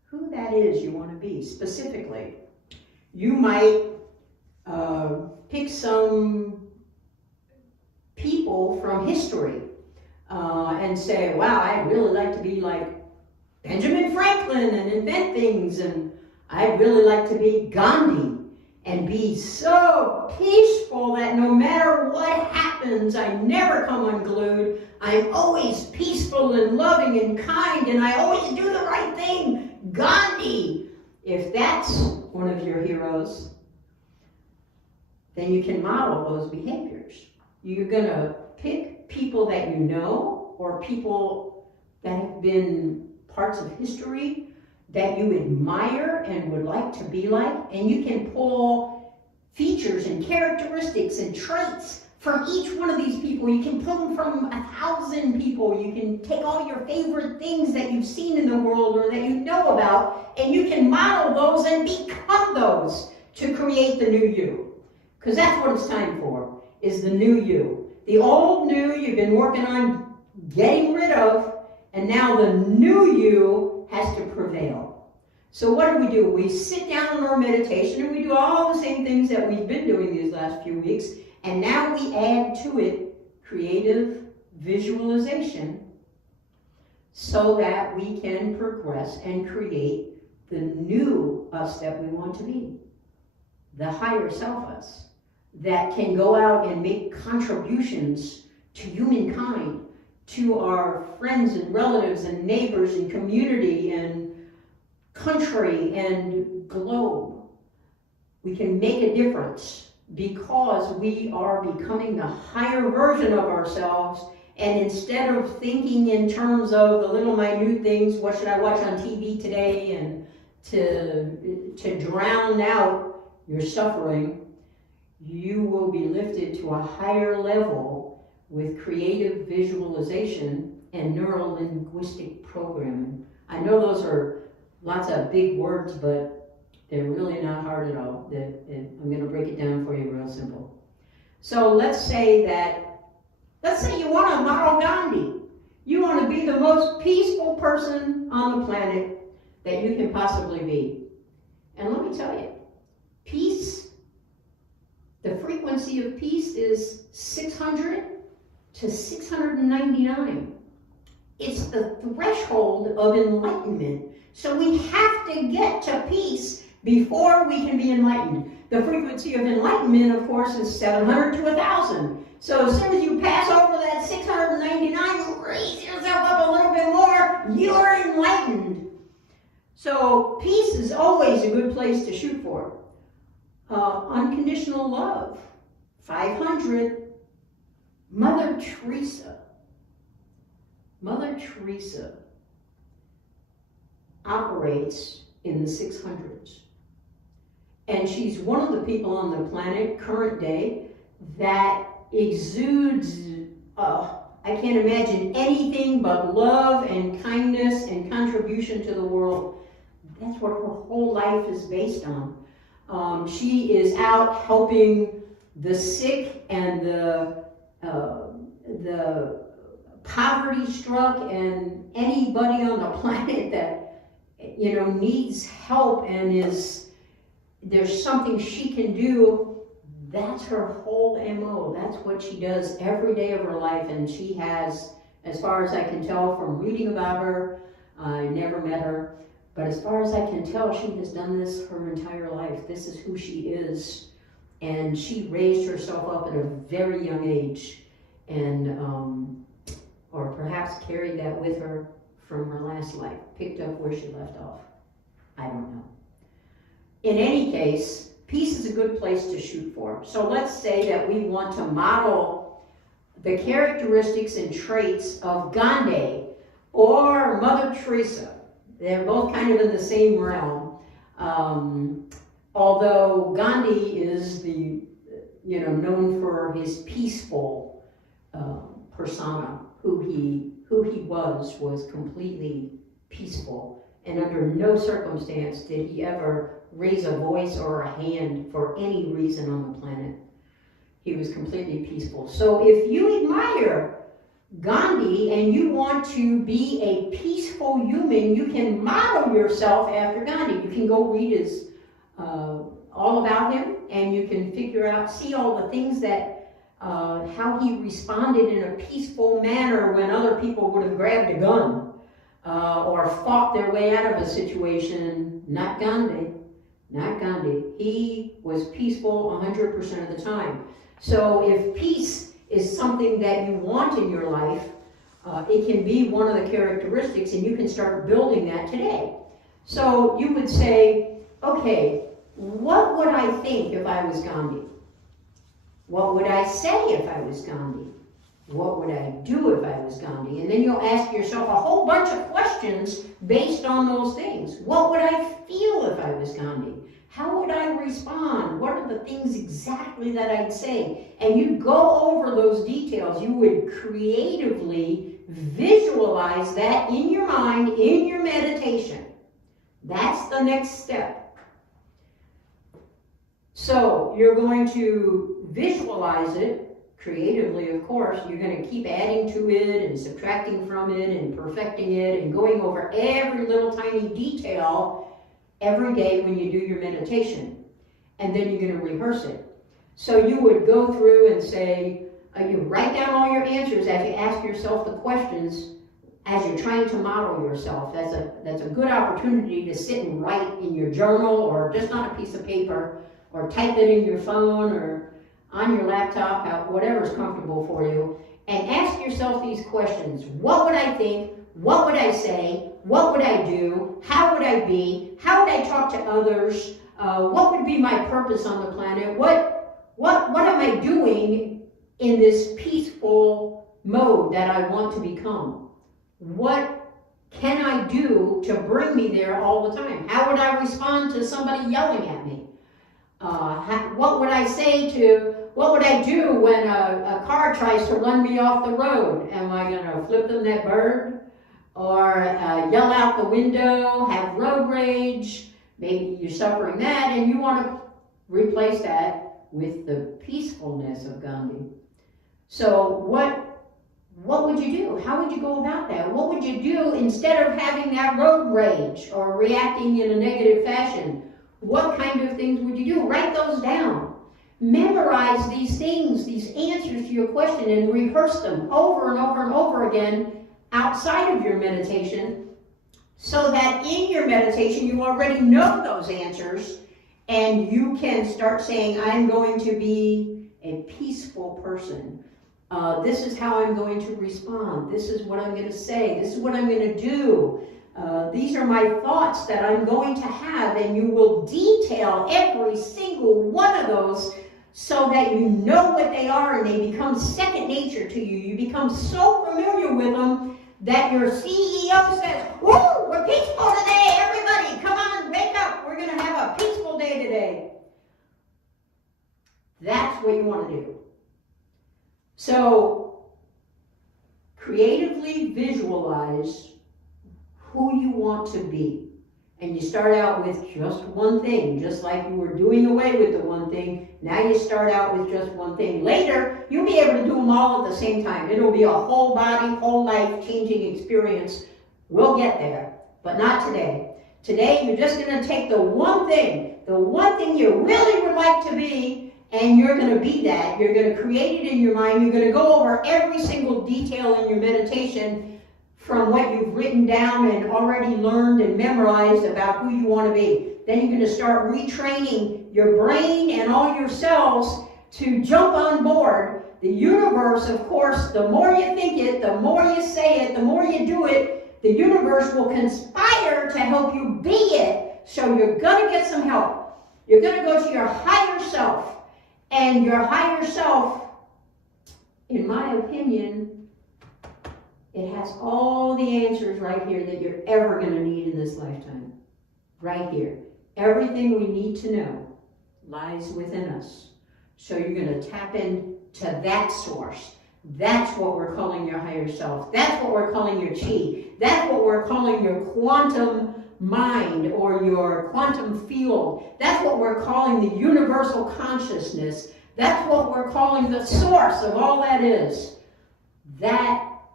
who that is you want to be specifically. You might pick some people from history and say, wow, I'd really like to be like Benjamin Franklin and invent things, and I'd really like to be Gandhi and be so peaceful that no matter what happens, I never come unglued. I'm always peaceful and loving and kind, and I always do the right thing. Gandhi. If that's one of your heroes, then you can model those behaviors. You're going to pick people that you know, or people that have been parts of history that you admire and would like to be like, and you can pull features and characteristics and traits from each one of these people. You can pull them from 1,000 people. You can take all your favorite things that you've seen in the world or that you know about, and you can model those and become those to create the new you. Because that's what it's time for, is the new you. The old new you've been working on getting rid of, and now the new you has to prevail. So what do? We sit down in our meditation and we do all the same things that we've been doing these last few weeks, and now we add to it creative visualization so that we can progress and create the new us that we want to be, the higher self us that can go out and make contributions to humankind, to our friends and relatives and neighbors and community and country and globe. We can make a difference because we are becoming the higher version of ourselves, and instead of thinking in terms of the little minute things, what should I watch on TV today, and to drown out your suffering, you will be lifted to a higher level with creative visualization and neuro-linguistic programming. I know those are lots of big words, but they're really not hard at all. I'm going to break it down for you real simple. So let's say you want to model Gandhi. You want to be the most peaceful person on the planet that you can possibly be. And let me tell you, peace, the frequency of peace is 600 to 699. It's the threshold of enlightenment. So we have to get to peace before we can be enlightened. The frequency of enlightenment, of course, is 700 to 1,000. So as soon as you pass over that 699, raise yourself up a little bit more, you're enlightened. So peace is always a good place to shoot for. Unconditional love, 500. Mother Teresa operates in the 600s. And she's one of the people on the planet, current day, that exudes, I can't imagine anything but love and kindness and contribution to the world. That's what her whole life is based on. She is out helping the sick and the poverty-struck and anybody on the planet that needs help and there's something she can do. That's her whole MO. That's what she does every day of her life, and she has, as far as I can tell from reading about her, I never met her, but as far as I can tell, she has done this her entire life. This is who she is, and she raised herself up at a very young age, and or perhaps carried that with her from her last life, picked up where she left off. I don't know. In any case, peace is a good place to shoot for. So let's say that we want to model the characteristics and traits of Gandhi or Mother Teresa. They're both kind of in the same realm. Although Gandhi is known for his peaceful persona, who he was completely peaceful, and under no circumstance did he ever raise a voice or a hand for any reason on the planet. He was completely peaceful. So if you admire Gandhi and you want to be a peaceful human, you can model yourself after Gandhi. You can go read his all about him, and you can figure out, see all the things that, how he responded in a peaceful manner when other people would have grabbed a gun or fought their way out of a situation. Not Gandhi. Not Gandhi. He was peaceful 100% of the time. So if peace is something that you want in your life, it can be one of the characteristics, and you can start building that today. So you would say, okay, what would I think if I was Gandhi? What would I say if I was Gandhi? What would I do if I was Gandhi? And then you'll ask yourself a whole bunch of questions based on those things. What would I feel if I was Gandhi? How would I respond? What are the things exactly that I'd say? And you go over those details. You would creatively visualize that in your mind, in your meditation. That's the next step. So you're going to visualize it creatively, of course. You're going to keep adding to it and subtracting from it and perfecting it and going over every little tiny detail every day when you do your meditation. And then you're going to rehearse it. So you would go through and say, you write down all your answers as you ask yourself the questions as you're trying to model yourself. That's a good opportunity to sit and write in your journal, or just on a piece of paper, or type it in your phone or on your laptop, whatever's comfortable for you, and ask yourself these questions. What would I think? What would I say? What would I do? How would I be? How would I talk to others? What would be my purpose on the planet? What am I doing in this peaceful mode that I want to become? What can I do to bring me there all the time? How would I respond to somebody yelling at me? What would I what would I do when a car tries to run me off the road? Am I going to flip them that bird? Or yell out the window, have road rage? Maybe you're suffering that and you want to replace that with the peacefulness of Gandhi. So what would you do? How would you go about that? What would you do instead of having that road rage or reacting in a negative fashion? What kind of things would you do? Write those down. Memorize these things, these answers to your question, and rehearse them over and over and over again outside of your meditation, so that in your meditation you already know those answers, and you can start saying, I'm going to be a peaceful person. This is how I'm going to respond. This is what I'm going to say. This is what I'm going to do. These are my thoughts that I'm going to have, and you will detail every single one of those so that you know what they are and they become second nature to you. You become so familiar with them that your CEO says, woo, we're peaceful today, everybody, come on, wake up, we're going to have a peaceful day today. That's what you want to do. So, creatively visualize who you want to be. And you start out with just one thing, just like you were doing away with the one thing. Now you start out with just one thing. Later, you'll be able to do them all at the same time. It'll be a whole body, whole life changing experience. We'll get there, but not today. Today, you're just going to take the one thing you really would like to be, and you're going to be that. You're going to create it in your mind. You're going to go over every single detail in your meditation from what you've written down and already learned and memorized about who you want to be. Then you're going to start retraining your brain and all your cells to jump on board. The universe, of course, the more you think it, the more you say it, the more you do it, the universe will conspire to help you be it. So you're going to get some help. You're going to go to your higher self. And your higher self, in my opinion, it has all the answers right here that you're ever going to need in this lifetime. Right here. Everything we need to know lies within us. So you're going to tap into that source. That's what we're calling your higher self. That's what we're calling your chi. That's what we're calling your quantum mind or your quantum field. That's what we're calling the universal consciousness. That's what we're calling the source of all that is. That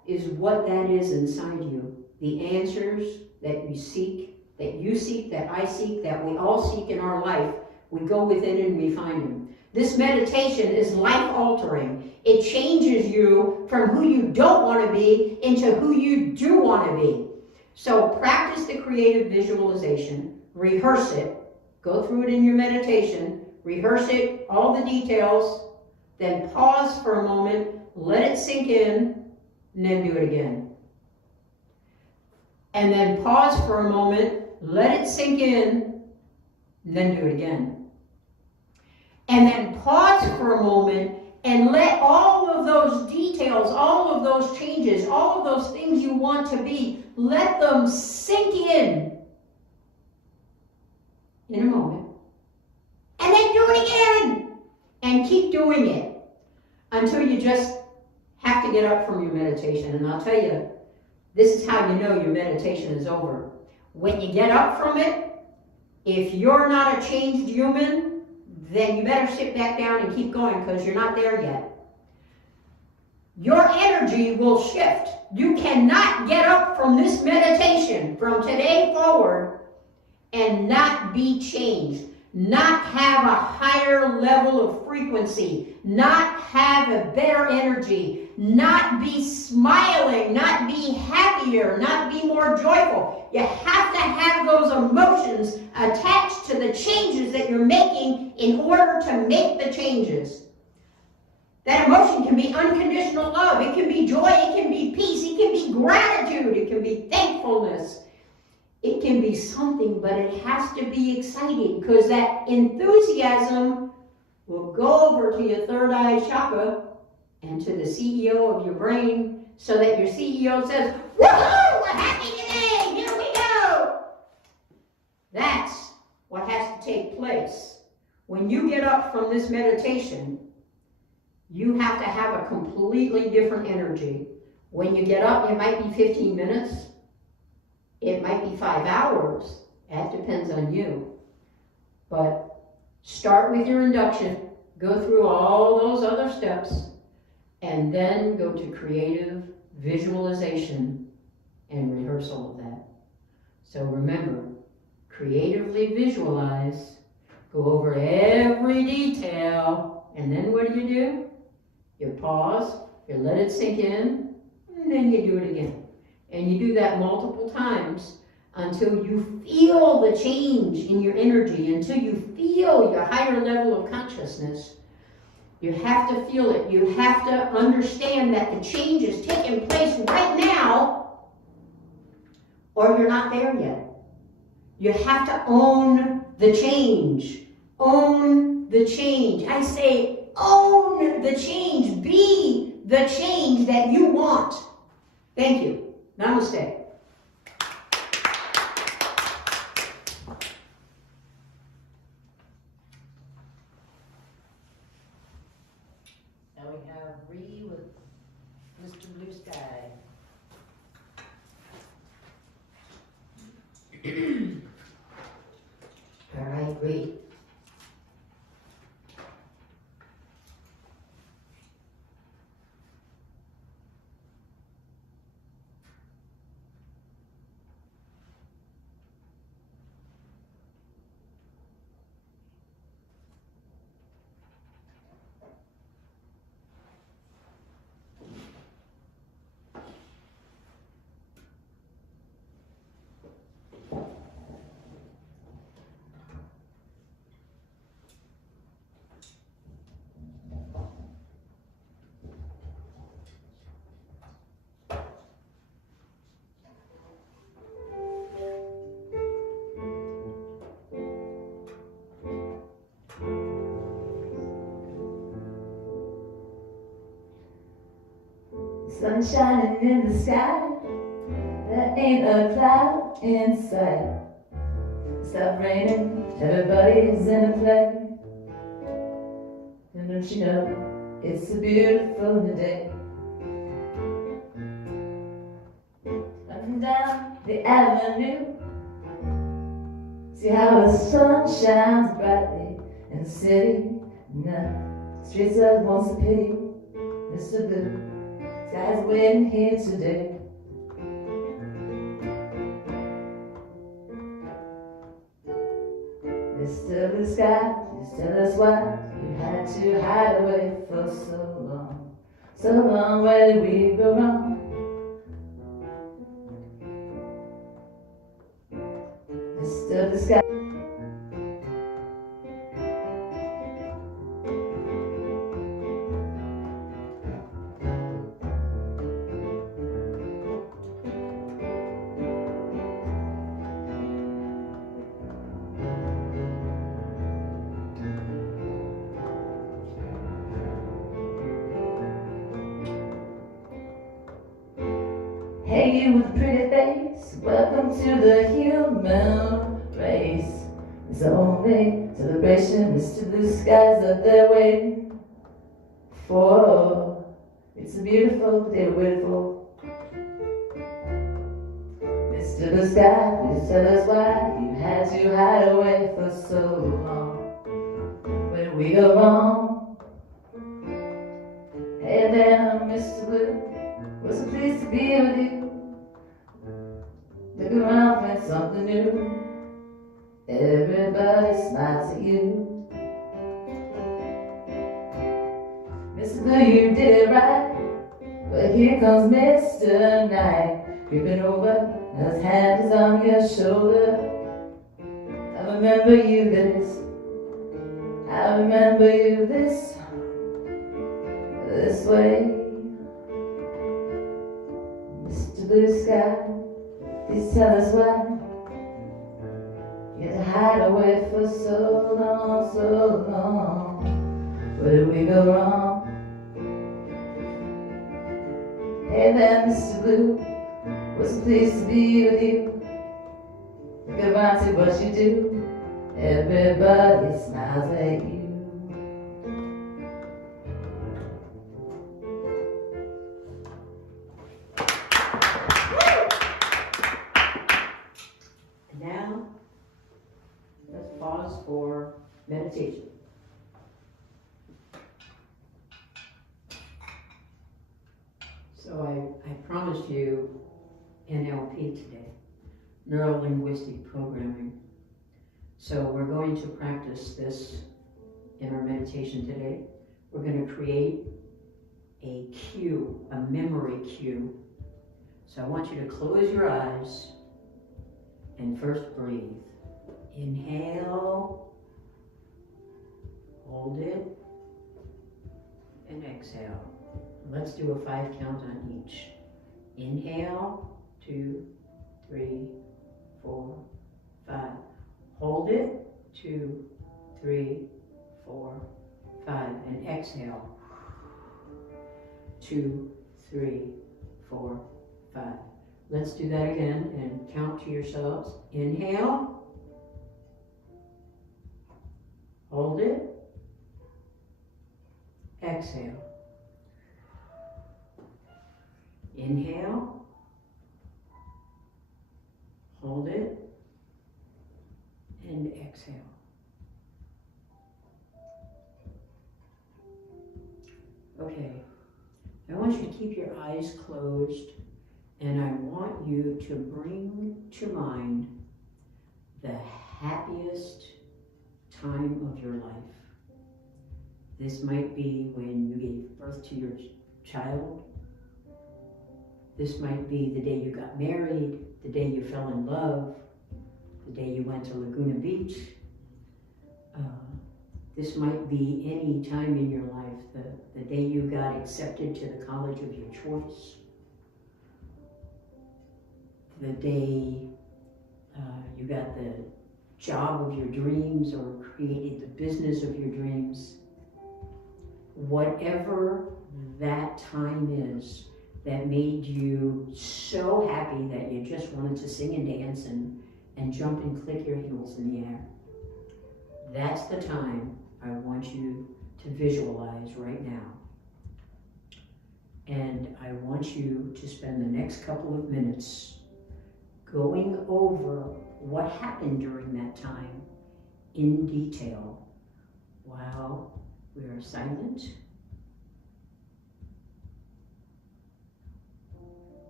is what that is inside you. The answers that you seek, that I seek, that we all seek in our life, we go within and we find them. This meditation is life-altering. It changes you from who you don't want to be into who you do want to be. So practice the creative visualization, rehearse it, go through it in your meditation, rehearse it, all the details, then pause for a moment, let it sink in, and then do it again. And then pause for a moment, let it sink in, and then do it again. And then pause for a moment and let all of those details, all of those changes, all of those things you want to be, let them sink in a moment. And then do it again. And keep doing it until you just have to get up from your meditation. And I'll tell you, this is how you know your meditation is over. When you get up from it, if you're not a changed human, then you better sit back down and keep going because you're not there yet. Your energy will shift. You cannot get up from this meditation from today forward and not be changed, not have a higher level of frequency, not have a better energy, not be smiling, not be happier, not be more joyful. You have to have those emotions attached to the changes that you're making in order to make the changes. That emotion can be unconditional love, it can be joy, it can be peace, it can be gratitude, it can be thankfulness. It can be something, but it has to be exciting because that enthusiasm will go over to your third eye chakra and to the CEO of your brain so that your CEO says, "Woohoo, we're happy today, here we go." That's what has to take place. When you get up from this meditation, you have to have a completely different energy. When you get up, it might be 15 minutes. It might be 5 hours. That depends on you. But start with your induction, go through all those other steps, and then go to creative visualization and rehearsal of that. So remember, creatively visualize, go over every detail, and then what do? You pause, you let it sink in, and then you do it again. And you do that multiple times until you feel the change in your energy, until you feel your higher level of consciousness. You have to feel it. You have to understand that the change is taking place right now, or you're not there yet. You have to own the change. Own the change. I say own the change. Be the change that you want. Thank you. Namaste. Now we have Ree with Mr. Blue Sky. All right, Ree. Sun shining in the sky, there ain't a cloud in sight. Stop raining, everybody's in a play. And don't you know, it's a beautiful day. Up and down the avenue, see how the sun shines brightly in the city. Now, streets of once a pity, Mr. Blue. sky's waiting here today. Mr. Blue Sky, please tell us why you had to hide away for so long. So long, where did we go wrong? Mr. Blue Sky. Hey, you with a pretty face, welcome to the human race. It's only celebration, Mr. Blue Skies that they're waiting for. It's a beautiful day to wait for. Mr. Blue Sky, please tell us why you had to hide away for so long. Where did we go wrong? Hey there, Mr. Blue, was so pleased to be with you. Look around, find something new. Everybody smiles at you. Mr. Blue, you did it right. But here comes Mr. Night, creeping over, his hand is on your shoulder. I remember you this. I remember you this way. Mr. Blue Sky, please tell us why you had to hide away for so long, so long. Where did we go wrong? Hey there, Mr. Blue, was so pleased to be with you. Look around, see what you do. Everybody smiles at you. Now, let's pause for meditation. So I promised you NLP today, neuro-linguistic programming. So we're going to practice this in our meditation today. We're going to create a cue, a memory cue. So I want you to close your eyes and first breathe. Inhale, hold it, and exhale. Let's do a 5 count on each. Inhale, 2, 3, 4, 5. Hold it, 2, 3, 4, 5. And exhale, 2, 3, 4, 5. Let's do that again and count to yourselves. Inhale, hold it, exhale. Inhale, hold it, and exhale. Okay, I want you to keep your eyes closed, and I want you to bring to mind the happiest time of your life. This might be when you gave birth to your child. This might be the day you got married, the day you fell in love, the day you went to Laguna Beach. This might be any time in your life, the day you got accepted to the college of your choice, the day you got the job of your dreams or created the business of your dreams. Whatever that time is that made you so happy that you just wanted to sing and dance and jump and click your heels in the air. That's the time I want you to visualize right now. And I want you to spend the next couple of minutes going over what happened during that time in detail while we are silent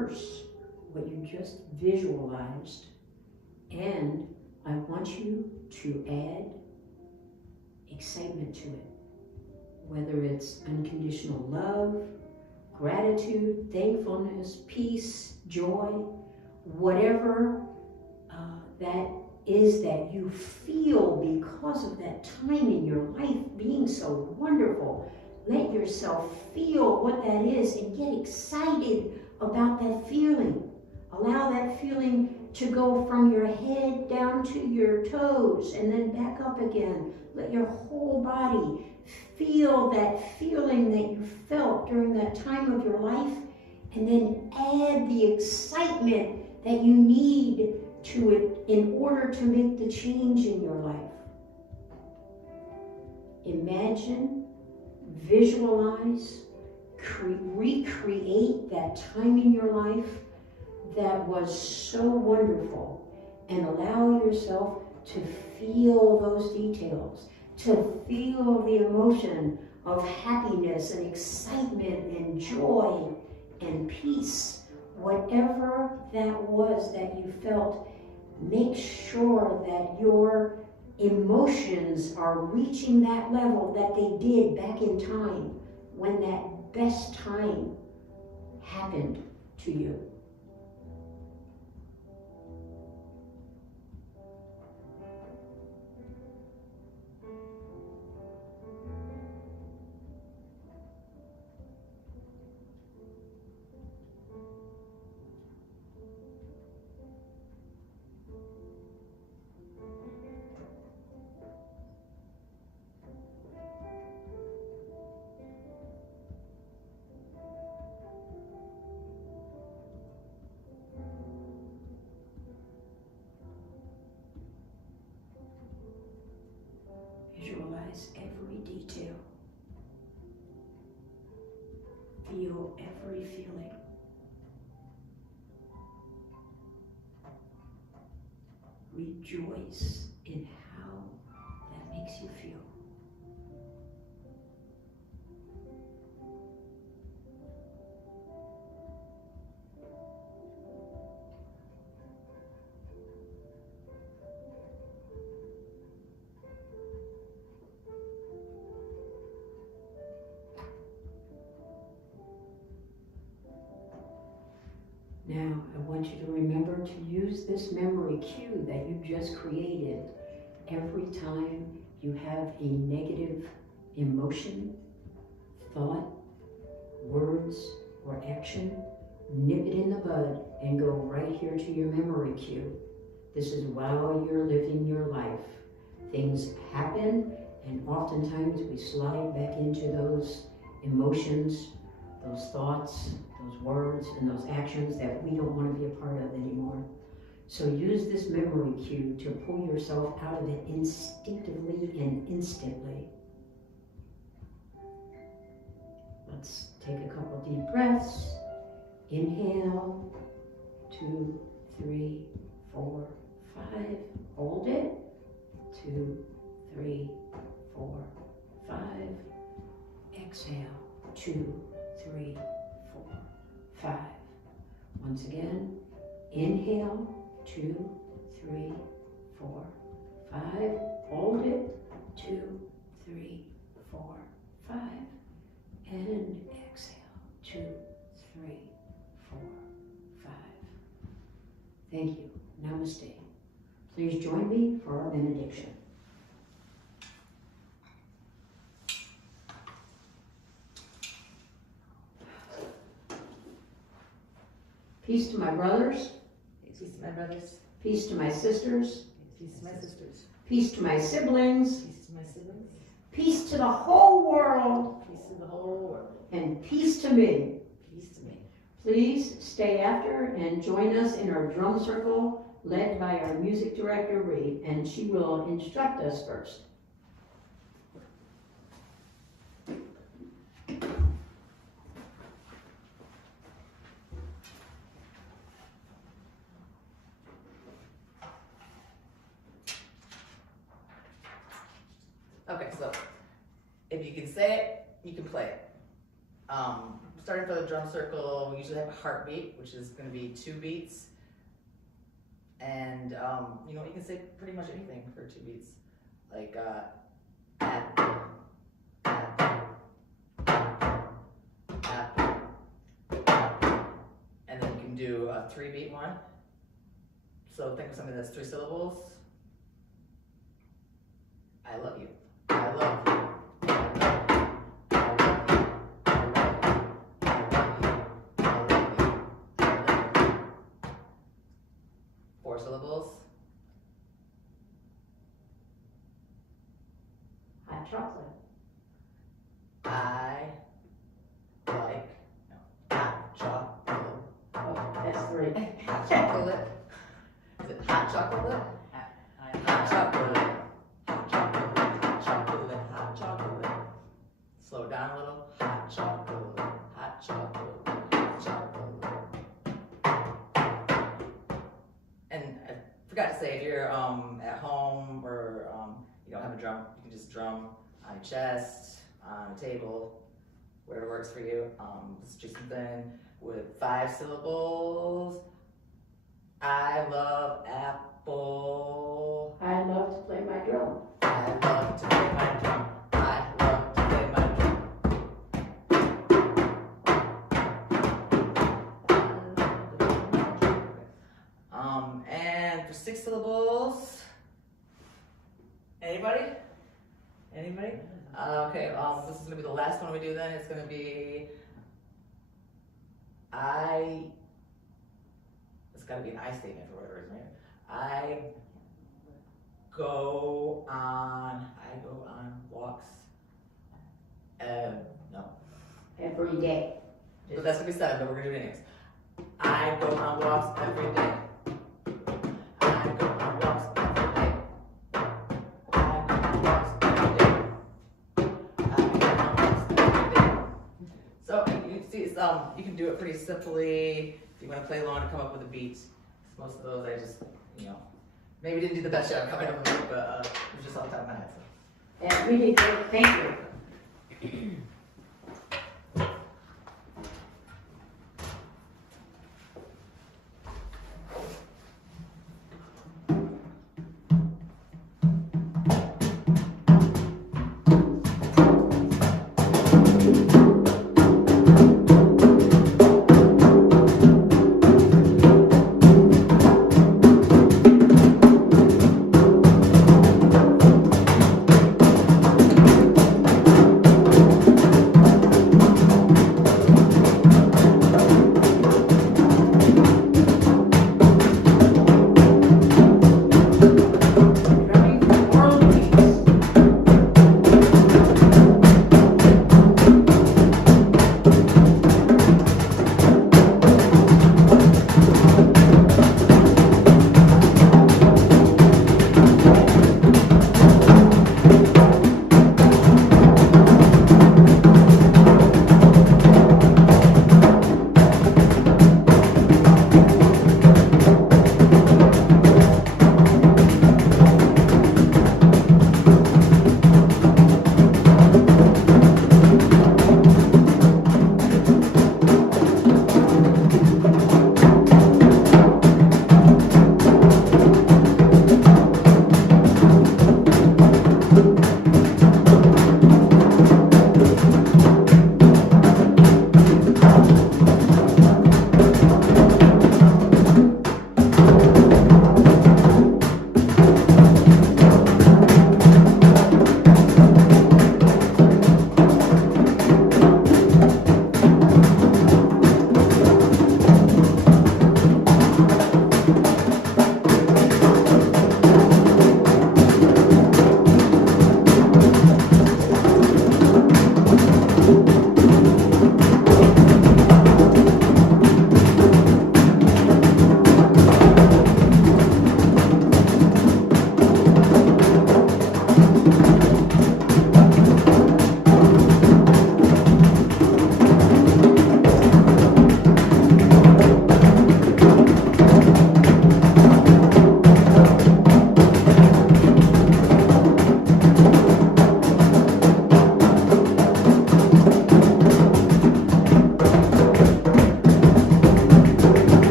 rehearse what you just visualized, and I want you to add excitement to it. Whether it's unconditional love, gratitude, thankfulness, peace, joy, whatever that is that you feel because of that time in your life being so wonderful. Let yourself feel what that is and get excited about that feeling. Allow that feeling to go from your head down to your toes and then back up again. Let your whole body feel that feeling that you felt during that time of your life, and then add the excitement that you need to it in order to make the change in your life. Imagine, visualize, recreate that time in your life that was so wonderful, and allow yourself to feel those details, to feel the emotion of happiness and excitement and joy and peace. Whatever that was that you felt, make sure that your emotions are reaching that level that they did back in time when that best time happened to you. Visualize every detail. Feel every feeling. Rejoice in how that makes you feel. Now, I want you to remember to use this memory cue that you just created every time you have a negative emotion, thought, words, or action. Nip it in the bud and go right here to your memory cue. This is while you're living your life. Things happen, and oftentimes we slide back into those emotions, those thoughts, those words, and those actions that we don't want to be a part of anymore. So use this memory cue to pull yourself out of it instinctively and instantly. Let's take a couple deep breaths. Inhale, 2, 3, 4, 5. Hold it. 2, 3, 4, 5. Exhale. 2, 3, 4, 5. Once again, inhale, 2, 3, 4, 5. Hold it, 2, 3, 4, 5. And exhale, 2, 3, 4, 5. Thank you. Namaste. Please join me for our benediction. Peace to my brothers. Peace to my brothers. Peace to my sisters. Peace to my sisters. Peace to my siblings. Peace to my siblings. Peace to the whole world. Peace to the whole world. And peace to me. Peace to me. Please stay after and join us in our drum circle led by our music director, Ree, and she will instruct us first. Okay, so if you can say it, you can play it. Starting for the drum circle, we usually have a heartbeat, which is going to be 2 beats. And, you know, you can say pretty much anything for 2 beats. Like, apple, apple, apple, apple. And then you can do a 3-beat one. So think of something that's 3 syllables. I love you. I love you. 4 syllables. Hot chocolate. I like hot chocolate. Oh, that's 3. Hot chocolate. Is it hot chocolate? Hot chocolate. Hot chocolate. Hot chocolate. Hot chocolate. Slow it down a little. Hot chocolate. Hot chocolate. Hot chocolate. And I forgot to say, if you're at home or you don't have a drum, you can just drum on your chest, on a table, whatever works for you. Let's do something with 5 syllables. I love apple. I love to play my drum. I love to play my drum. I love to play my drum. And for 6 syllables, anybody? Anybody? Okay, this is gonna be the last one we do then. It's gonna be, it's gotta be an I statement for whatever reason, right? I go on walks, no. Every day. But that's gonna be 7, but we're gonna do it anyways. I go on walks every day. I go on walks every day. I go on walks every day. I go on walks every day. So you can see, you can do it pretty simply. If you want to play along and come up with a beat. Most of those I just, you know, maybe didn't do the best job coming up with it, but it was just off the top of my head. So. Yeah, we did great. Thank you.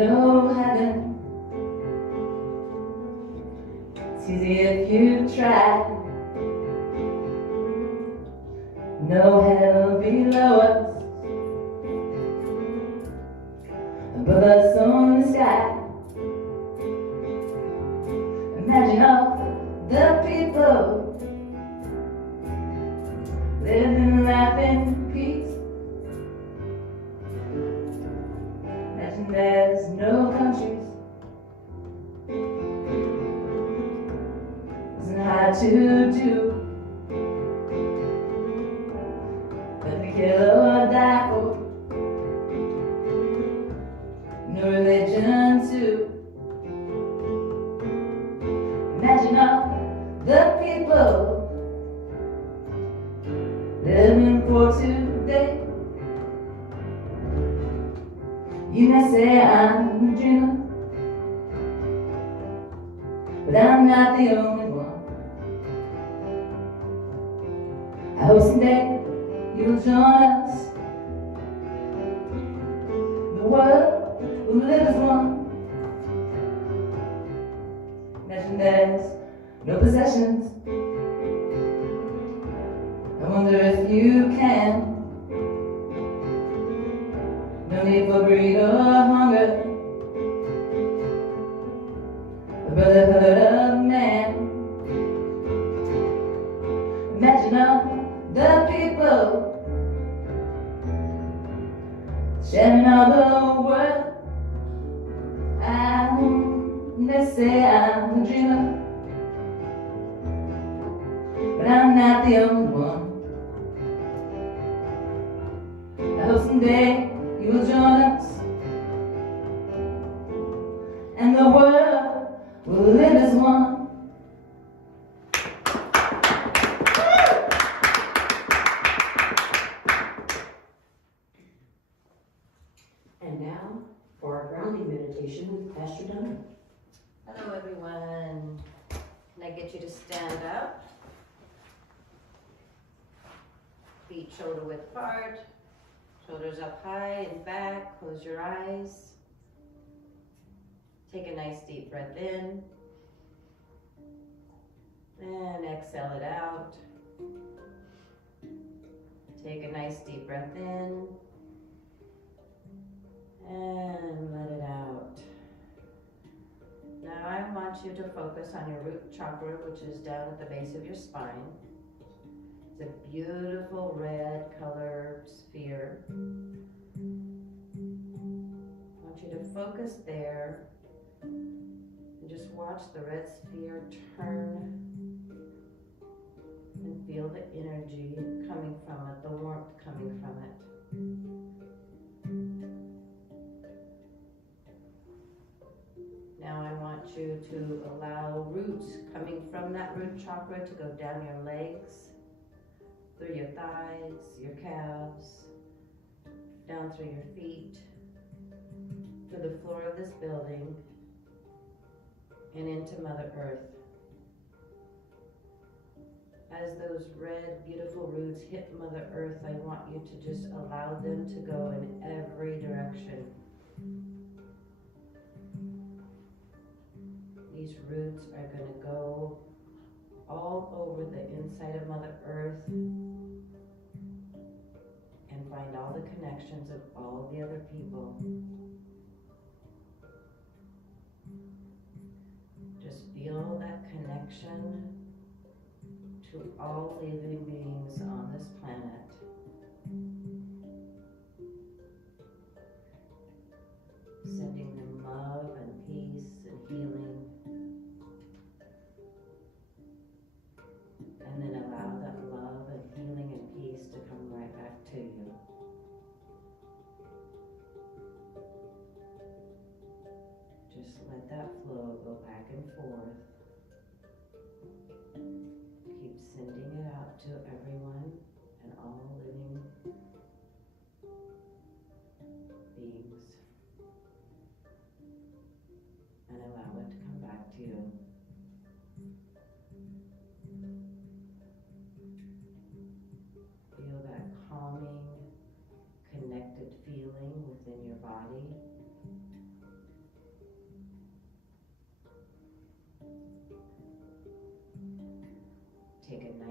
no heaven. It's easy if you try. No hell below us, above us on the sky. Imagine all the people living life in peace. Imagine there's no countries, isn't hard to do. Kill or die for, no religion too. Imagine all the people living for today. You may say I'm a dreamer, but I'm not the only one. I hope someday you'll join us. The world will live as one. Imagine there's no possessions. I wonder if you can. No need for greed or hunger. The brotherhood of man. Imagine all the people sharing all the world. They say I'm a dreamer, but I'm not the only one. I hope someday you will join us, and the world will live as one. And now for our grounding meditation with Pastor Donna. Hello everyone. Can I get you to stand up? Feet shoulder width apart. Shoulders up high and back. Close your eyes. Take a nice deep breath in. And exhale it out. Take a nice deep breath in. And let it out. Now I want you to focus on your root chakra, which is down at the base of your spine. It's a beautiful red color sphere. I want you to focus there and just watch the red sphere turn and feel the energy coming from it, the warmth coming from it. Now I want you to allow roots coming from that root chakra to go down your legs, through your thighs, your calves, down through your feet, through the floor of this building, and into Mother Earth. As those red, beautiful roots hit Mother Earth, I want you to just allow them to go in every direction. These roots are going to go all over the inside of Mother Earth and find all the connections of all the other people. Just feel that connection to all living beings on this planet. Sending them love and peace and healing. And then allow that love and healing and peace to come right back to you. Just let that flow go back and forth. Keep sending it out to everyone and all living beings. And allow it to come back to you. Feel that calming, connected feeling within your body.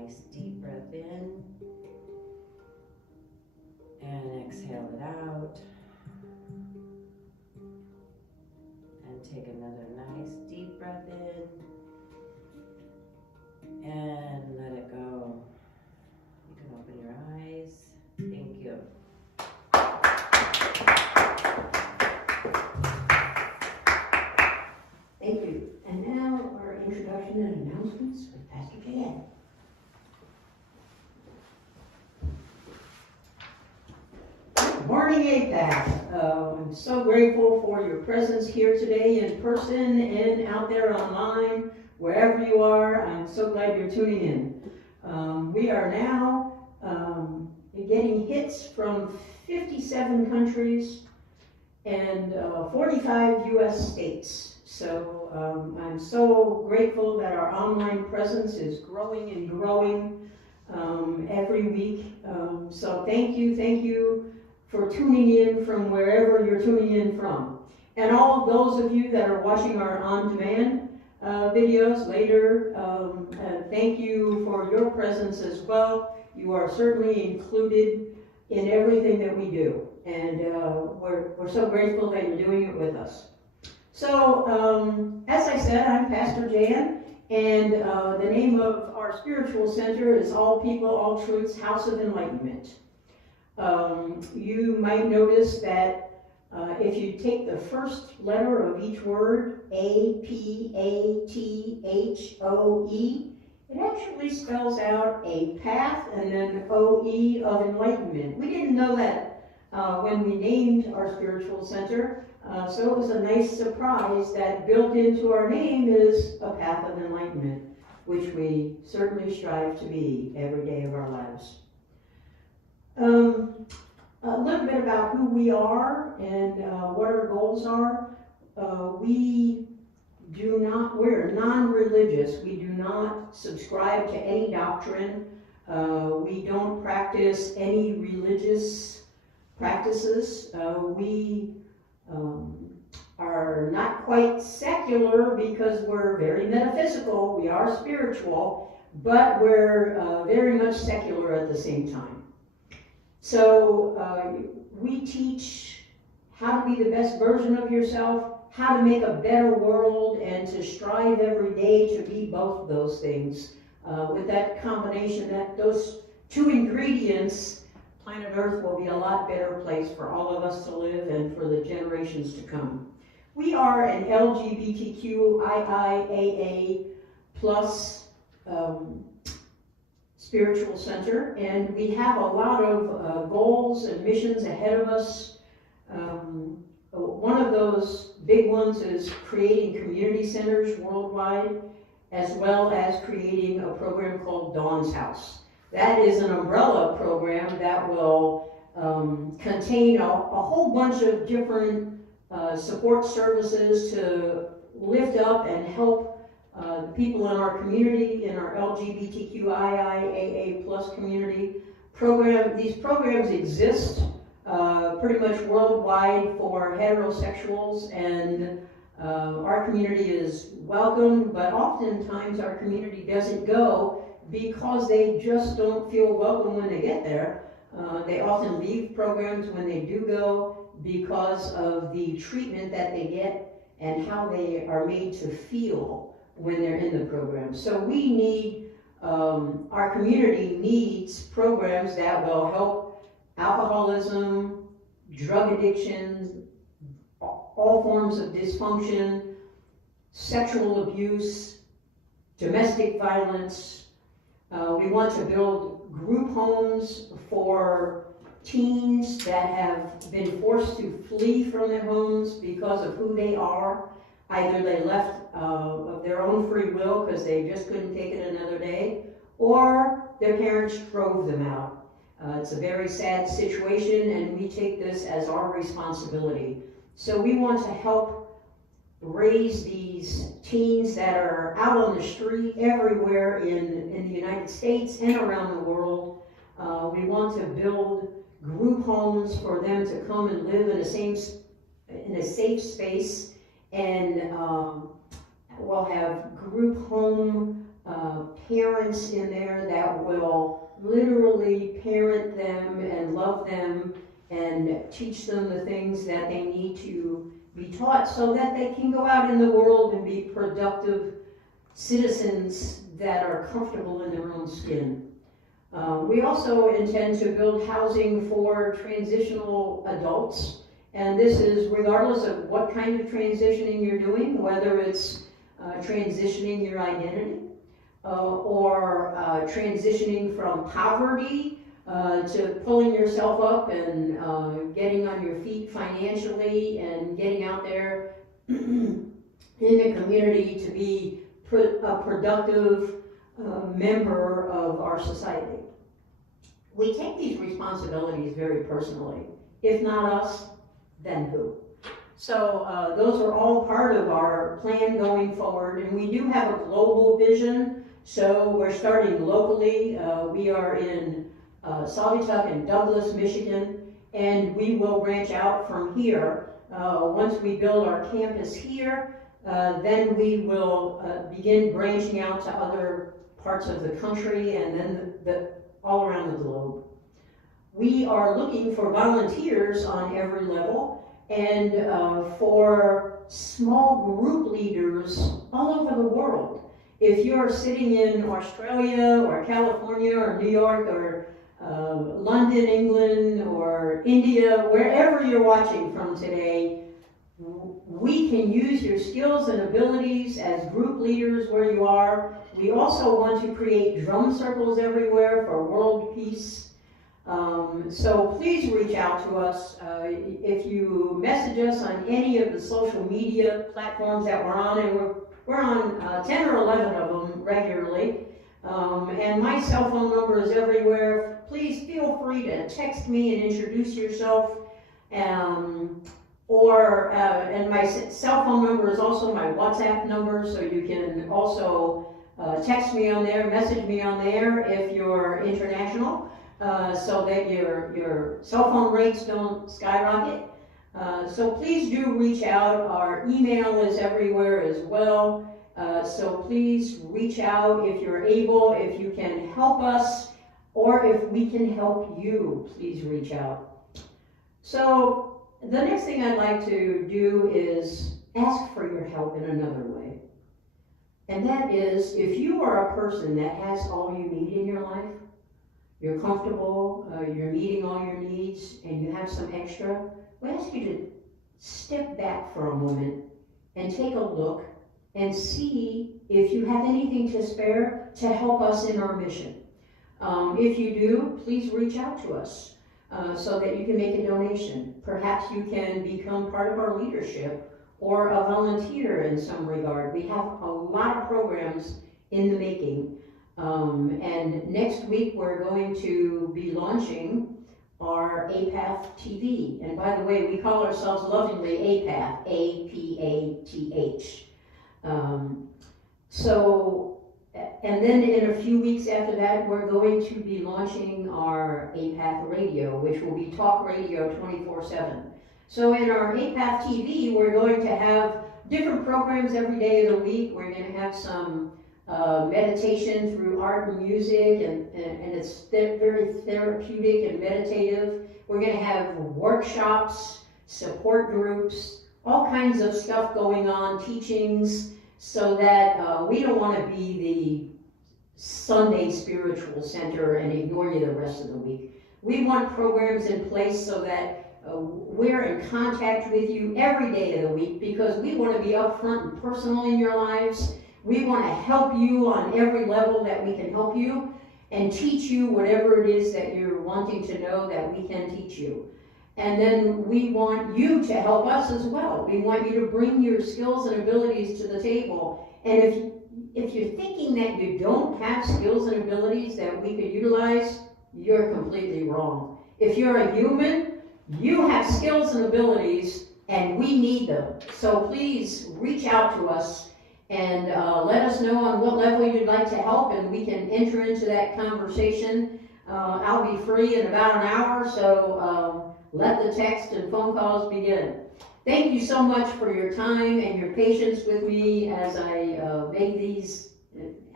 nice deep breath in. And exhale it out. And take another nice deep breath in. And let it go. You can open your eyes. Thank you. Thank you. And now our introduction and announcements with Pastor Jan. Good morning, Apath. I'm so grateful for your presence here today in person and out there online, wherever you are. I'm so glad you're tuning in. We are now getting hits from 57 countries and 45 U.S. states. So I'm so grateful that our online presence is growing and growing every week. So thank you for tuning in from wherever you're tuning in from. And all of those of you that are watching our on-demand videos later, thank you for your presence as well. You are certainly included in everything that we do. And we're so grateful that you're doing it with us. So, as I said, I'm Pastor Jan, and the name of our spiritual center is All People, All Truths, House of Enlightenment. You might notice that if you take the first letter of each word, A-P-A-T-H-O-E, it actually spells out a path and then O-E of enlightenment. We didn't know that when we named our spiritual center. So it was a nice surprise that built into our name is a path of enlightenment, which we certainly strive to be every day of our lives. A little bit about who we are and what our goals are. We're non-religious. We do not subscribe to any doctrine. We don't practice any religious practices. We are not quite secular because we're very metaphysical. We are spiritual, but we're very much secular at the same time. So we teach how to be the best version of yourself, how to make a better world, and to strive every day to be both of those things. With that combination, those two ingredients, planet Earth will be a lot better place for all of us to live and for the generations to come. We are an LGBTQIA+ spiritual center, and we have a lot of goals and missions ahead of us. One of those big ones is creating community centers worldwide, as well as creating a program called Dawn's House. That is an umbrella program that will contain a whole bunch of different support services to lift up and help the people in our community, in our LGBTQIA+ community. These programs exist pretty much worldwide for heterosexuals, and our community is welcome, but oftentimes our community doesn't go because they just don't feel welcome when they get there. They often leave programs when they do go because of the treatment that they get and how they are made to feel when they're in the program. So we need, our community needs programs that will help alcoholism, drug addiction, all forms of dysfunction, sexual abuse, domestic violence. We want to build group homes for teens that have been forced to flee from their homes because of who they are. Either they left of their own free will because they just couldn't take it another day, or their parents drove them out. It's a very sad situation, and we take this as our responsibility. So we want to help raise these teens that are out on the street everywhere in the United States and around the world. We want to build group homes for them to come and live in a safe space, and we'll have group home parents in there that will literally parent them and love them and teach them the things that they need to be taught so that they can go out in the world and be productive citizens that are comfortable in their own skin. We also intend to build housing for transitional adults, and this is regardless of what kind of transitioning you're doing, whether it's transitioning your identity or transitioning from poverty to pulling yourself up and getting on your feet financially and getting out there in the community to be a productive member of our society. We take these responsibilities very personally. If not us, then who? So those are all part of our plan going forward, and we do have a global vision. So we're starting locally. We are in Saugatuck and Douglas, Michigan, and we will branch out from here. Once we build our campus here, then we will begin branching out to other parts of the country and then all around the globe. We are looking for volunteers on every level and for small group leaders all over the world. If you're sitting in Australia or California or New York or London, England, or India, wherever you're watching from today, we can use your skills and abilities as group leaders where you are. We also want to create drum circles everywhere for world peace. So please reach out to us. If you message us on any of the social media platforms that we're on, and we're on 10 or 11 of them regularly, and my cell phone number is everywhere. Please feel free to text me and introduce yourself. And my cell phone number is also my WhatsApp number, so you can also text me on there, message me on there if you're international, so that your cell phone rates don't skyrocket. So please do reach out. Our email is everywhere as well. So please reach out if you're able, if you can help us, or if we can help you, please reach out. So the next thing I'd like to do is ask for your help in another way. And that is, if you are a person that has all you need in your life, you're comfortable, you're meeting all your needs, and you have some extra, we ask you to step back for a moment and take a look and see if you have anything to spare to help us in our mission. If you do, please reach out to us so that you can make a donation. Perhaps you can become part of our leadership or a volunteer in some regard. We have a lot of programs in the making. And next week we're going to be launching our Apath TV. And by the way, we call ourselves lovingly Apath, A-P-A-T-H. And then in a few weeks after that, we're going to be launching our Apath Radio, which will be talk radio 24/7. So in our Apath TV, we're going to have different programs every day of the week. We're going to have some meditation through art and music, and it's very therapeutic and meditative. We're going to have workshops, support groups, all kinds of stuff going on, teachings, so that we don't want to be the Sunday spiritual center and ignore you the rest of the week. We want programs in place so that we're in contact with you every day of the week, because we want to be upfront and personal in your lives. We want to help you on every level that we can help you and teach you whatever it is that you're wanting to know that we can teach you. And then we want you to help us as well. We want you to bring your skills and abilities to the table. And if you're thinking that you don't have skills and abilities that we could utilize, you're completely wrong. If you're a human, you have skills and abilities, and we need them. So please reach out to us and let us know on what level you'd like to help, and we can enter into that conversation. I'll be free in about an hour, so let the text and phone calls begin. Thank you so much for your time and your patience with me as I make these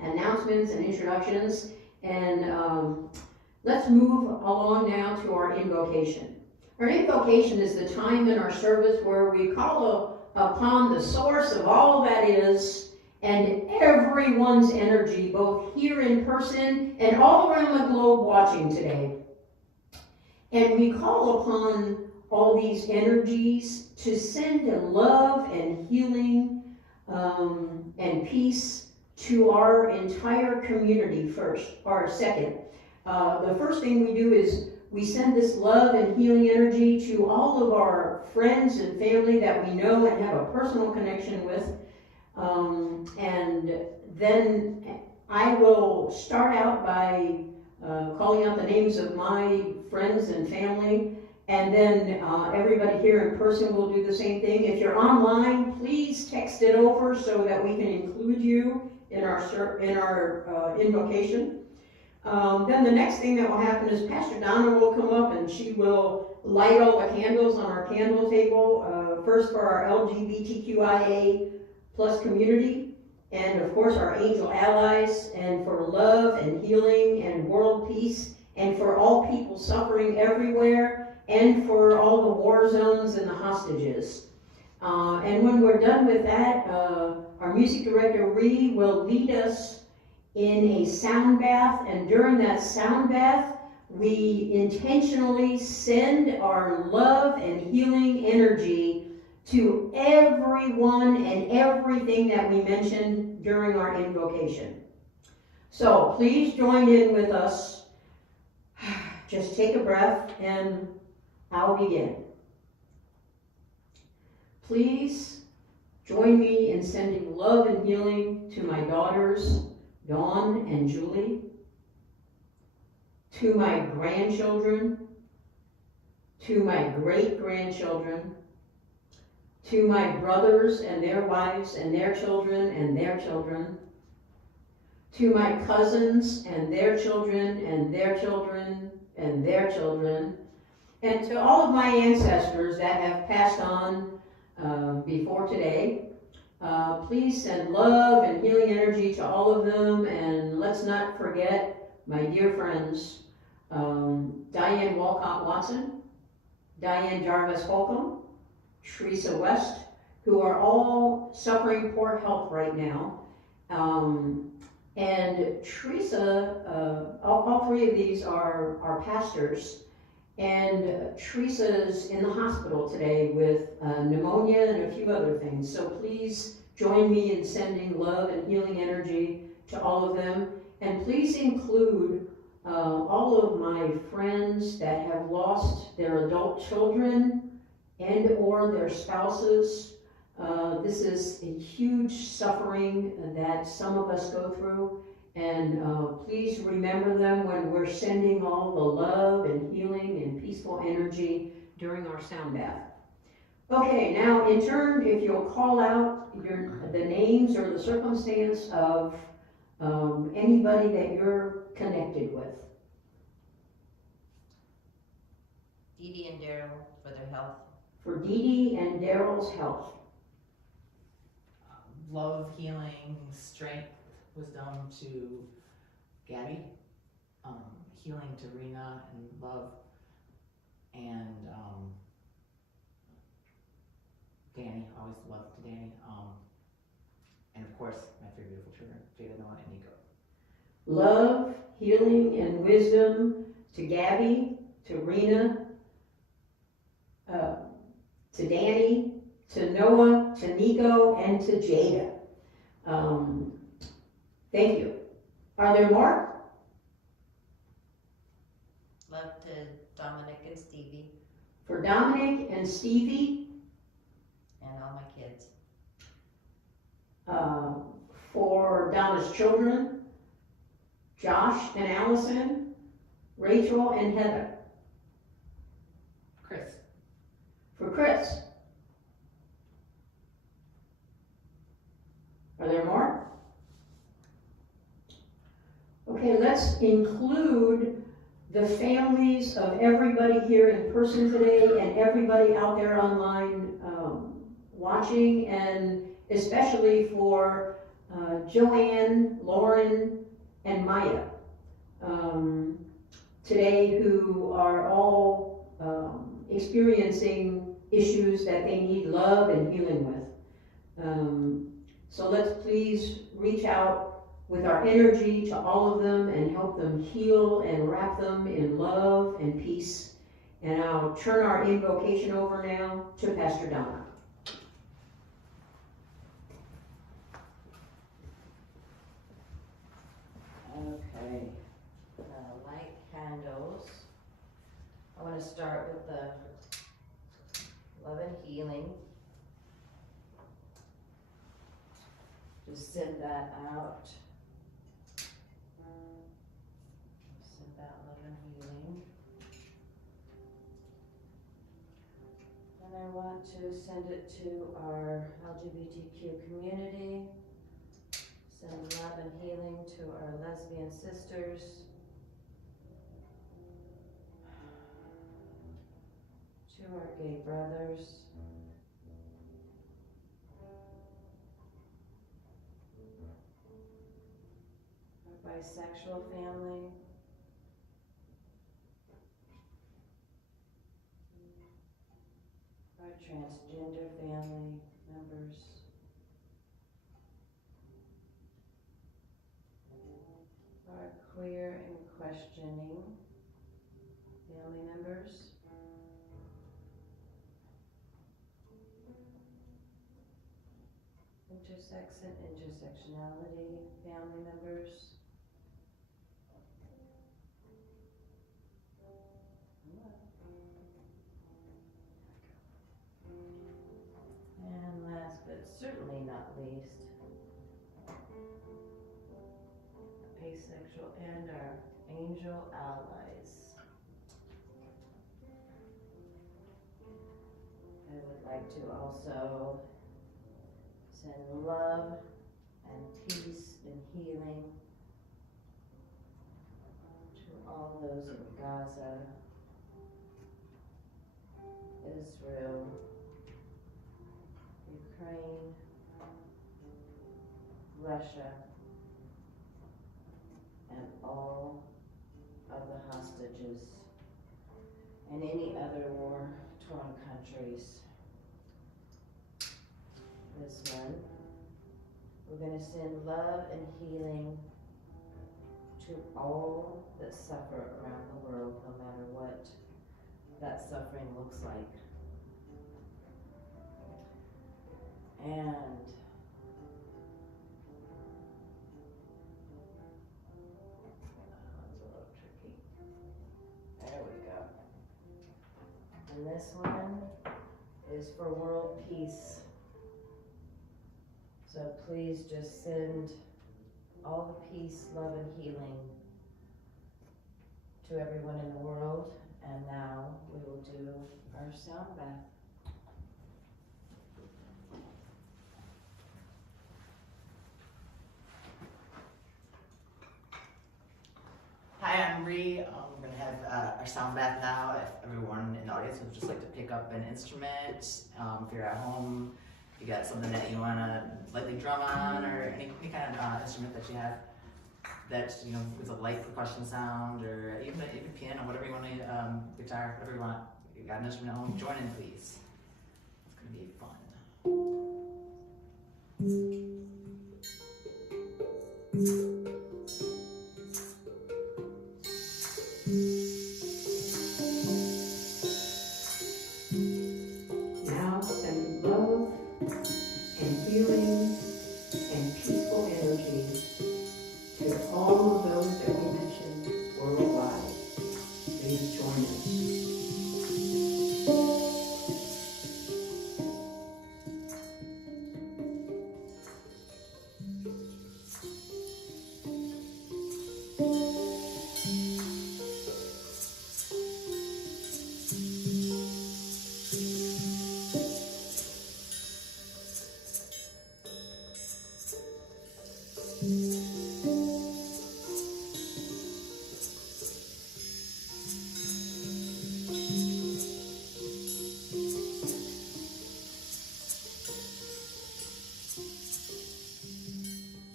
announcements and introductions. And let's move along now to our invocation. Our invocation is the time in our service where we call upon the source of all that is and everyone's energy, both here in person and all around the globe watching today. And we call upon all these energies to send love and healing and peace to our entire community first, or second. The first thing we do is we send this love and healing energy to all of our friends and family that we know and have a personal connection with. And then I will start out by calling out the names of my friends and family, and then everybody here in person will do the same thing. If you're online, please text it over so that we can include you in our invocation. Then the next thing that will happen is Pastor Donna will come up and she will light all the candles on our candle table, first for our LGBTQIA plus community, and of course our angel allies, and for love and healing and world peace, and for all people suffering everywhere, and for all the war zones and the hostages. And when we're done with that, our music director, Ree, will lead us in a sound bath, and during that sound bath, we intentionally send our love and healing energy to everyone and everything that we mentioned during our invocation. So please join in with us. Just take a breath and I'll begin. Please join me in sending love and healing to my daughters, Dawn and Julie, to my grandchildren, to my great-grandchildren, to my brothers and their wives and their children and their children, to my cousins and their children and their children and their children, and to all of my ancestors that have passed on before today. Please send love and healing energy to all of them, and let's not forget my dear friends, Diane Walcott Watson, Diane Jarvis Holcomb, Teresa West, who are all suffering poor health right now. And Teresa, all three of these are pastors, and Teresa's in the hospital today with pneumonia and a few other things. So please join me in sending love and healing energy to all of them. And please include all of my friends that have lost their adult children and or their spouses. This is a huge suffering that some of us go through, and please remember them when we're sending all the love and healing and peaceful energy during our sound bath. Okay, now in turn, if you'll call out the names or the circumstance of anybody that you're connected with. Dee Dee and Daryl for their health. For Dee Dee and Daryl's health. Love, healing, strength, wisdom to Gabby, healing to Rena and love, and Danny, always love to Danny, and of course my three beautiful children, Jada, Noah, and Nico. Love, healing, and wisdom to Gabby, to Rena, to Danny, to Noah, to Nico, and to Jada. Thank you. Are there more? Love to Dominic and Stevie For Dominic and Stevie, and all my kids. for Donna's children, Josh and Allison, Rachel and Heather. Chris. For Chris. Are there more? Okay, let's include the families of everybody here in person today and everybody out there online watching, and especially for Joanne, Lauren, and Maya today, who are all experiencing issues that they need love and healing with. So let's please reach out with our energy to all of them and help them heal and wrap them in love and peace. And I'll turn our invocation over now to Pastor Donna. Okay, light candles. I want to start with the love and healing. Just send that out. Send that love and healing. And I want to send it to our LGBTQ community. Send love and healing to our lesbian sisters. To our gay brothers. Our bisexual family. Our transgender family members. Our queer and questioning family members. Intersex and intersectionality family members. And last but certainly not least, asexual and our angel allies. I would like to also send love and peace and healing to all those in Gaza, Israel, Ukraine, Russia, and all of the hostages and any other war-torn countries. This one, we're going to send love and healing to all that suffer around the world, no matter what that suffering looks like. And that's a little tricky. There we go. And this one is for world peace. So please just send all the peace, love, and healing to everyone in the world. And now we will do our sound bath. Hi, I'm Ree. We're going to have our sound bath now. If everyone in the audience would just like to pick up an instrument, if you're at home, if you got something that you want to lightly drum on, or any kind of instrument that you have that, you know, with a light percussion sound, or even piano, whatever you want to, guitar, whatever you want. If you got an instrument at home, join in, please. It's going to be fun. Now send love and healing and peaceful energy to all of those that we mentioned worldwide. Please join us.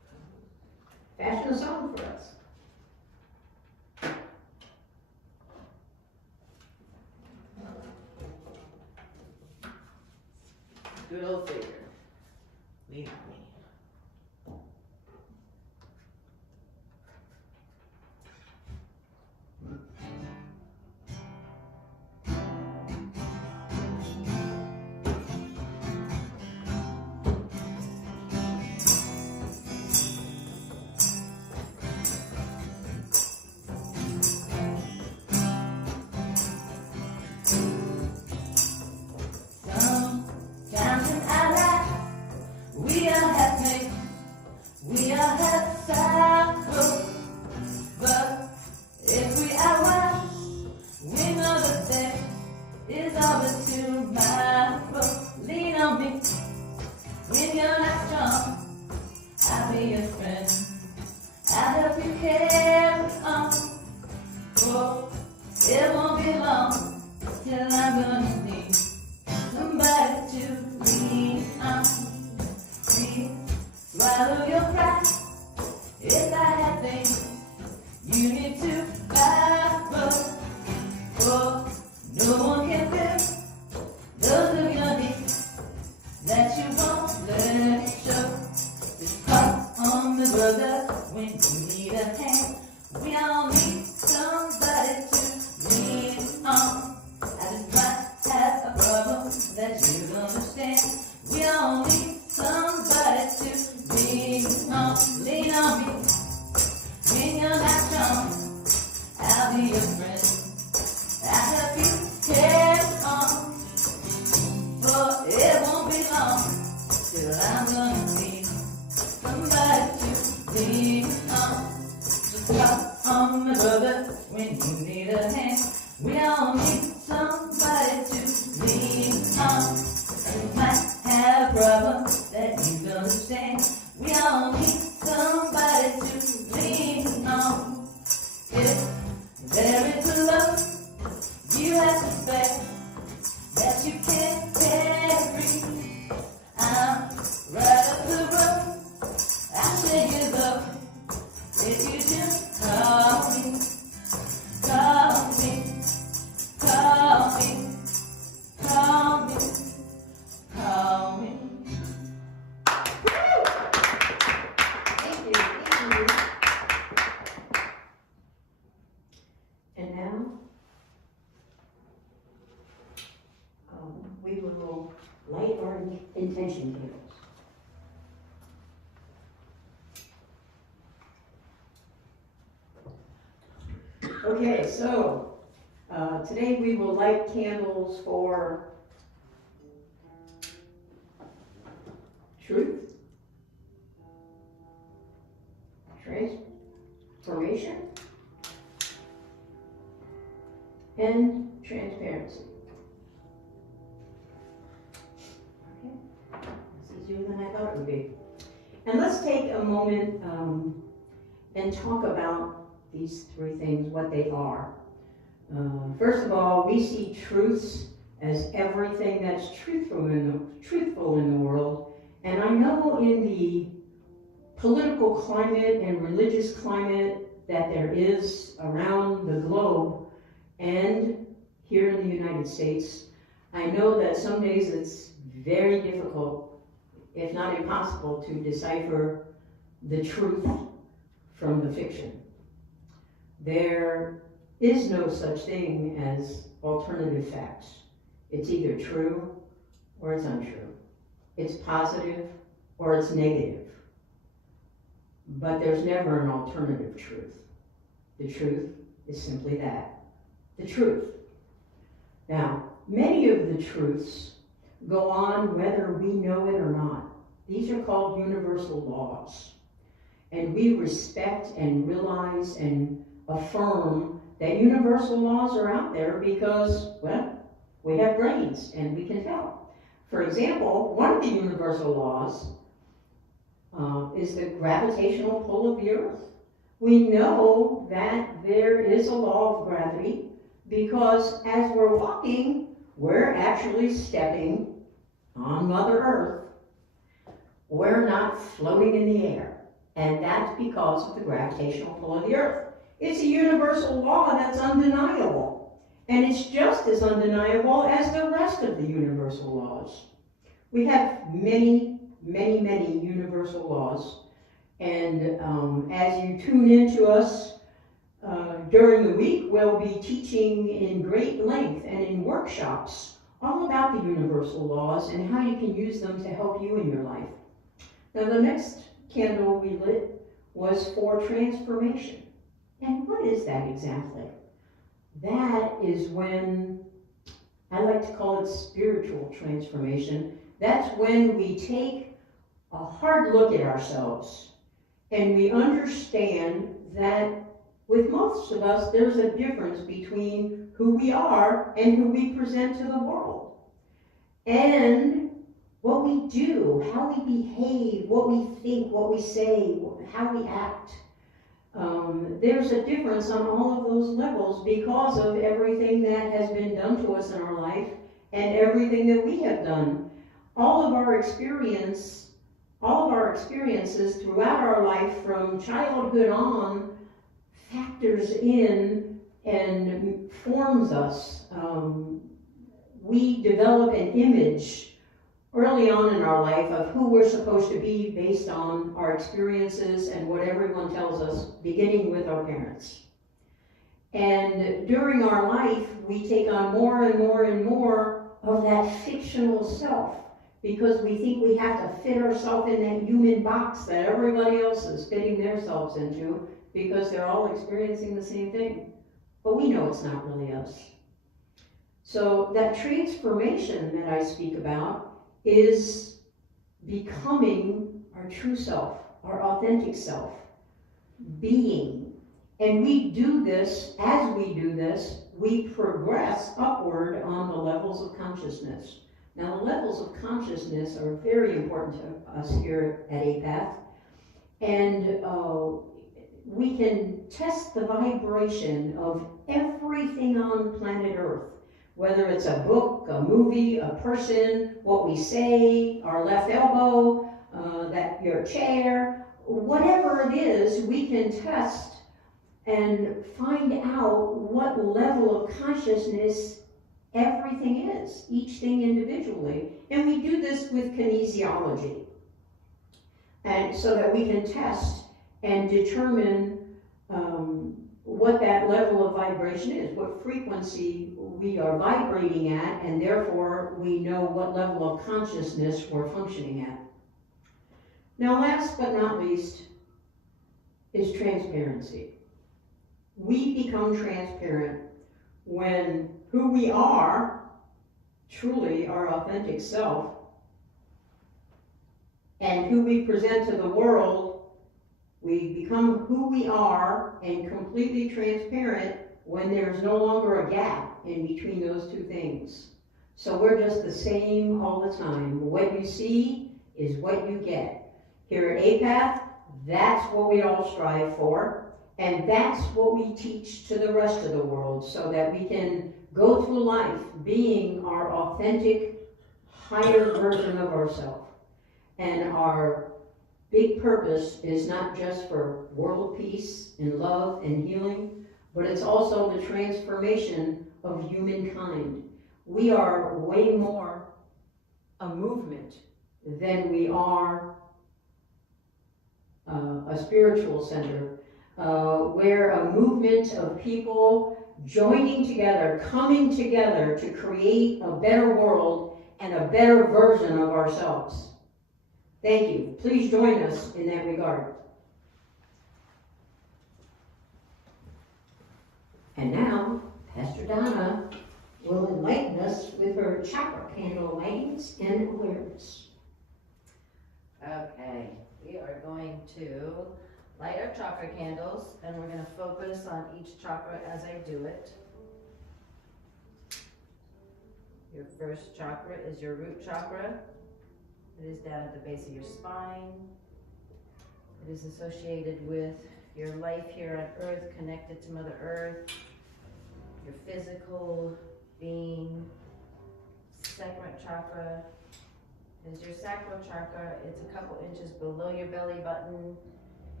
fashion a song for us. Good old figure. Lean on me. Sometimes in our life, we are happy, we are happy, but if we are wise, we know that there is always tomorrow. Lean on me when you're not strong. I'll be your friend. I'll help you carry on. Oh, it won't be long till I'm gonna need somebody to lean on. Please swallow your pride. If I have things you need to borrow, oh, no one can fill those of your needs that you won't let show. Just call on the brother when you need a hand. We all need somebody to lean on. I just might have a problem that you understand. We all need somebody to lean on. Lean on me when you're not strong. I'll be your friend. I'll help you carry on. For it won't be long till I'm gonna need somebody to lean on. Just call on my brother when you need a hand. We all need somebody to lean on. And we might have a problem that you don't understand. We all need somebody to lean on. If there is a love you have to bear that you can't carry, I'm right up the road. I'll share your love if you just call me, call me, call me, call me, call me. Thank you, thank you. And now, we will light our intention candles. Okay, so today we will light candles for truth, transformation, and transparency. Okay, this is easier than I thought it would be. And let's take a moment and talk about these three things, what they are. First of all, we see truths as everything that's truthful in the world. And I know in the political climate and religious climate that there is around the globe and here in the United States, I know that some days it's very difficult, if not impossible, to decipher the truth from the fiction. There is no such thing as alternative facts. It's either true or it's untrue. It's positive or it's negative. But there's never an alternative truth. The truth is simply that, the truth. Now, many of the truths go on whether we know it or not. These are called universal laws. And we respect and realize and affirm that universal laws are out there because, well, we have brains and we can tell. For example, one of the universal laws is the gravitational pull of the earth. We know that there is a law of gravity because as we're walking, we're actually stepping on Mother Earth. We're not floating in the air. And that's because of the gravitational pull of the earth. It's a universal law that's undeniable. And it's just as undeniable as the rest of the universal laws. We have many, many, many universal laws. And as you tune into us during the week, we'll be teaching in great length and in workshops all about the universal laws and how you can use them to help you in your life. Now, the next candle we lit was for transformation. And what is that exactly? That is when, I like to call it spiritual transformation. That's when we take a hard look at ourselves and we understand that with most of us, there's a difference between who we are and who we present to the world. And what we do, how we behave, what we think, what we say, how we act. There's a difference on all of those levels because of everything that has been done to us in our life and everything that we have done. All of our experiences throughout our life from childhood on factors in and forms us. We develop an image early on in our life of who we're supposed to be based on our experiences and what everyone tells us, beginning with our parents. And during our life, we take on more and more and more of that fictional self because we think we have to fit ourselves in that human box that everybody else is fitting themselves into because they're all experiencing the same thing. But we know it's not really us. So that transformation that I speak about is becoming our true self, our authentic self, being. And we do this, as we do this, we progress upward on the levels of consciousness. Now, the levels of consciousness are very important to us here at Apath. And we can test the vibration of everything on planet Earth. Whether it's a book, a movie, a person, what we say, our left elbow, your chair, whatever it is, we can test and find out what level of consciousness everything is, each thing individually. And we do this with kinesiology. And so that we can test and determine what that level of vibration is, what frequency we are vibrating at, and therefore we know what level of consciousness we're functioning at. Now, last but not least is transparency. We become transparent when who we are, truly our authentic self, and who we present to the world, we become who we are and completely transparent when there's no longer a gap in between those two things. So we're just the same all the time. What you see is what you get. Here at Apath, that's what we all strive for, and that's what we teach to the rest of the world so that we can go through life being our authentic, higher version of ourselves. And our big purpose is not just for world peace and love and healing, but it's also the transformation of humankind. We are way more a movement than we are a spiritual center. We're a movement of people joining together, coming together to create a better world and a better version of ourselves. Thank you. Please join us in that regard. And now, Pastor Donna will enlighten us with her chakra candle lightings and awareness. Okay, we are going to light our chakra candles, and we're going to focus on each chakra as I do it. Your first chakra is your root chakra. It is down at the base of your spine. It is associated with your life here on Earth, connected to Mother Earth, your physical being. Second chakra is your sacral chakra. It's a couple inches below your belly button.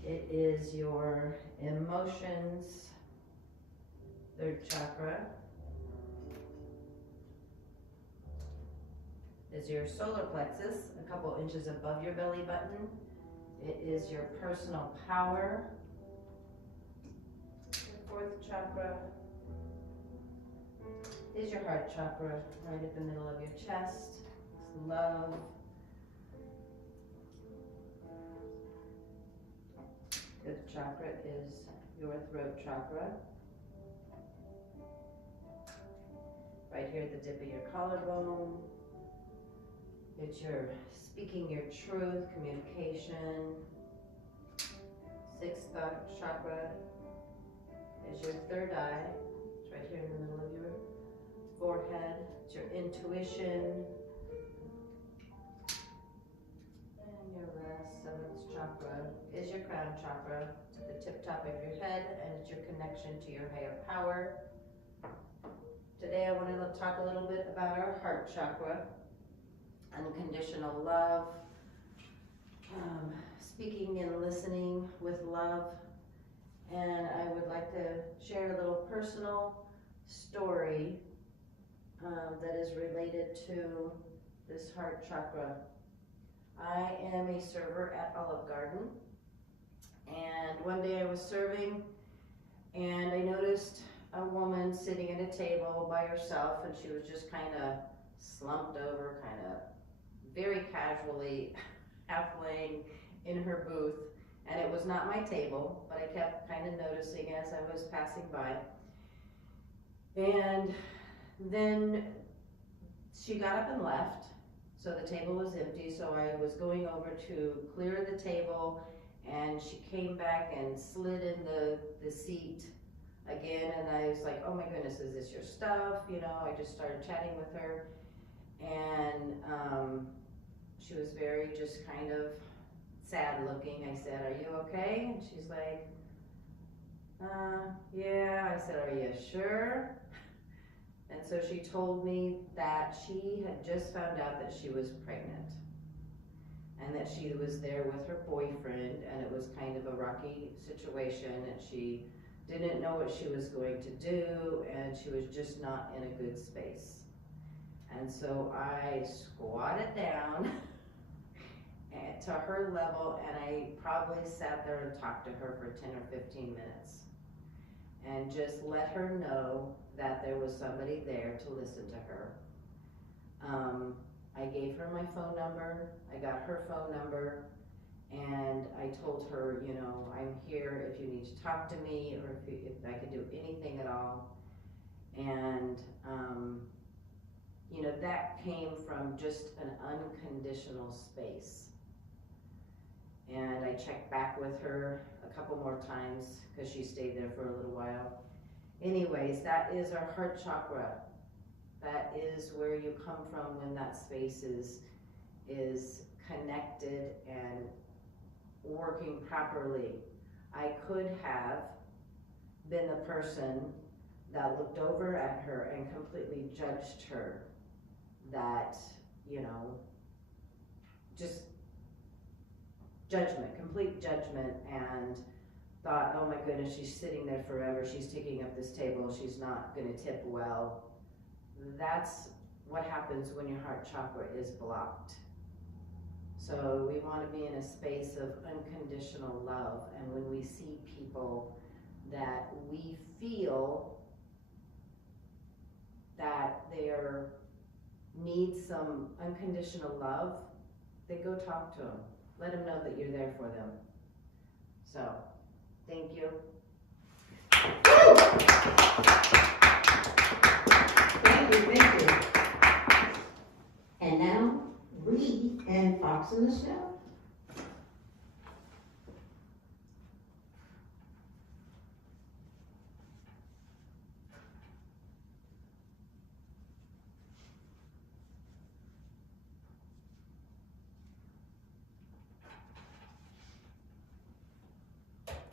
It is your emotions, third chakra. Is your solar plexus, a couple inches above your belly button. It is your personal power. Your fourth chakra is your heart chakra, right at the middle of your chest. It's love. Fifth chakra is your throat chakra. Right here at the tip of your collarbone. It's your speaking your truth, communication. Sixth chakra is your third eye. It's right here in the middle of your forehead. It's your intuition. And your last, seventh chakra is your crown chakra. It's at the tip top of your head, and it's your connection to your higher power. Today I want to talk a little bit about our heart chakra. Unconditional love, speaking and listening with love. And I would like to share a little personal story that is related to this heart chakra. I am a server at Olive Garden, and one day I was serving and I noticed a woman sitting at a table by herself, and she was just kind of slumped over, kind of very casually half laying in her booth. And it was not my table, but I kept kind of noticing as I was passing by. And then she got up and left, so the table was empty. So I was going over to clear the table, and she came back and slid in the seat again. And I was like, oh my goodness, is this your stuff? You know, I just started chatting with her. And she was very just kind of sad looking. I said, are you okay? And she's like, yeah. I said, are you sure? And so she told me that she had just found out that she was pregnant, and that she was there with her boyfriend, and it was kind of a rocky situation, and she didn't know what she was going to do, and she was just not in a good space. And so I squatted down to her level, and I probably sat there and talked to her for 10 or 15 minutes and just let her know that there was somebody there to listen to her. I gave her my phone number, I got her phone number, and I told her, you know, I'm here if you need to talk to me, or if I could do anything at all. And you know, that came from just an unconditional space. And I checked back with her a couple more times because she stayed there for a little while. Anyways, that is our heart chakra. That is where you come from when that space is connected and working properly. I could have been the person that looked over at her and completely judged her. That, you know, just judgment, complete judgment, and thought, oh my goodness, she's sitting there forever, she's taking up this table, she's not going to tip well. That's what happens when your heart chakra is blocked. So we want to be in a space of unconditional love, and when we see people that we feel that they're need some unconditional love, then go talk to them. Let them know that you're there for them. So, thank you. Thank you. And now, Reed and Fox in the Snow.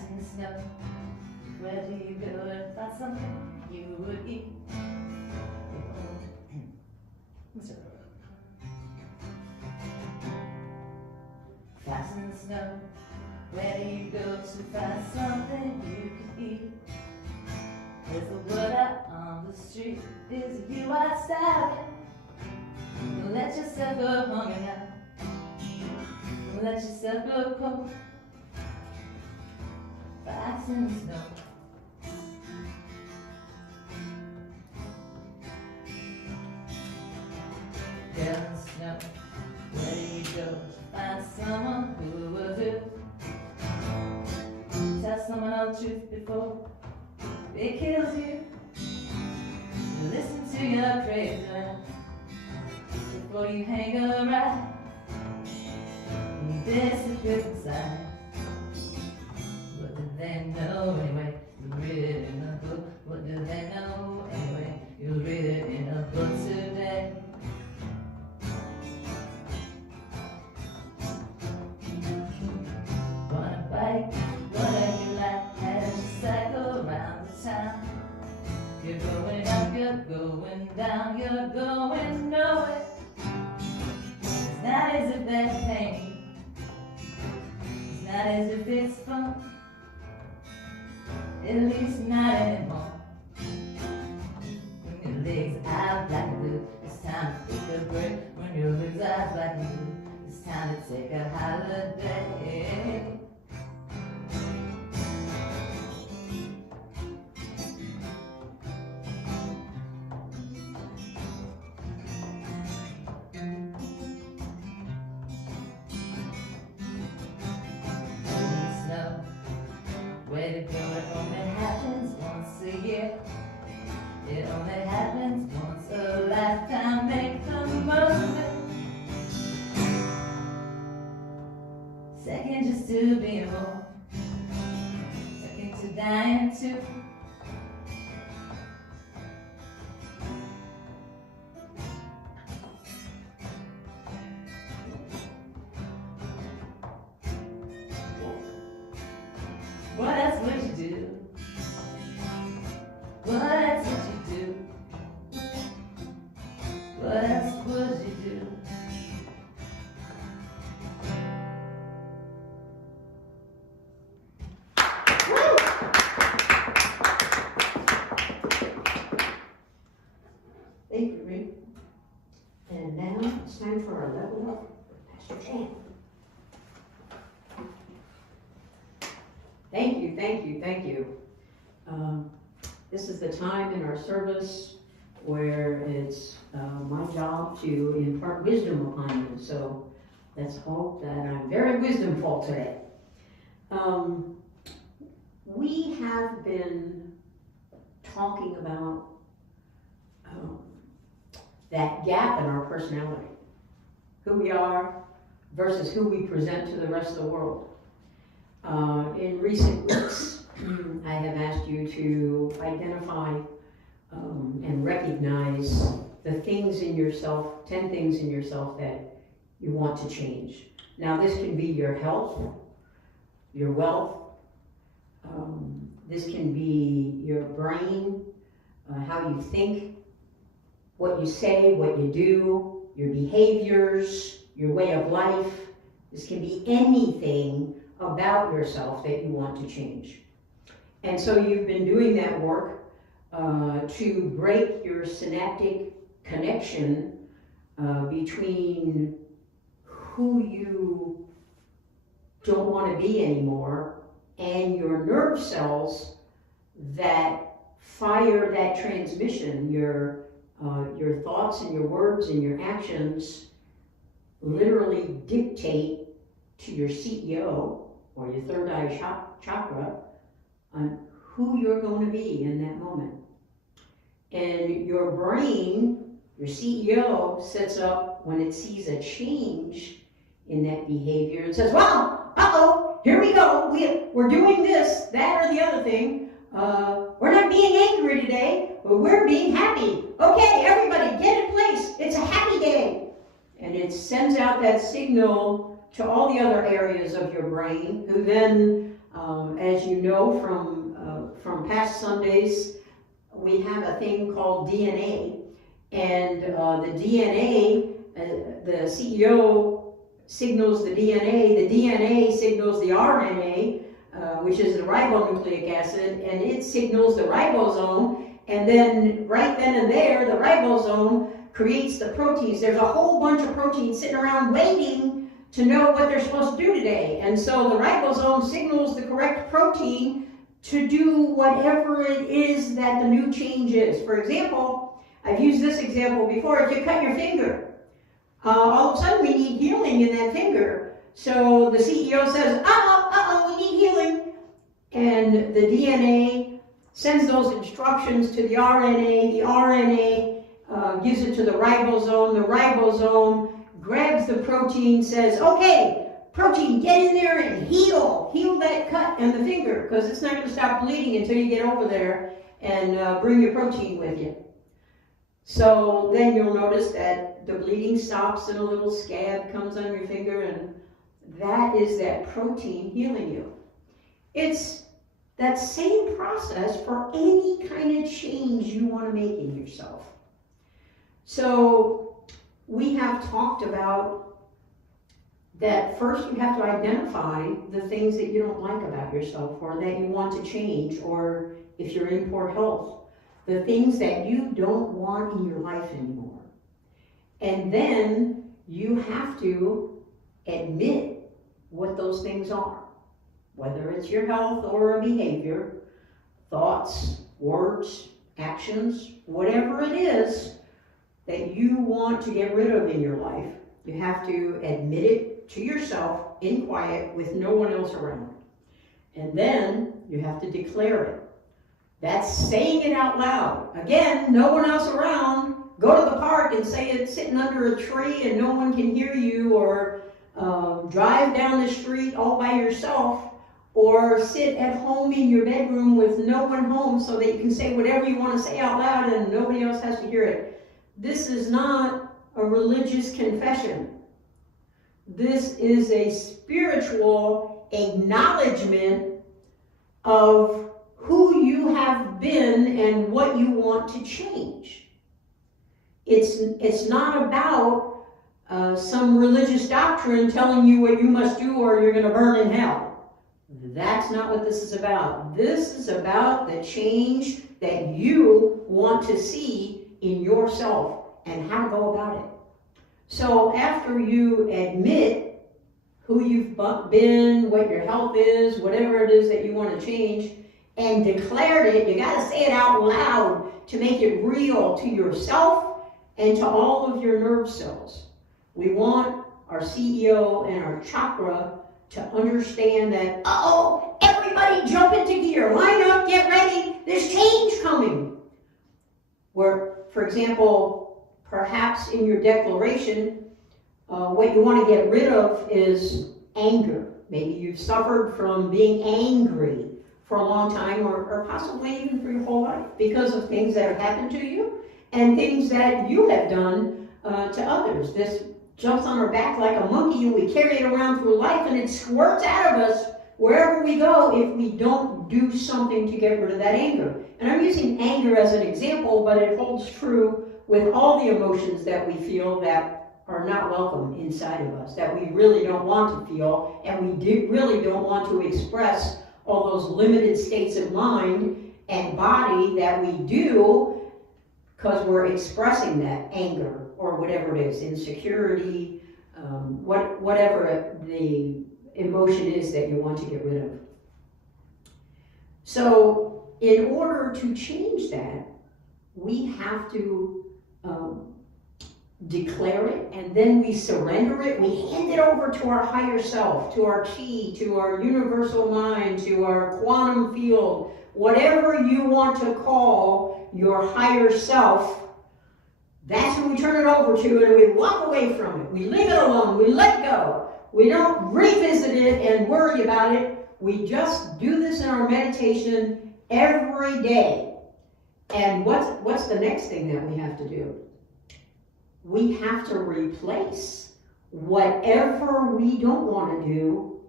Facts in the snow. Where do you go and find something you would eat? Facts in the snow. Where do you go to find something you can eat? There's a word out on the street. Is you outside? Don't let yourself go hungry now. Don't let yourself go cold. Facts in the snow. Down in the snow. Where do you go to find someone who will do? Tell someone all the truth before it kills you. Listen to your crazy before you hang around. Disappear inside. What do they know anyway? You read it in a book. What do they know anyway? You read it in a book today. Wanna bike, whatever you like, as you cycle around the town. You're going up, you're going down, you're going nowhere. It's not as if they're paying. Not as if it's fun, at least not anymore. When your legs out black and blue, it's time to take a break. When your legs out black and blue, it's time to take a holiday. Where to go, it only happens once a year. It only happens once a lifetime. Make the most of it. Second just to be born, second to dying too. What else would you do? What else would you do? What else would you do? Woo! Thank you, Rick. And now it's time for our level up with Pastor Jan. Thank you, thank you, thank you. This is the time in our service where it's my job to impart wisdom upon you. So let's hope that I'm very wisdomful today. We have been talking about that gap in our personality, who we are versus who we present to the rest of the world. In recent weeks, I have asked you to identify and recognize the things in yourself, 10 things in yourself that you want to change. Now this can be your health, your wealth, this can be your brain, how you think, what you say, what you do, your behaviors, your way of life. This can be anything about yourself that you want to change. And so you've been doing that work to break your synaptic connection between who you don't want to be anymore and your nerve cells that fire that transmission. Your thoughts and your words and your actions literally dictate to your CEO or your third eye chakra on who you're going to be in that moment. And your brain, your CEO, sets up when it sees a change in that behavior and says, well, uh-oh, here we go. We're doing this, that, or the other thing. We're not being angry today, but we're being happy. Okay, everybody, get in place. It's a happy day. And it sends out that signal to all the other areas of your brain, who then As you know from past Sundays, we have a thing called DNA, and the DNA, the CEO signals the DNA signals the RNA, which is the ribonucleic acid, and it signals the ribosome, and then right then and there, the ribosome creates the proteins. There's a whole bunch of proteins sitting around waiting to know what they're supposed to do today. And so the ribosome signals the correct protein to do whatever it is that the new change is. For example, I've used this example before. If you cut your finger, all of a sudden we need healing in that finger. So the CEO says, we need healing. And the DNA sends those instructions to the RNA. The RNA gives it to the ribosome. The ribosome grabs the protein, says, okay, protein, get in there and heal that cut in the finger, because it's not going to stop bleeding until you get over there and bring your protein with you. So then you'll notice that the bleeding stops and a little scab comes on your finger, and that is that protein healing you. It's that same process for any kind of change you want to make in yourself. So we have talked about that first you have to identify the things that you don't like about yourself or that you want to change, or if you're in poor health, the things that you don't want in your life anymore. And then you have to admit what those things are, whether it's your health or a behavior, thoughts, words, actions, whatever it is that you want to get rid of in your life. You have to admit it to yourself in quiet with no one else around. And then you have to declare it. That's saying it out loud. Again, no one else around. Go to the park and say it sitting under a tree and no one can hear you, or drive down the street all by yourself, or sit at home in your bedroom with no one home so that you can say whatever you want to say out loud and nobody else has to hear it. This is not a religious confession. This is a spiritual acknowledgement of who you have been and what you want to change. It's not about some religious doctrine telling you what you must do or you're going to burn in hell. That's not what this is about. This is about the change that you want to see in yourself and how to go about it. So after you admit who you've been, what your health is, whatever it is that you want to change, and declared it, you got to say it out loud to make it real to yourself and to all of your nerve cells. We want our CEO and our chakra to understand that, everybody jump into gear, line up, get ready, there's change coming. Where, for example, perhaps in your declaration, what you want to get rid of is anger. Maybe you've suffered from being angry for a long time, or possibly even for your whole life, because of things that have happened to you and things that you have done to others. This jumps on our back like a monkey and we carry it around through life, and it squirts out of us wherever we go if we don't do something to get rid of that anger. And I'm using anger as an example, but it holds true with all the emotions that we feel that are not welcome inside of us, that we really don't want to feel, and we really don't want to express all those limited states of mind and body that we do because we're expressing that anger or whatever it is, insecurity, whatever the emotion is that you want to get rid of. So in order to change that, we have to declare it, and then we surrender it. We hand it over to our higher self, to our chi, to our universal mind, to our quantum field, whatever you want to call your higher self. That's who we turn it over to, and we walk away from it. We leave it alone. We let go. We don't revisit it and worry about it. We just do this in our meditation every day. And what's the next thing that we have to do? We have to replace whatever we don't want to do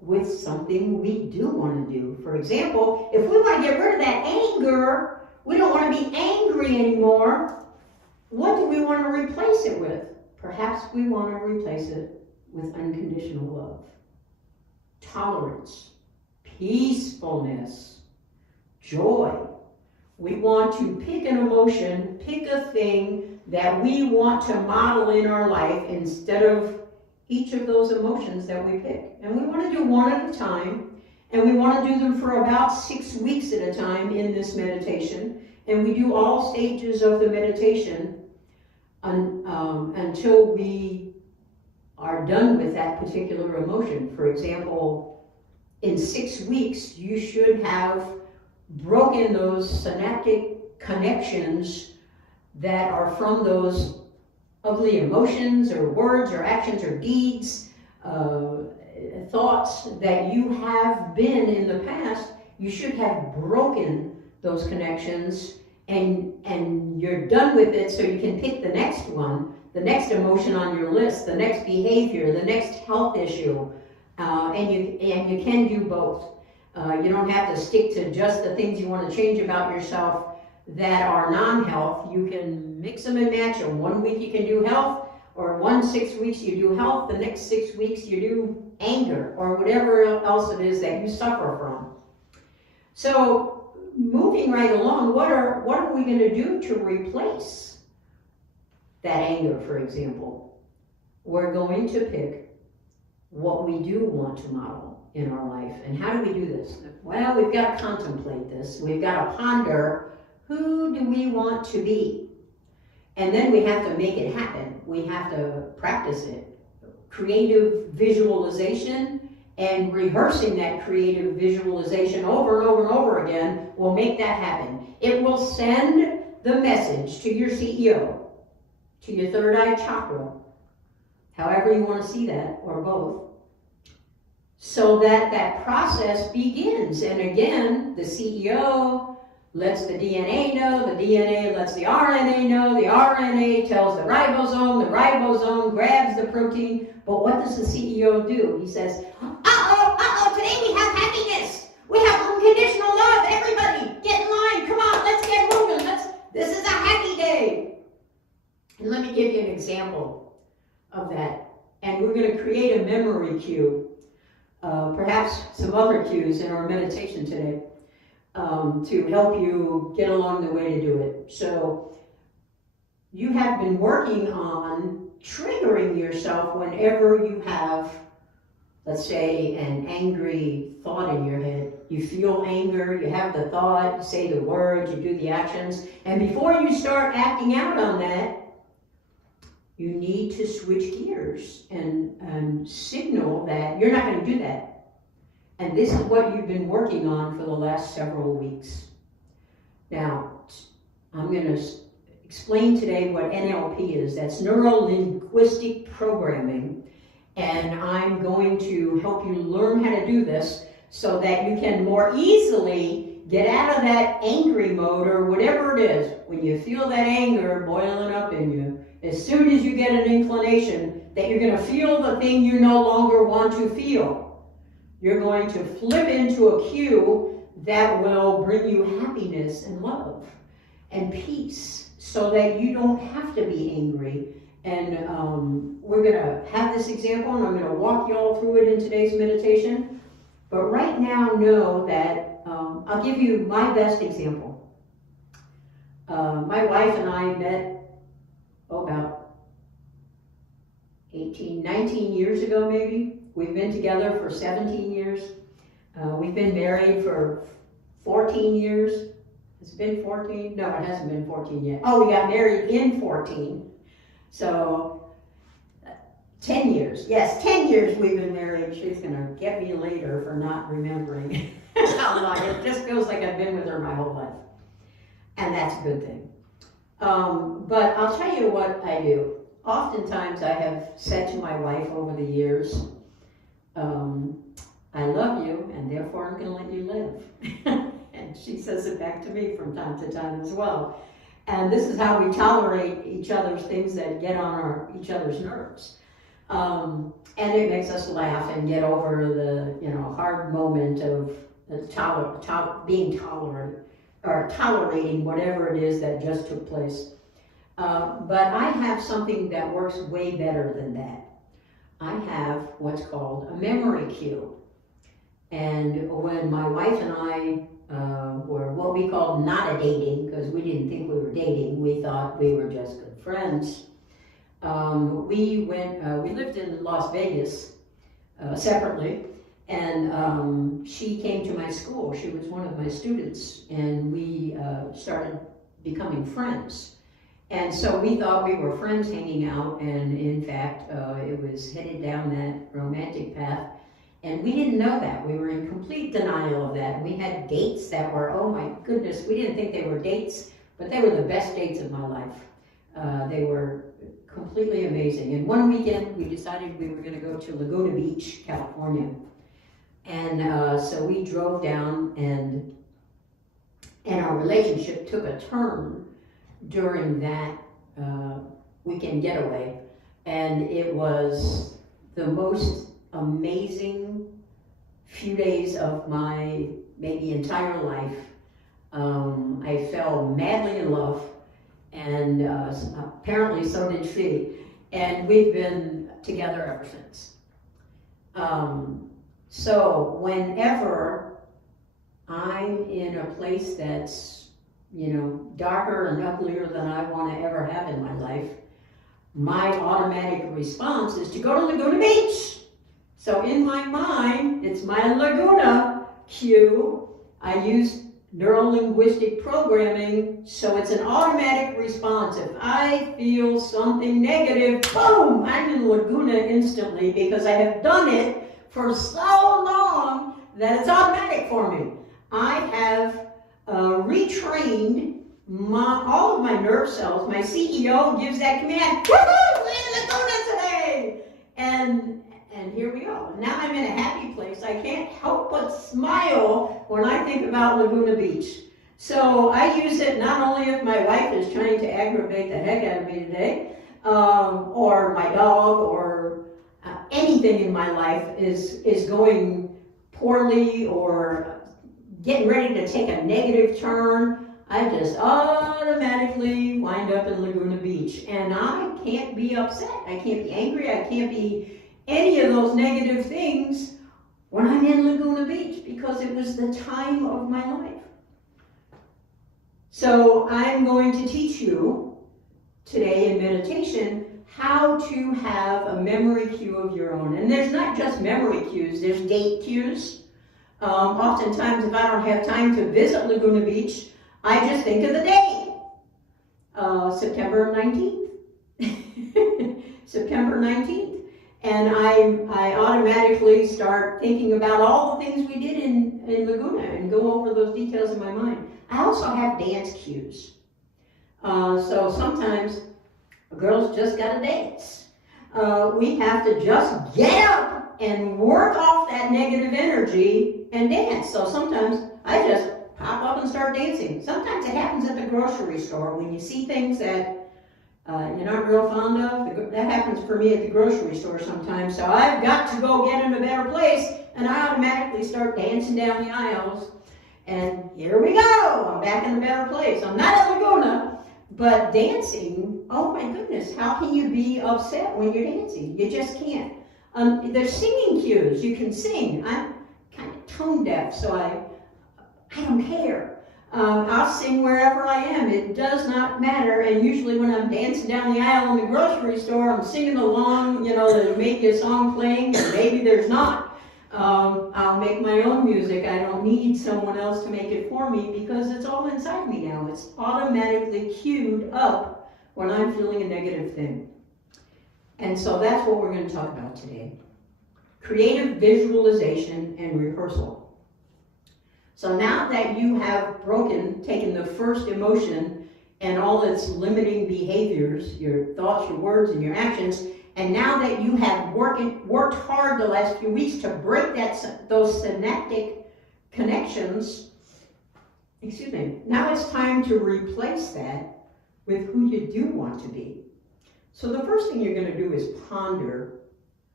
with something we do want to do. For example, if we want to get rid of that anger, we don't want to be angry anymore, what do we want to replace it with? Perhaps we want to replace it with unconditional love, tolerance, peacefulness, joy. We want to pick an emotion, pick a thing that we want to model in our life instead of each of those emotions that we pick. And we want to do one at a time, and we want to do them for about 6 weeks at a time in this meditation. And we do all stages of the meditation until we are done with that particular emotion. For example, in 6 weeks, you should have broken those synaptic connections that are from those ugly emotions or words or actions or deeds, thoughts that you have been in the past. You should have broken those connections, and you're done with it, so you can pick the next one, the next emotion on your list, the next behavior, the next health issue, and you can do both. You don't have to stick to just the things you want to change about yourself that are non-health. You can mix them and match them. 1 week you can do health, or 6 weeks you do health, the next 6 weeks you do anger, or whatever else it is that you suffer from. So moving right along, what are we going to do to replace that anger, for example? We're going to pick what we do want to model in our life. And how do we do this? Well, we've got to contemplate this. We've got to ponder, who do we want to be? And then we have to make it happen. We have to practice it. Creative visualization and rehearsing that creative visualization over and over and over again will make that happen. It will send the message to your CEO, to your third eye chakra, however you want to see that, or both, so that process begins. And again, the CEO lets the DNA know, the DNA lets the RNA know, the RNA tells the ribosome grabs the protein. But what does the CEO do? He says, today we have happiness. We have unconditional love. Everybody, get in line. Come on, let's get moving. This is a happy day. And let me give you an example of that. And we're going to create a memory cue. Perhaps some other cues in our meditation today to help you get along the way to do it. So you have been working on triggering yourself whenever you have, let's say, an angry thought in your head. You feel anger, you have the thought, you say the words, you do the actions, and before you start acting out on that, you need to switch gears and signal that you're not going to do that. And this is what you've been working on for the last several weeks. Now, I'm going to explain today what NLP is. That's neuro-linguistic programming. And I'm going to help you learn how to do this so that you can more easily get out of that angry mode, or whatever it is. When you feel that anger boiling up in you, as soon as you get an inclination that you're going to feel the thing you no longer want to feel, you're going to flip into a cue that will bring you happiness and love and peace, so that you don't have to be angry. And we're going to have this example, and I'm going to walk you all through it in today's meditation. But right now, know that I'll give you my best example. My wife and I met about 19 years ago, maybe. We've been together for 17 years. We've been married for 14 years. Has it been 14? No, it hasn't been 14 yet. Oh, we got married in 14. So 10 years. Yes, 10 years we've been married. She's going to get me later for not remembering how long. It just feels like I've been with her my whole life. And that's a good thing. But I'll tell you what I do. Oftentimes I have said to my wife over the years, I love you, and therefore I'm going to let you live. And she says it back to me from time to time as well. And this is how we tolerate each other's things that get on each other's nerves. And it makes us laugh and get over the, hard moment of being tolerant or tolerating whatever it is that just took place. But I have something that works way better than that. I have what's called a memory cue. And when my wife and I were what we called not a dating, because we didn't think we were dating, we thought we were just good friends. We lived in Las Vegas separately, and she came to my school. She was one of my students, and we started becoming friends. And so we thought we were friends hanging out, and in fact, it was headed down that romantic path. And we didn't know that. We were in complete denial of that. We had dates that were, oh my goodness, we didn't think they were dates, but they were the best dates of my life. They were completely amazing. And one weekend, we decided we were going to go to Laguna Beach, California. And so we drove down, and our relationship took a turn during that weekend getaway. And it was the most amazing few days of my maybe entire life. I fell madly in love, and apparently so did she, and we've been together ever since. So whenever I'm in a place that's darker and uglier than I want to ever have in my life, my automatic response is to go to Laguna Beach. So in my mind, it's my Laguna cue. I use neuro-linguistic programming, so it's an automatic response. If I feel something negative, boom, I'm in Laguna instantly, because I have done it for so long that it's automatic for me. I have retrained all of my nerve cells. My CEO gives that command, woohoo, we're in Laguna today! And here we go. Now I'm in a happy place. I can't help but smile when I think about Laguna Beach. So I use it not only if my wife is trying to aggravate the heck out of me today, or my dog, or anything in my life is going poorly or getting ready to take a negative turn. I just automatically wind up in Laguna Beach. And I can't be upset. I can't be angry. I can't be any of those negative things when I'm in Laguna Beach, because it was the time of my life. So I'm going to teach you today in meditation how to have a memory cue of your own. And there's not just memory cues, there's date cues. Oftentimes, if I don't have time to visit Laguna Beach, I just think of the date. September 19th. September 19th. And I automatically start thinking about all the things we did in Laguna and go over those details in my mind. I also have dance cues. So sometimes girls just gotta dance. We have to just get up and work off that negative energy and dance. So sometimes I just pop up and start dancing. Sometimes it happens at the grocery store when you see things that you're not real fond of. That happens for me at the grocery store sometimes. So I've got to go get in a better place, and I automatically start dancing down the aisles. And here we go. I'm back in a better place. I'm not at Laguna, but dancing, oh my goodness, how can you be upset when you're dancing? You just can't. There's singing cues. You can sing. I'm kind of tone deaf, so I don't care. I'll sing wherever I am. It does not matter. And usually when I'm dancing down the aisle in the grocery store, I'm singing along. There may be a song playing, and maybe there's not. I'll make my own music. I don't need someone else to make it for me, because it's all inside me now. It's automatically queued up when I'm feeling a negative thing. And so that's what we're going to talk about today. Creative visualization and rehearsal. So now that you have taken the first emotion and all its limiting behaviors, your thoughts, your words, and your actions, and now that you have worked hard the last few weeks to break those synaptic connections, now it's time to replace that with who you do want to be. So the first thing you're going to do is ponder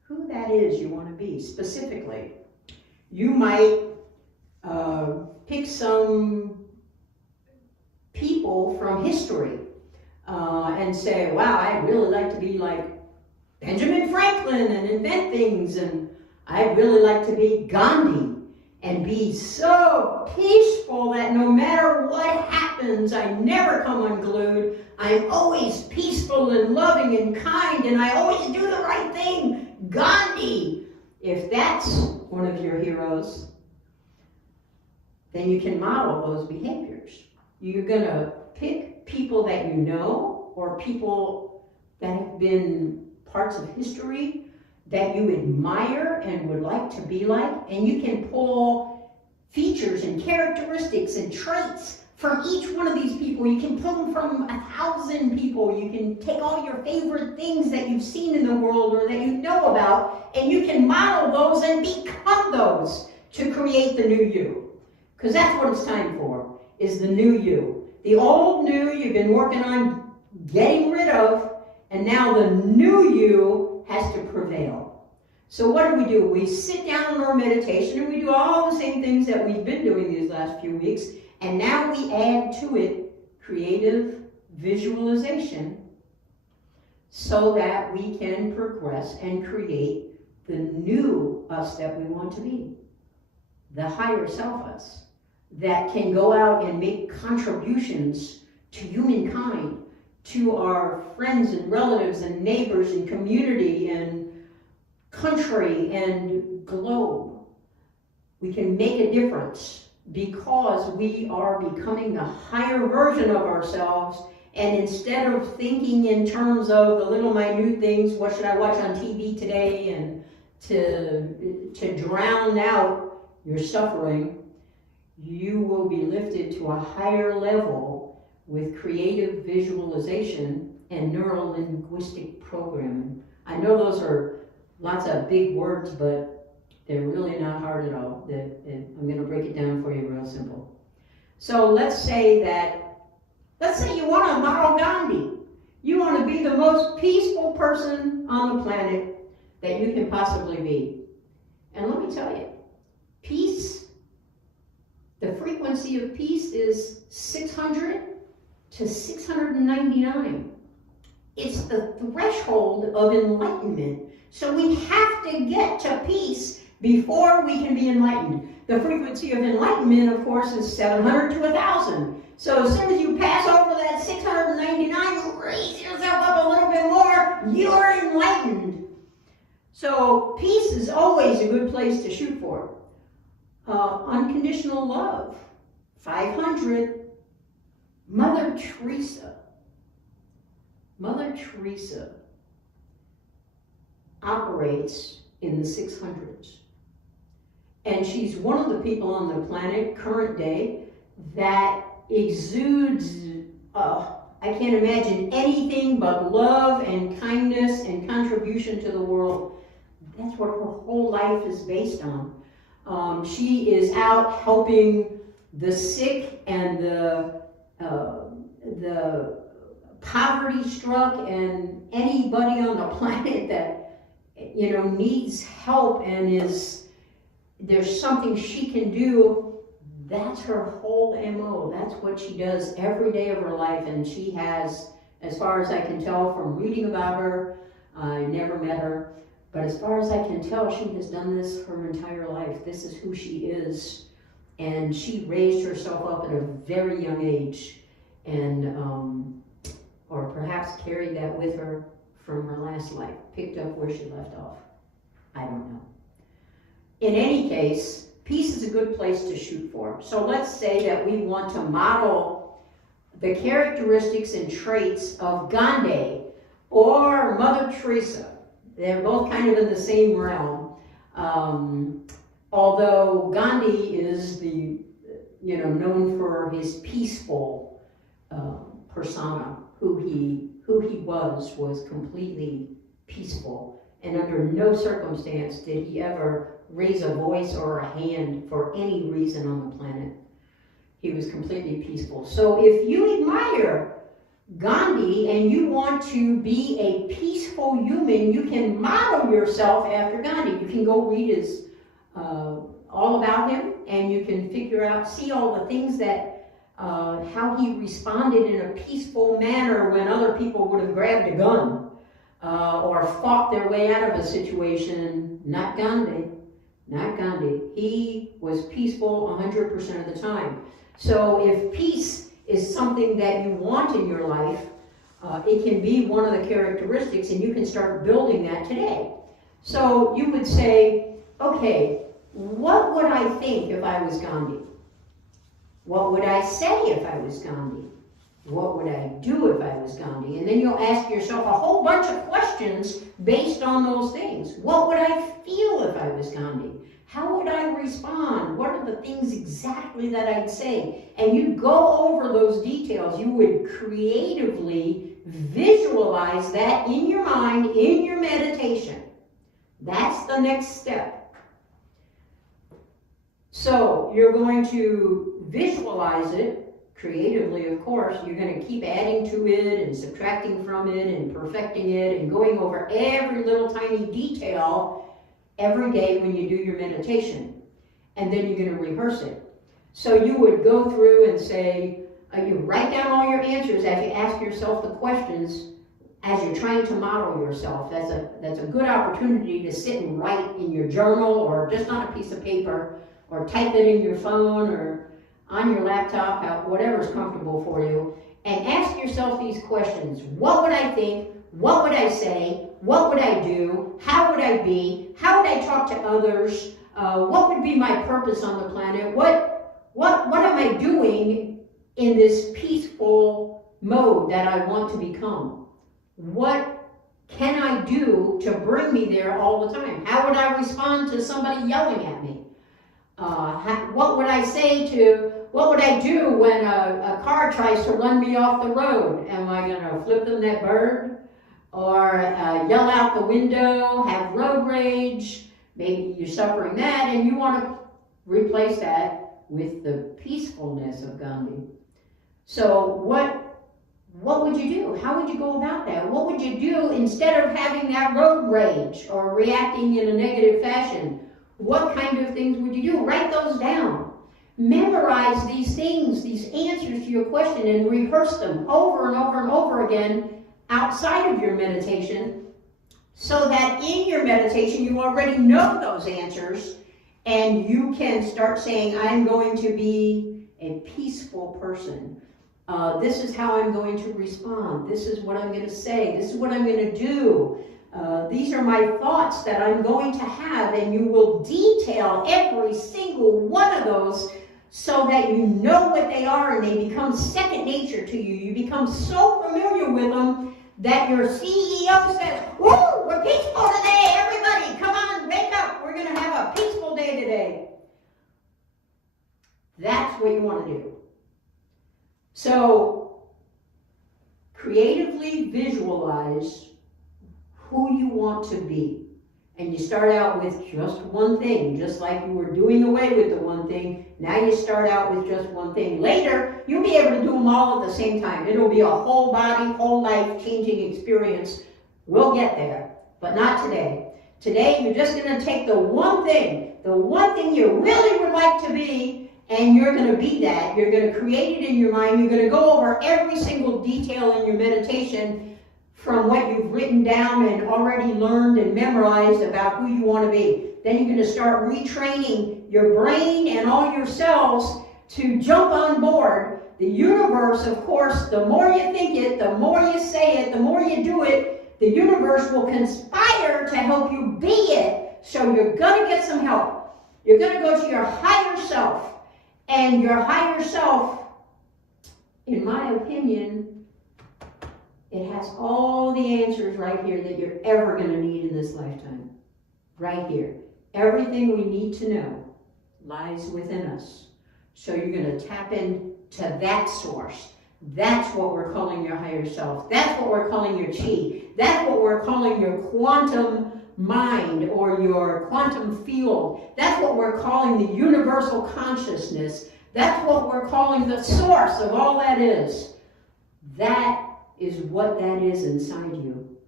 who that is you want to be specifically. You might pick some people from history and say, wow, I'd really like to be like Benjamin Franklin and invent things, and I'd really like to be Gandhi and be so peaceful that no matter what happens, I never come unglued. I'm always peaceful and loving and kind, and I always do the right thing. Gandhi. If that's one of your heroes, then you can model those behaviors. You're going to pick people that you know, or people that have been parts of history that you admire and would like to be like, and you can pull features and characteristics and traits from each one of these people. You can pull them from 1,000 people. You can take all your favorite things that you've seen in the world or that you know about, and you can model those and become those to create the new you. Because that's what it's time for, is the new you. The old new you've been working on getting rid of, and now the new you has to prevail. So what do? We sit down in our meditation and we do all the same things that we've been doing these last few weeks, and now we add to it creative visualization so that we can progress and create the new us that we want to be. The higher self us that can go out and make contributions to humankind, to our friends and relatives and neighbors and community and country and globe. We can make a difference because we are becoming the higher version of ourselves, and instead of thinking in terms of the little minute things, what should I watch on TV today, and to drown out your suffering, you will be lifted to a higher level with creative visualization and neuro-linguistic programming. I know those are lots of big words, but they're really not hard at all. I'm going to break it down for you real simple. So let's say you want to model Gandhi. You want to be the most peaceful person on the planet that you can possibly be. And let me tell you, peace, the frequency of peace is 600 to 699. It's the threshold of enlightenment. So we have to get to peace before we can be enlightened. The frequency of enlightenment, of course, is 700 to 1,000. So as soon as you pass over that 699, raise yourself up a little bit more, you're enlightened. So peace is always a good place to shoot for. Unconditional love, 500. Mother Teresa operates in the 600s. And she's one of the people on the planet, current day, that exudes, I can't imagine anything but love and kindness and contribution to the world. That's what her whole life is based on. She is out helping the sick and the poverty-struck and anybody on the planet that needs help and there's something she can do. That's her whole MO. That's what she does every day of her life, and she has, as far as I can tell from reading about her, I never met her, but as far as I can tell, she has done this her entire life. This is who she is, and she raised herself up at a very young age, and or perhaps carried that with her from her last life, picked up where she left off. I don't know. In any case, peace is a good place to shoot for. So let's say that we want to model the characteristics and traits of Gandhi or Mother Teresa. They're both kind of in the same realm. Although Gandhi is known for his peaceful persona, who he was completely peaceful, and under no circumstance did he ever raise a voice or a hand for any reason on the planet. He was completely peaceful. So if you admire Gandhi and you want to be a peaceful peaceful human, you can model yourself after Gandhi. You can go read his, all about him, and you can figure out, see all the things that, how he responded in a peaceful manner when other people would have grabbed a gun, or fought their way out of a situation. Not Gandhi. Not Gandhi. He was peaceful 100% of the time. So if peace is something that you want in your life, it can be one of the characteristics, and you can start building that today. So you would say, okay, what would I think if I was Gandhi? What would I say if I was Gandhi? What would I do if I was Gandhi? And then you'll ask yourself a whole bunch of questions based on those things. What would I feel if I was Gandhi? How would I respond? What are the things exactly that I'd say? And you go over those details. You would creatively visualize that in your mind, in your meditation. That's the next step. So you're going to visualize it creatively, of course. You're going to keep adding to it and subtracting from it and perfecting it and going over every little tiny detail every day when you do your meditation. And then you're going to rehearse it. So you would go through and say, you write down all your answers as you ask yourself the questions as you're trying to model yourself. That's a good opportunity to sit and write in your journal, or just on a piece of paper, or type it in your phone or on your laptop, whatever's comfortable for you, and ask yourself these questions. What would I think? What would I say? What would I do? How would I be? How would I talk to others? What would be my purpose on the planet? What am I doing in this peaceful mode that I want to become? What can I do to bring me there all the time? How would I respond to somebody yelling at me? What would I do when a car tries to run me off the road? Am I going to flip them that bird? Or yell out the window, have road rage? Maybe you're suffering that and you want to replace that with the peacefulness of Gandhi. So what would you do? How would you go about that? What would you do instead of having that road rage or reacting in a negative fashion? What kind of things would you do? Write those down. Memorize these things, these answers to your question, and rehearse them over and over and over again outside of your meditation, so that in your meditation you already know those answers, and you can start saying, I'm going to be a peaceful person. This is how I'm going to respond. This is what I'm going to say. This is what I'm going to do. These are my thoughts that I'm going to have, and you will detail every single one of those so that you know what they are and they become second nature to you. You become so familiar with them that your CEO says, woo, we're peaceful today, everybody, come on, wake up, we're going to have a peaceful day today. That's what you want to do. So, creatively visualize who you want to be. And you start out with just one thing, just like you were doing away with the one thing. Now you start out with just one thing. Later, you'll be able to do them all at the same time. It'll be a whole body, whole life changing experience. We'll get there, but not today. Today, you're just going to take the one thing you really would like to be, and you're going to be that. You're going to create it in your mind. You're going to go over every single detail in your meditation from what you've written down and already learned and memorized about who you want to be. Then you're going to start retraining your brain and all your cells to jump on board. The universe, of course, the more you think it, the more you say it, the more you do it, the universe will conspire to help you be it. So you're going to get some help. You're going to go to your higher self. And your higher self, in my opinion, it has all the answers right here that you're ever going to need in this lifetime. Right here. Everything we need to know lies within us. So you're going to tap into that source. That's what we're calling your higher self. That's what we're calling your chi. That's what we're calling your quantum mind or your quantum field. That's what we're calling the universal consciousness. That's what we're calling the source of all that is. That is what that is inside you.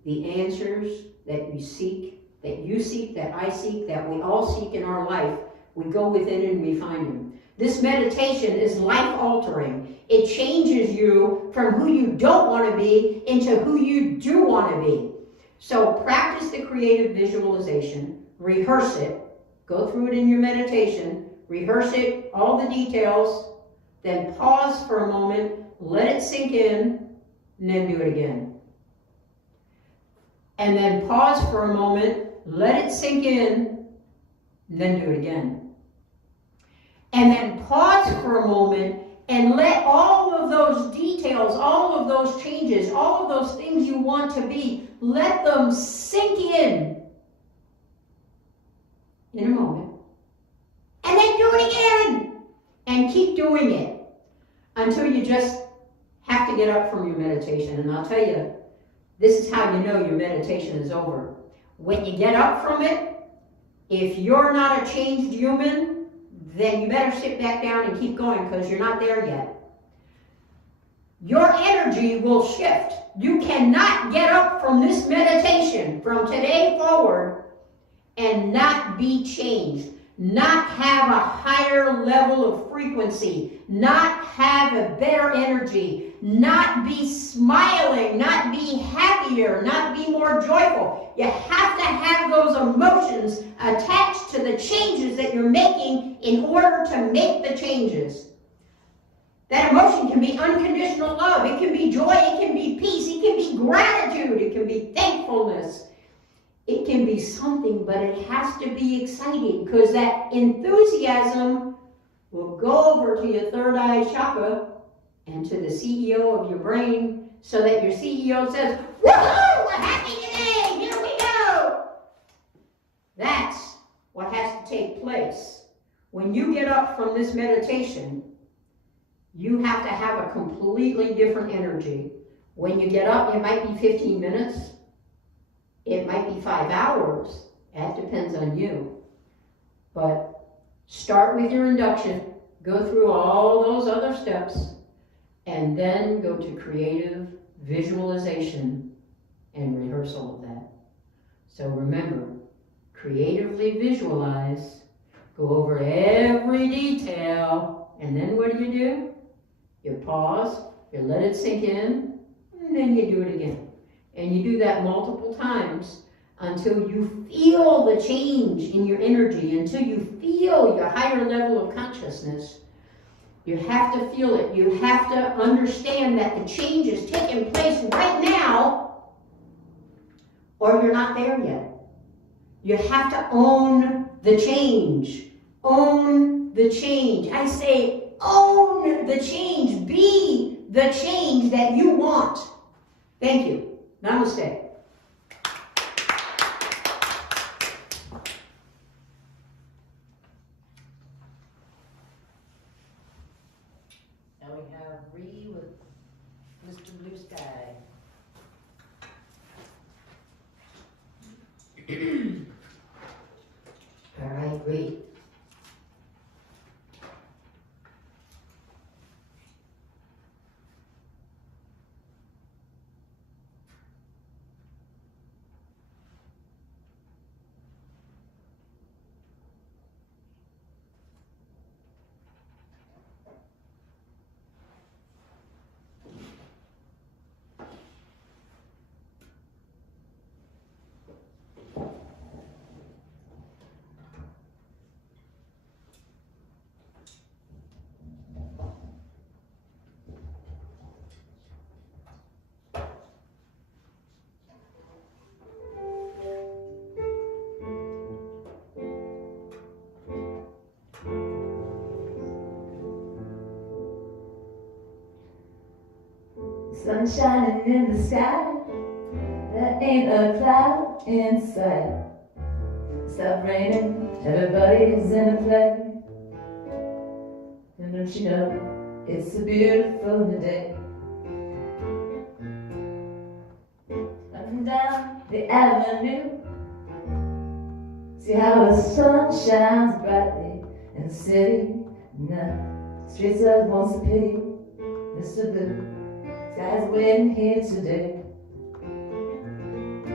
the answers that you seek, that I seek, that we all seek in our life, we go within and we find them. This meditation is life-altering. It changes you from who you don't want to be into who you do want to be. So practice the creative visualization, rehearse it, go through it in your meditation, rehearse it, all the details, then pause for a moment, let it sink in, and then do it again. And then pause for a moment, let it sink in, and then do it again. And then pause for a moment and let all of those details, all of those changes, all of those things you want to be, let them sink in a moment. And then do it again. And keep doing it until you just have to get up from your meditation. And I'll tell you, this is how you know your meditation is over. When you get up from it, if you're not a changed human, then you better sit back down and keep going because you're not there yet. Your energy will shift. You cannot get up from this meditation from today forward and not be changed, not have a higher level of frequency, not have a better energy, not be smiling, not be happier, not be more joyful. You have to have those emotions attached to the changes that you're making in order to make the changes. That emotion can be unconditional love, it can be joy, it can be peace, it can be gratitude, it can be thankfulness. It can be something, but it has to be exciting because that enthusiasm will go over to your third eye chakra and to the CEO of your brain so that your CEO says, "Woohoo, we're happy today, here we go." That's what has to take place. When you get up from this meditation, you have to have a completely different energy. When you get up, it might be 15 minutes. It might be 5 hours. That depends on you. But start with your induction, go through all those other steps, and then go to creative visualization and rehearsal of that. So remember, creatively visualize, go over every detail, and then what do? You pause, you let it sink in, and then you do it again. And you do that multiple times until you feel the change in your energy, until you feel your higher level of consciousness. You have to feel it. You have to understand that the change is taking place right now, or you're not there yet. You have to own the change. Own the change. I say own the change. Be the change that you want. Thank you. Namaste. Now we have Ree with Mr. Blue Sky. All right, Ree. Sun shining in the sky, there ain't a cloud in sight. Stop raining, everybody's in a play. And don't you know, it's a beautiful day. Up and down the avenue, see how the sun shines brightly in the city. Now, streets are once a pity, Mr. Blue. Sky's waiting here today.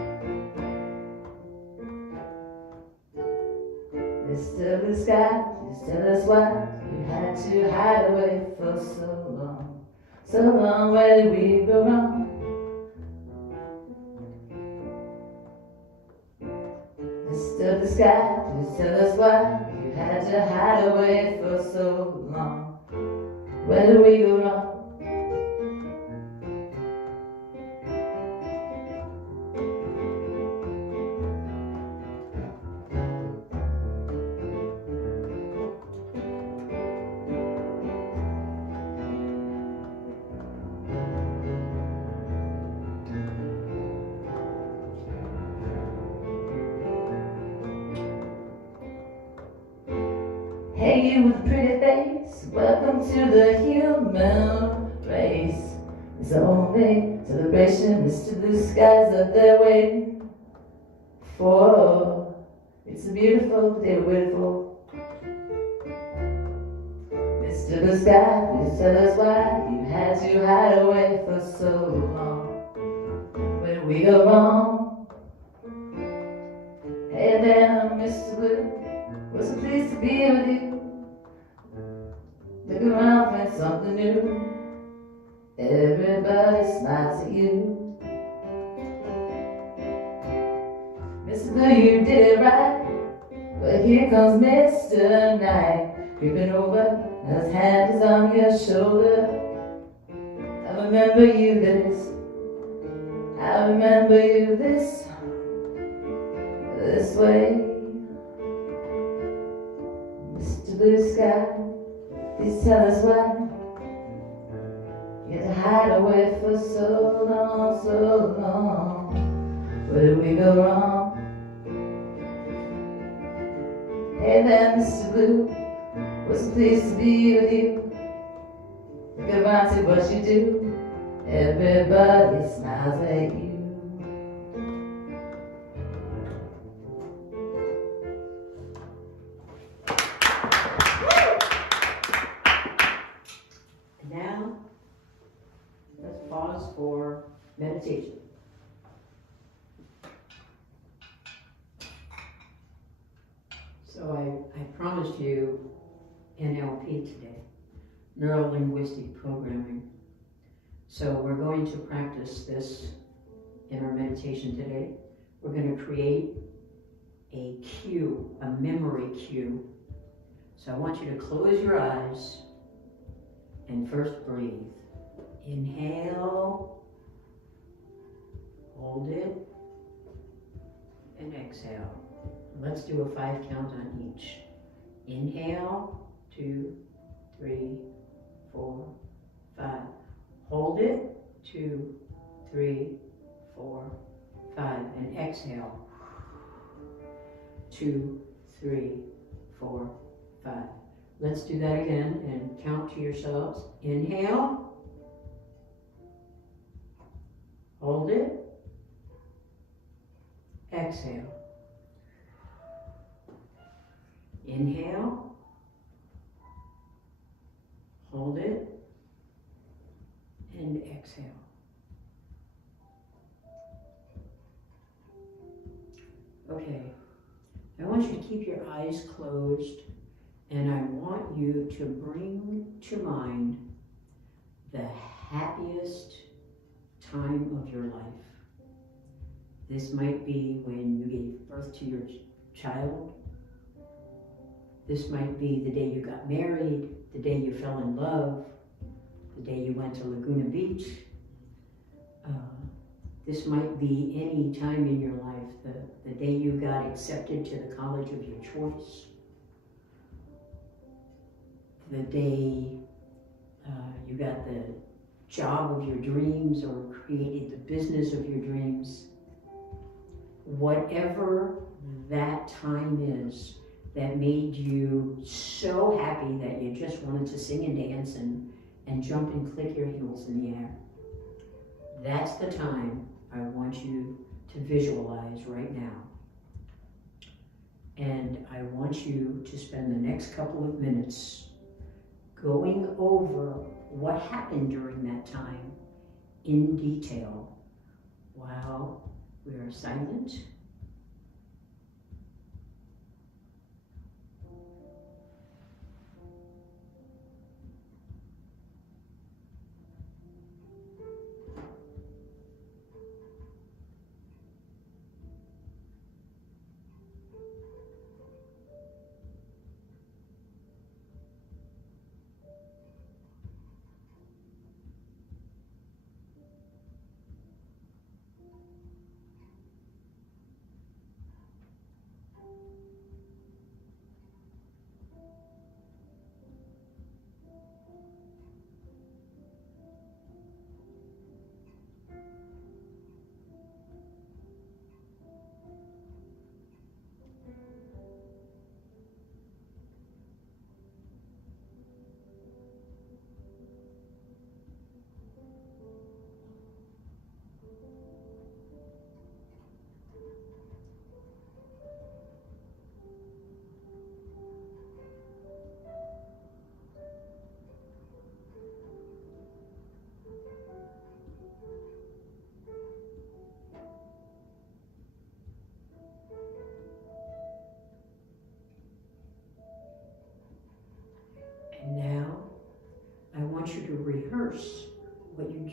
Mr. Blue Sky, please tell us why you had to hide away for so long. So long, where did we go wrong? Mr. Blue Sky, please tell us why you had to hide away for so long. Where did we go wrong? Hey, you with a pretty face, welcome to the human race. It's the only celebration Mr. Blue Skies up there waiting for. It's a beautiful day we're waiting for. Mr. Blue Sky, please tell us why you had to hide away for so long. Where did we go wrong? Hey there, Mr. Blue, was so pleased to be with you. Look around, find something new. Everybody smiles at you. Mr. Blue, you did it right. But here comes Mr. Night, creeping over, his hand is on your shoulder. I remember you this. I remember you this way. Mr. Blue Sky, please tell us why you had to hide away for so long, so long. Where did we go wrong? Hey there, Mr. Blue, was so pleased to be with you. Look around, see what you do. Everybody smiles at you. Now, let's pause for meditation. So I promised you NLP today, neuro-linguistic programming. So we're going to practice this in our meditation today. We're going to create a cue, a memory cue. So I want you to close your eyes and first breathe. Inhale, hold it, and exhale. Let's do a 5 count on each. Inhale, 2, 3, 4, 5. Hold it, 2, 3, 4, 5. And exhale, 2, 3, 4, 5. Let's do that again and count to yourselves. Inhale, hold it, exhale. Inhale, hold it, and exhale. Okay, I want you to keep your eyes closed, and I want you to bring to mind the happiest time of your life. This might be when you gave birth to your child. This might be the day you got married, the day you fell in love, the day you went to Laguna Beach. This might be any time in your life, the day you got accepted to the college of your choice, the day you got the job of your dreams or created the business of your dreams. Whatever that time is that made you so happy that you just wanted to sing and dance and jump and click your heels in the air. That's the time I want you to visualize right now. And I want you to spend the next couple of minutes going over what happened during that time in detail while we are silent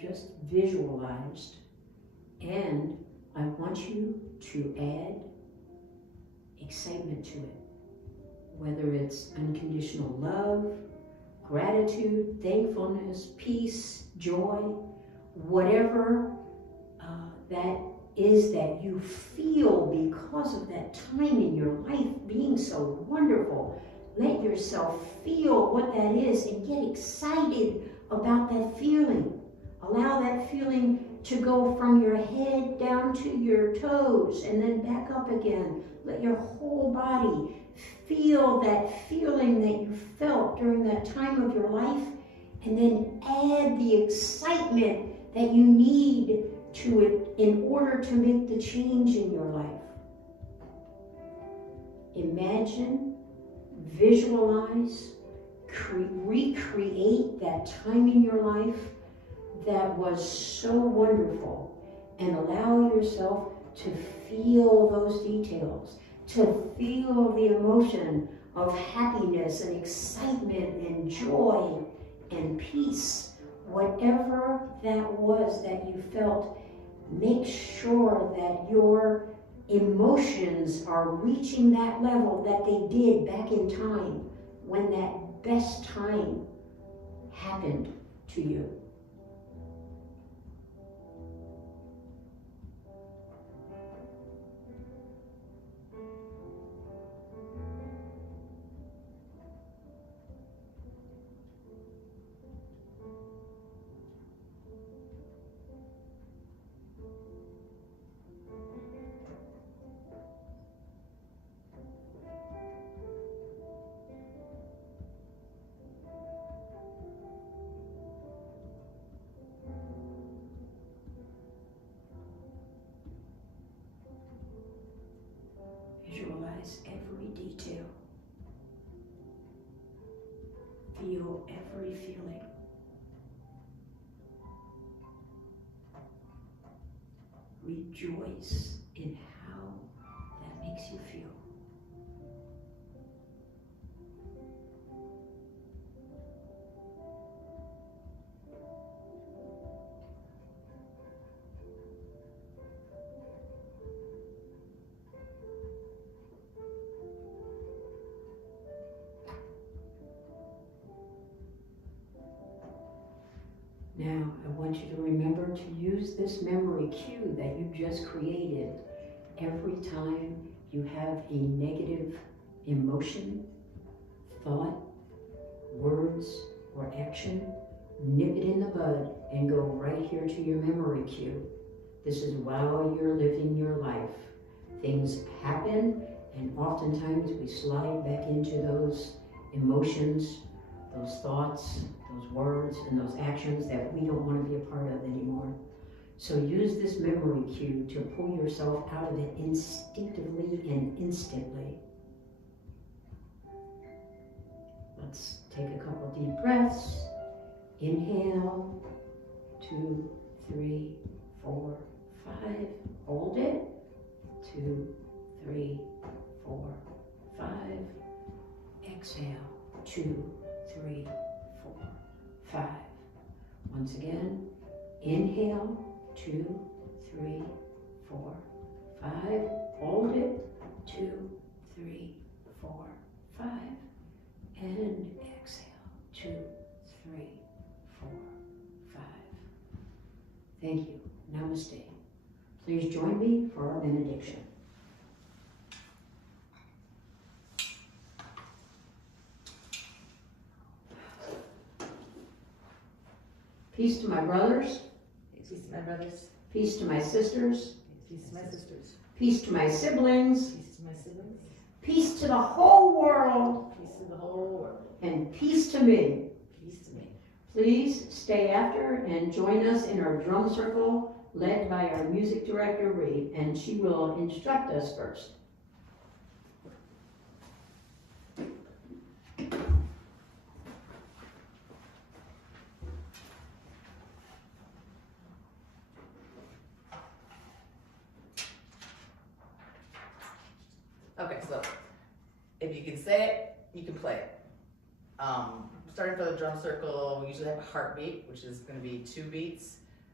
just visualized, and I want you to add excitement to it. Whether it's unconditional love, gratitude, thankfulness, peace, joy, whatever that is that you feel because of that time in your life being so wonderful. Let yourself feel what that is and get excited about that feeling. Allow that feeling to go from your head down to your toes and then back up again. Let your whole body feel that feeling that you felt during that time of your life, and then add the excitement that you need to it in order to make the change in your life. Imagine, visualize, recreate that time in your life that was so wonderful, and allow yourself to feel those details, to feel the emotion of happiness and excitement and joy and peace. Whatever that was that you felt, make sure that your emotions are reaching that level that they did back in time when that best time happened to you. Visualize every detail. Feel every feeling. Rejoice in how that makes you feel. Now, I want you to remember to use this memory cue that you just created every time you have a negative emotion, thought, words, or action. Nip it in the bud and go right here to your memory cue. This is while you're living your life. Things happen, and oftentimes we slide back into those emotions, those thoughts, those words, and those actions that we don't want to be a part of anymore. So use this memory cue to pull yourself out of it instinctively and instantly. Let's take a couple deep breaths. Inhale, 2, 3, 4, 5. Hold it. 2, 3, 4, 5. Exhale. 2, 3, 4, 5. Once again, inhale, 2, 3, 4, 5. Hold it, 2, 3, 4, 5. And exhale, 2, 3, 4, 5. Thank you. Namaste. Please join me for our benediction. Peace to my brothers. Peace to my brothers. Peace to my sisters. Peace to my sisters. Peace to my siblings. Peace to my siblings. Peace to the whole world. Peace to the whole world. And peace to me. Peace to me. Please stay after and join us in our drum circle led by our music director, Ree, and she will instruct us first. Okay, so if you can say it, you can play it. Starting for the drum circle, we usually have a heartbeat, which is going to be 2 beats.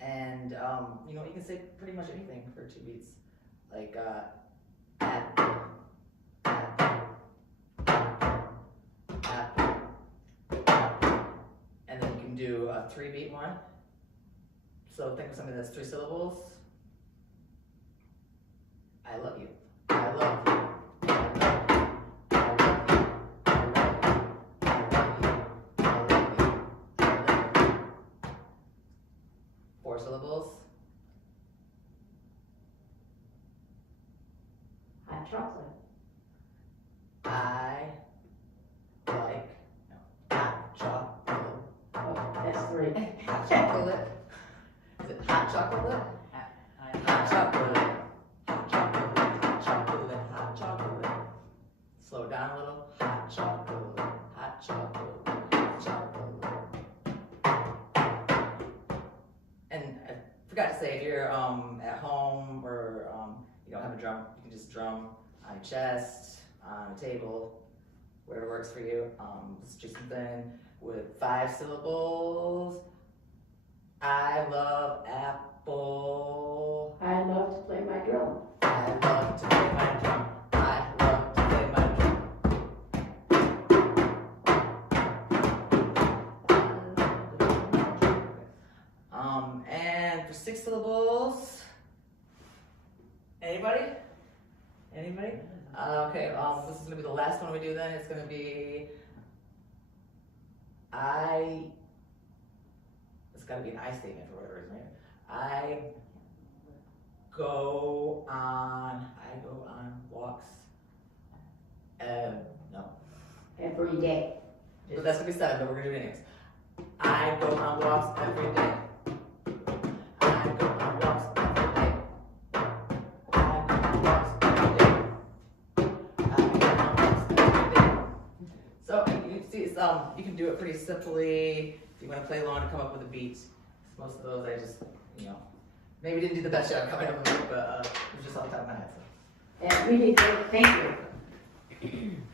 And you know, you can say pretty much anything for 2 beats, like apple, apple, apple, and then you can do a 3-beat one. So think of something that's 3 syllables. I love you. I love you. Syllables. Hot chocolate. I like hot chocolate. Oh, that's 3. Hot chocolate. Is it hot chocolate? Hot chocolate. Hot chocolate. Hot chocolate. Hot chocolate. Slow it down a little. Hot chocolate. Hot chocolate. Hot chocolate. And I forgot to say, if you're at home or you don't have a drum, you can just drum on your chest, on a table, wherever works for you. Let's do something with 5 syllables. I love apple. I love to play my drum. I love to play my drum. I love to play my drum. And for 6 syllables, anybody? Anybody? Okay, this is gonna be the last one we do then. It's gonna be, it's gotta be an I statement for whatever reason, right? I go on walks, no. Every day. But that's gonna be 7, but we're gonna do it anyways. I go on walks every day. I go on walks every day. I go on walks every day. I go on walks every day. So you can see it's, you can do it pretty simply. If you want to play along and come up with a beat. Most of those I just, you know, maybe didn't do the best job coming up with it, but it was just off the top of my head. So. Yeah, we did great. Thank you.